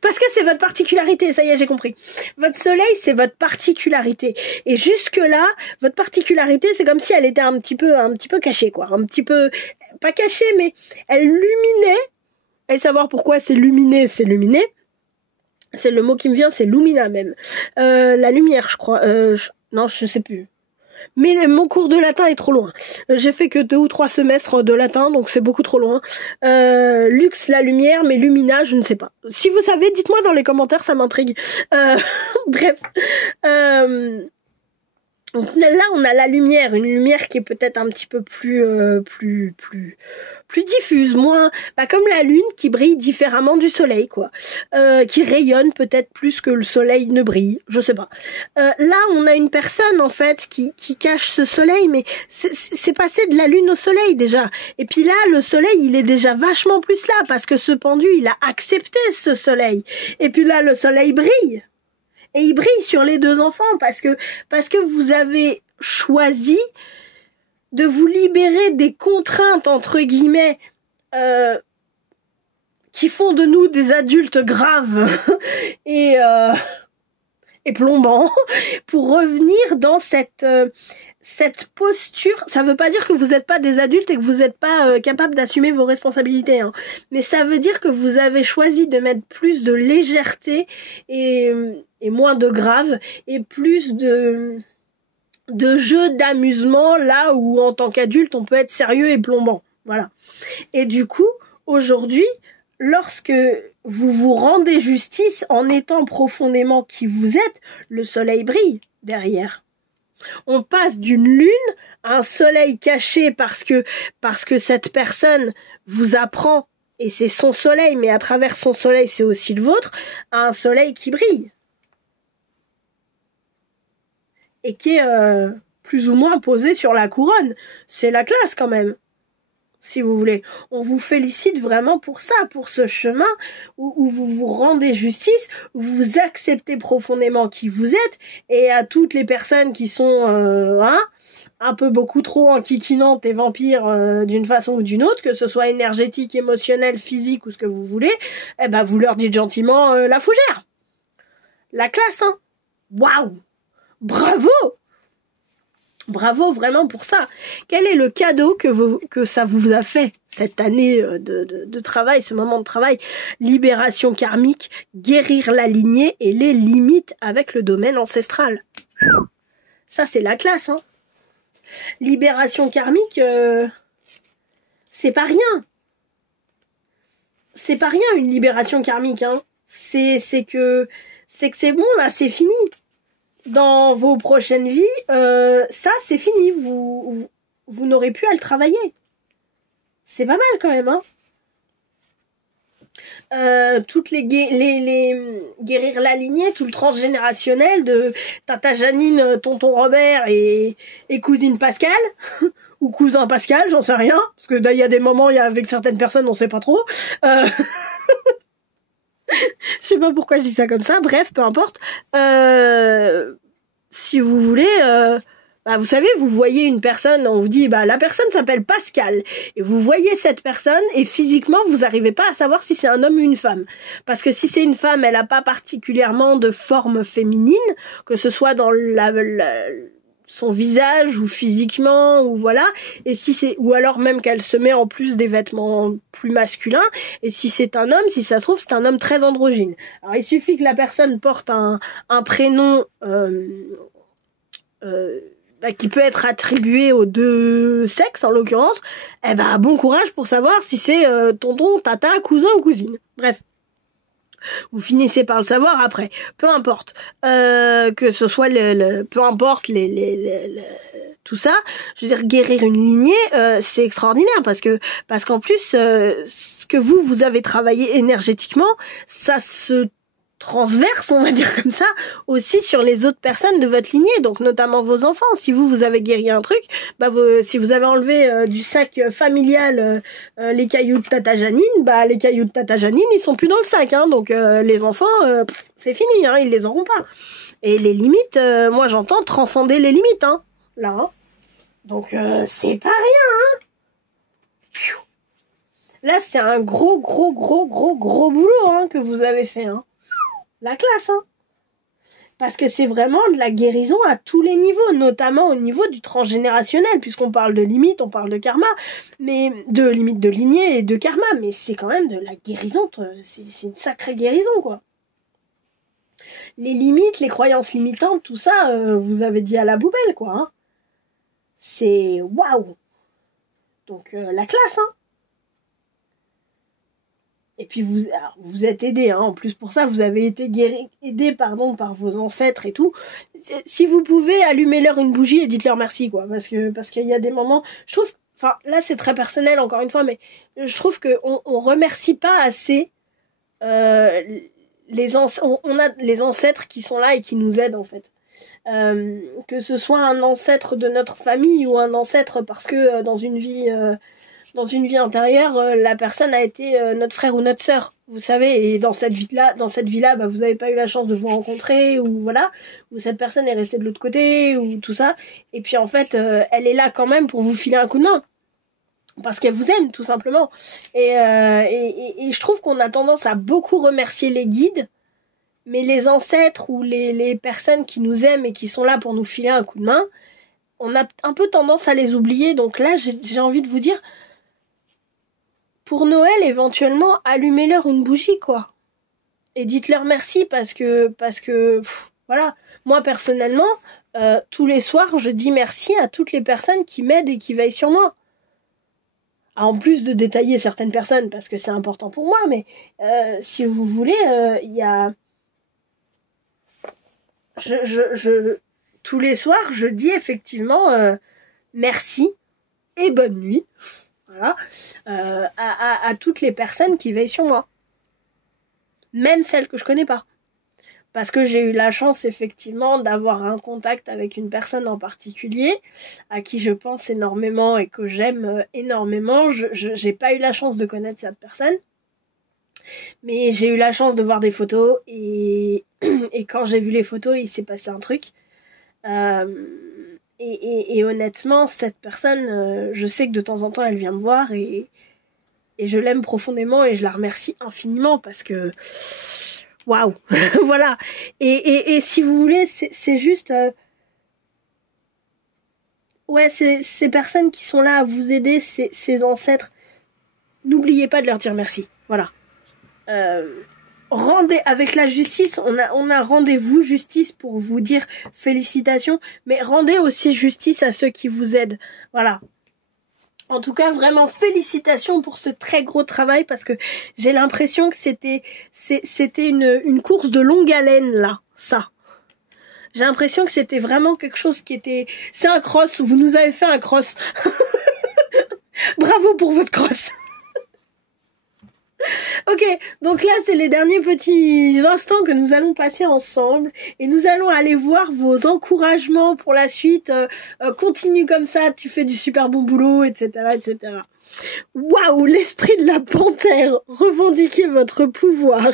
Parce que c'est votre particularité, ça y est, j'ai compris. Votre soleil, c'est votre particularité. Et jusque-là, votre particularité, c'est comme si elle était un petit peu cachée, quoi. Un petit peu, pas cachée, mais elle luminait. Et savoir pourquoi c'est luminé, c'est le mot qui me vient, c'est lumina même. La lumière, je crois. Non, je sais plus. Mais mon cours de latin est trop loin. J'ai fait que 2 ou 3 semestres de latin, donc c'est beaucoup trop loin. Lux, la lumière, mais lumina, je ne sais pas. Si vous savez, dites-moi dans les commentaires, ça m'intrigue. Bref. Donc là, on a la lumière, une lumière qui est peut-être un petit peu plus diffuse, moins, comme la lune qui brille différemment du soleil, quoi, qui rayonne peut-être plus que le soleil ne brille, je sais pas. Là, on a une personne en fait qui cache ce soleil, mais c'est passé de la lune au soleil déjà. Et puis là, le soleil, il est déjà vachement plus là parce que ce pendu, il a accepté ce soleil. Et puis là, le soleil brille. Et il brille sur les 2 enfants parce que vous avez choisi de vous libérer des contraintes, entre guillemets, qui font de nous des adultes graves et plombants, pour revenir dans cette posture. Ça veut pas dire que vous n'êtes pas des adultes et que vous n'êtes pas capable d'assumer vos responsabilités, hein. Mais ça veut dire que vous avez choisi de mettre plus de légèreté et moins de grave et plus de jeux d'amusement là où en tant qu'adulte on peut être sérieux et plombant. Voilà. Et du coup, aujourd'hui, lorsque vous vous rendez justice en étant profondément qui vous êtes, le soleil brille derrière. On passe d'une lune à un soleil caché parce que cette personne vous apprend, et c'est son soleil, mais à travers son soleil, c'est aussi le vôtre, à un soleil qui brille. Et qui est plus ou moins posé sur la couronne. C'est la classe quand même, si vous voulez. On vous félicite vraiment pour ça, pour ce chemin où vous vous rendez justice, où vous acceptez profondément qui vous êtes, et à toutes les personnes qui sont un peu beaucoup trop enquiquinantes et vampires d'une façon ou d'une autre, que ce soit énergétique, émotionnel, physique ou ce que vous voulez, vous leur dites gentiment la fougère. La classe, hein. Waouh! Bravo! Bravo vraiment pour ça. Quel est le cadeau que ça vous a fait cette année de travail, ce moment de travail? Libération karmique, guérir la lignée et les limites avec le domaine ancestral. Ça, c'est la classe, hein. Libération karmique, c'est pas rien. C'est pas rien une libération karmique, hein. C'est que c'est bon là, c'est fini. Dans vos prochaines vies, ça c'est fini, vous n'aurez plus à le travailler. C'est pas mal quand même, hein. Toutes les guérir la lignée, tout le transgénérationnel de tata Janine, tonton Robert et cousine Pascal ou cousin Pascal, j'en sais rien, parce que il y a des moments, avec certaines personnes, on sait pas trop. Je sais pas pourquoi je dis ça comme ça, bref, peu importe. Si vous voulez, vous savez, vous voyez une personne, on vous dit, la personne s'appelle Pascal, et vous voyez cette personne, et physiquement, vous n'arrivez pas à savoir si c'est un homme ou une femme. Parce que si c'est une femme, elle n'a pas particulièrement de forme féminine, que ce soit dans son visage ou physiquement ou voilà, et si c'est, ou alors même qu'elle se met en plus des vêtements plus masculins, et si c'est un homme, si ça se trouve c'est un homme très androgyne. Alors il suffit que la personne porte un prénom qui peut être attribué aux 2 sexes en l'occurrence, bon courage pour savoir si c'est tonton, tata, cousin ou cousine. Bref. Vous finissez par le savoir après. Peu importe. Que ce soit peu importe tout ça. Je veux dire, guérir une lignée, c'est extraordinaire parce qu'en plus, ce que vous avez travaillé énergétiquement, ça se transverse, on va dire comme ça, aussi sur les autres personnes de votre lignée, donc notamment vos enfants. Si vous avez guéri un truc, bah si vous avez enlevé du sac familial les cailloux de Tata Janine, bah les cailloux de Tata Janine, ils sont plus dans le sac, hein, donc les enfants, c'est fini, hein, ils les auront pas. Et les limites, moi j'entends transcender les limites, hein, là, hein. Donc c'est pas rien, hein. Là c'est un gros boulot, hein, que vous avez fait, hein. La classe, hein. Parce que c'est vraiment de la guérison à tous les niveaux, notamment au niveau du transgénérationnel, puisqu'on parle de limites, on parle de karma, mais de limites de lignée et de karma, mais c'est quand même de la guérison, c'est une sacrée guérison, quoi. Les limites, les croyances limitantes, tout ça, vous avez dit à la poubelle, quoi, hein. C'est waouh. Donc la classe, hein. Et puis vous êtes aidé, hein. En plus pour ça, vous avez été aidé par vos ancêtres et tout. Si vous pouvez, allumez-leur une bougie et dites-leur merci, quoi. Parce qu'il y a des moments, je trouve, enfin là c'est très personnel encore une fois, mais je trouve que on remercie pas assez on a les ancêtres qui sont là et qui nous aident en fait. Que ce soit un ancêtre de notre famille ou un ancêtre parce que dans une vie antérieure, la personne a été notre frère ou notre sœur, vous savez, et dans cette vie-là, bah, vous n'avez pas eu la chance de vous rencontrer, ou voilà, ou cette personne est restée de l'autre côté, ou tout ça, et puis en fait, elle est là quand même pour vous filer un coup de main, parce qu'elle vous aime, tout simplement. Et je trouve qu'on a tendance à beaucoup remercier les guides, mais les ancêtres ou les personnes qui nous aiment et qui sont là pour nous filer un coup de main, on a un peu tendance à les oublier, donc là, j'ai envie de vous dire, pour Noël, éventuellement, allumez-leur une bougie, quoi. Et dites-leur merci parce que voilà. Moi, personnellement, tous les soirs, je dis merci à toutes les personnes qui m'aident et qui veillent sur moi. En plus de détailler certaines personnes, parce que c'est important pour moi, mais si vous voulez, il y a... tous les soirs, je dis effectivement merci et bonne nuit. Voilà, à toutes les personnes qui veillent sur moi, même celles que je connais pas, parce que j'ai eu la chance effectivement d'avoir un contact avec une personne en particulier à qui je pense énormément et que j'aime énormément. J'ai pas eu la chance de connaître cette personne, mais j'ai eu la chance de voir des photos et quand j'ai vu les photos, il s'est passé un truc. Et honnêtement, cette personne, je sais que de temps en temps, elle vient me voir et je l'aime profondément et je la remercie infiniment parce que, waouh, voilà. Et si vous voulez, c'est juste, ouais, ces personnes qui sont là à vous aider, ces ancêtres, n'oubliez pas de leur dire merci. Voilà. Rendez avec la justice, on a rendez-vous justice pour vous dire félicitations, mais rendez aussi justice à ceux qui vous aident. Voilà. En tout cas, vraiment félicitations pour ce très gros travail parce que j'ai l'impression que c'était une course de longue haleine là, ça. J'ai l'impression que c'était vraiment quelque chose qui était... C'est un cross, vous nous avez fait un cross. Bravo pour votre cross. Ok, donc là c'est les derniers petits instants que nous allons passer ensemble et nous allons aller voir vos encouragements pour la suite. Continue comme ça, tu fais du super bon boulot, etc., etc. Waouh, l'esprit de la panthère, revendiquez votre pouvoir.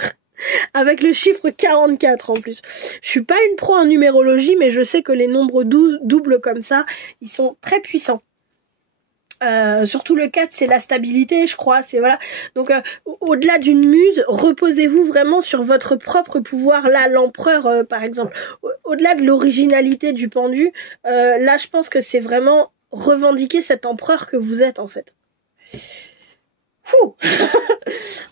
Avec le chiffre 44 en plus. Je suis pas une pro en numérologie, mais je sais que les nombres doubles comme ça, ils sont très puissants. Surtout le 4, c'est la stabilité, je crois, c'est voilà. Donc au-delà d'une muse, reposez-vous vraiment sur votre propre pouvoir. Là, l'empereur, par exemple, au-delà de l'originalité du pendu, là, je pense que c'est vraiment revendiquer cet empereur que vous êtes en fait.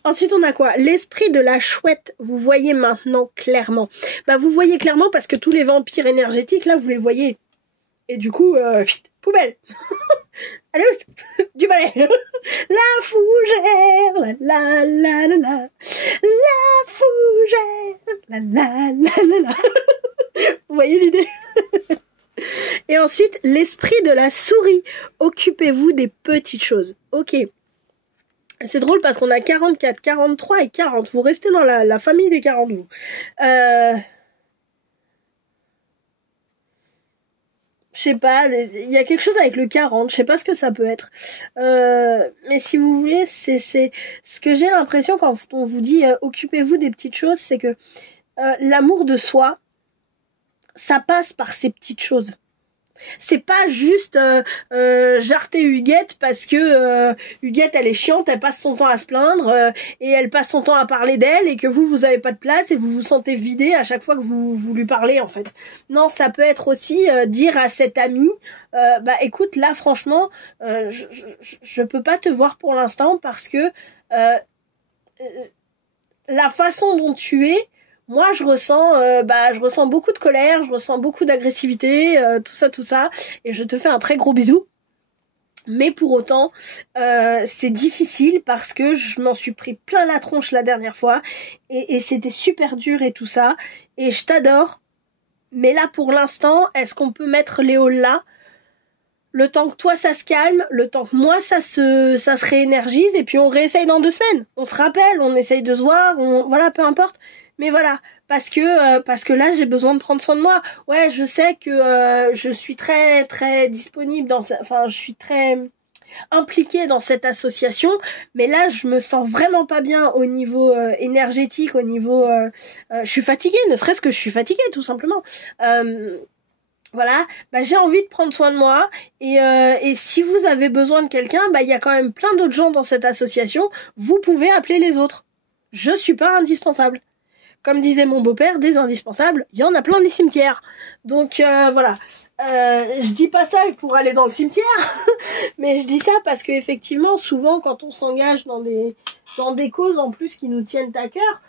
Ensuite, on a quoi? L'esprit de la chouette. Vous voyez maintenant clairement. Bah, vous voyez clairement parce que tous les vampires énergétiques, là, vous les voyez. Et du coup, poubelle. Allez, du balai. La fougère, la la la la la. La fougère, la la la la la. Vous voyez l'idée? Et ensuite, l'esprit de la souris. Occupez-vous des petites choses. Ok. C'est drôle parce qu'on a 44, 43 et 40. Vous restez dans la famille des 40, vous. Je sais pas, il y a quelque chose avec le 40, je sais pas ce que ça peut être. Mais si vous voulez, c'est ce que j'ai l'impression quand on vous dit occupez-vous des petites choses, c'est que l'amour de soi, ça passe par ces petites choses. C'est pas juste jarter Huguette parce que Huguette elle est chiante, elle passe son temps à se plaindre et elle passe son temps à parler d'elle et que vous avez pas de place et vous vous sentez vidé à chaque fois que vous lui parlez en fait. Non, ça peut être aussi dire à cet ami bah écoute là franchement je peux pas te voir pour l'instant parce que la façon dont tu es, moi je ressens beaucoup de colère, je ressens beaucoup d'agressivité, tout ça, et je te fais un très gros bisou. Mais pour autant, c'est difficile parce que je m'en suis pris plein la tronche la dernière fois et c'était super dur et tout ça. Et je t'adore, mais là pour l'instant, est-ce qu'on peut mettre Léo là? Le temps que toi ça se calme, le temps que moi ça se réénergise et puis on réessaye dans 2 semaines. On se rappelle, on essaye de se voir, voilà, peu importe. Mais voilà, parce que là j'ai besoin de prendre soin de moi. Ouais, je sais que je suis très très disponible je suis très impliquée dans cette association, mais là je me sens vraiment pas bien au niveau énergétique, au niveau je suis fatiguée, ne serait-ce que je suis fatiguée tout simplement. Voilà, bah j'ai envie de prendre soin de moi et si vous avez besoin de quelqu'un, bah il y a quand même plein d'autres gens dans cette association, vous pouvez appeler les autres. Je suis pas indispensable. Comme disait mon beau-père, des indispensables, il y en a plein des cimetières. Donc voilà. Je dis pas ça pour aller dans le cimetière, mais je dis ça parce que effectivement, souvent quand on s'engage dans des causes en plus qui nous tiennent à cœur,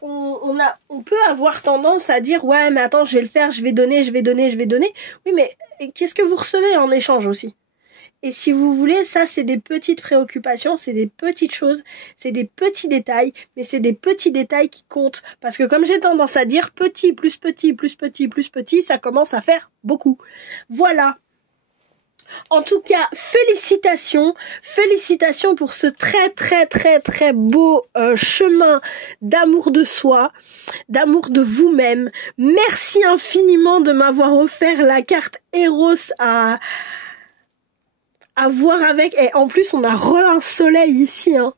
on peut avoir tendance à dire ouais mais attends je vais le faire, je vais donner. Oui mais qu'est-ce que vous recevez en échange aussi? Et si vous voulez, ça c'est des petites préoccupations, c'est des petites choses, c'est des petits détails, mais c'est des petits détails qui comptent. Parce que comme j'ai tendance à dire, petit plus petit plus petit plus petit, ça commence à faire beaucoup. Voilà. En tout cas, félicitations pour ce très très très très beau chemin d'amour de soi, d'amour de vous-même. Merci infiniment de m'avoir offert la carte Eros à voir avec. Et en plus, on a un soleil ici, hein,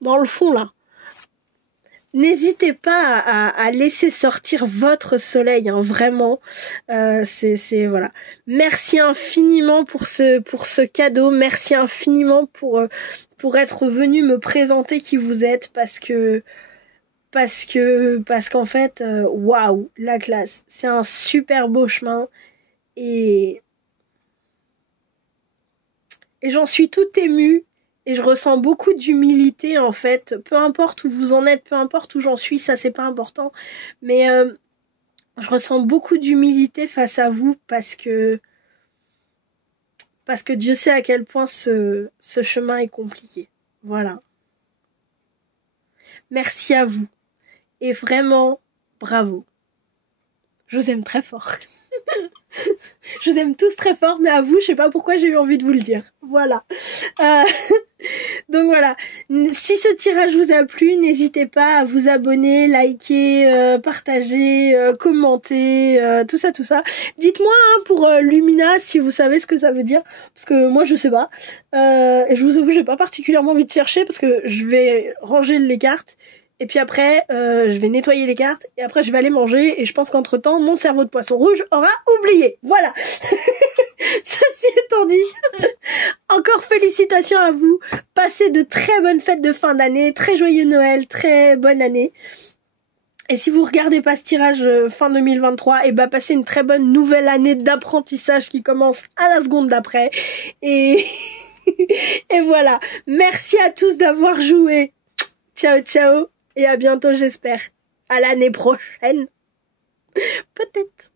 dans le fond là. N'hésitez pas à laisser sortir votre soleil, hein, vraiment. C'est voilà. Merci infiniment pour ce cadeau. Merci infiniment pour être venu me présenter qui vous êtes parce qu'en fait, waouh, la classe. C'est un super beau chemin et j'en suis toute émue. Et je ressens beaucoup d'humilité en fait, peu importe où vous en êtes, peu importe où j'en suis, ça c'est pas important. Mais je ressens beaucoup d'humilité face à vous parce que Dieu sait à quel point ce chemin est compliqué. Voilà. Merci à vous. Et vraiment, bravo. Je vous aime très fort. Je vous aime tous très fort, mais à vous, je sais pas pourquoi j'ai eu envie de vous le dire. Voilà. Donc voilà, si ce tirage vous a plu, n'hésitez pas à vous abonner, liker, partager, commenter, tout ça. Dites-moi hein, pour Lumina si vous savez ce que ça veut dire, parce que moi je sais pas. Et je vous avoue, j'ai pas particulièrement envie de chercher parce que je vais ranger les cartes. Et puis après, je vais nettoyer les cartes et après je vais aller manger et je pense qu'entre-temps, mon cerveau de poisson rouge aura oublié. Voilà. Ceci étant dit, encore félicitations à vous. Passez de très bonnes fêtes de fin d'année, très joyeux Noël, très bonne année. Et si vous regardez pas ce tirage fin 2023, et bah passez une très bonne nouvelle année d'apprentissage qui commence à la seconde d'après. Et et voilà. Merci à tous d'avoir joué. Ciao ciao. Et à bientôt, j'espère. À l'année prochaine. Peut-être.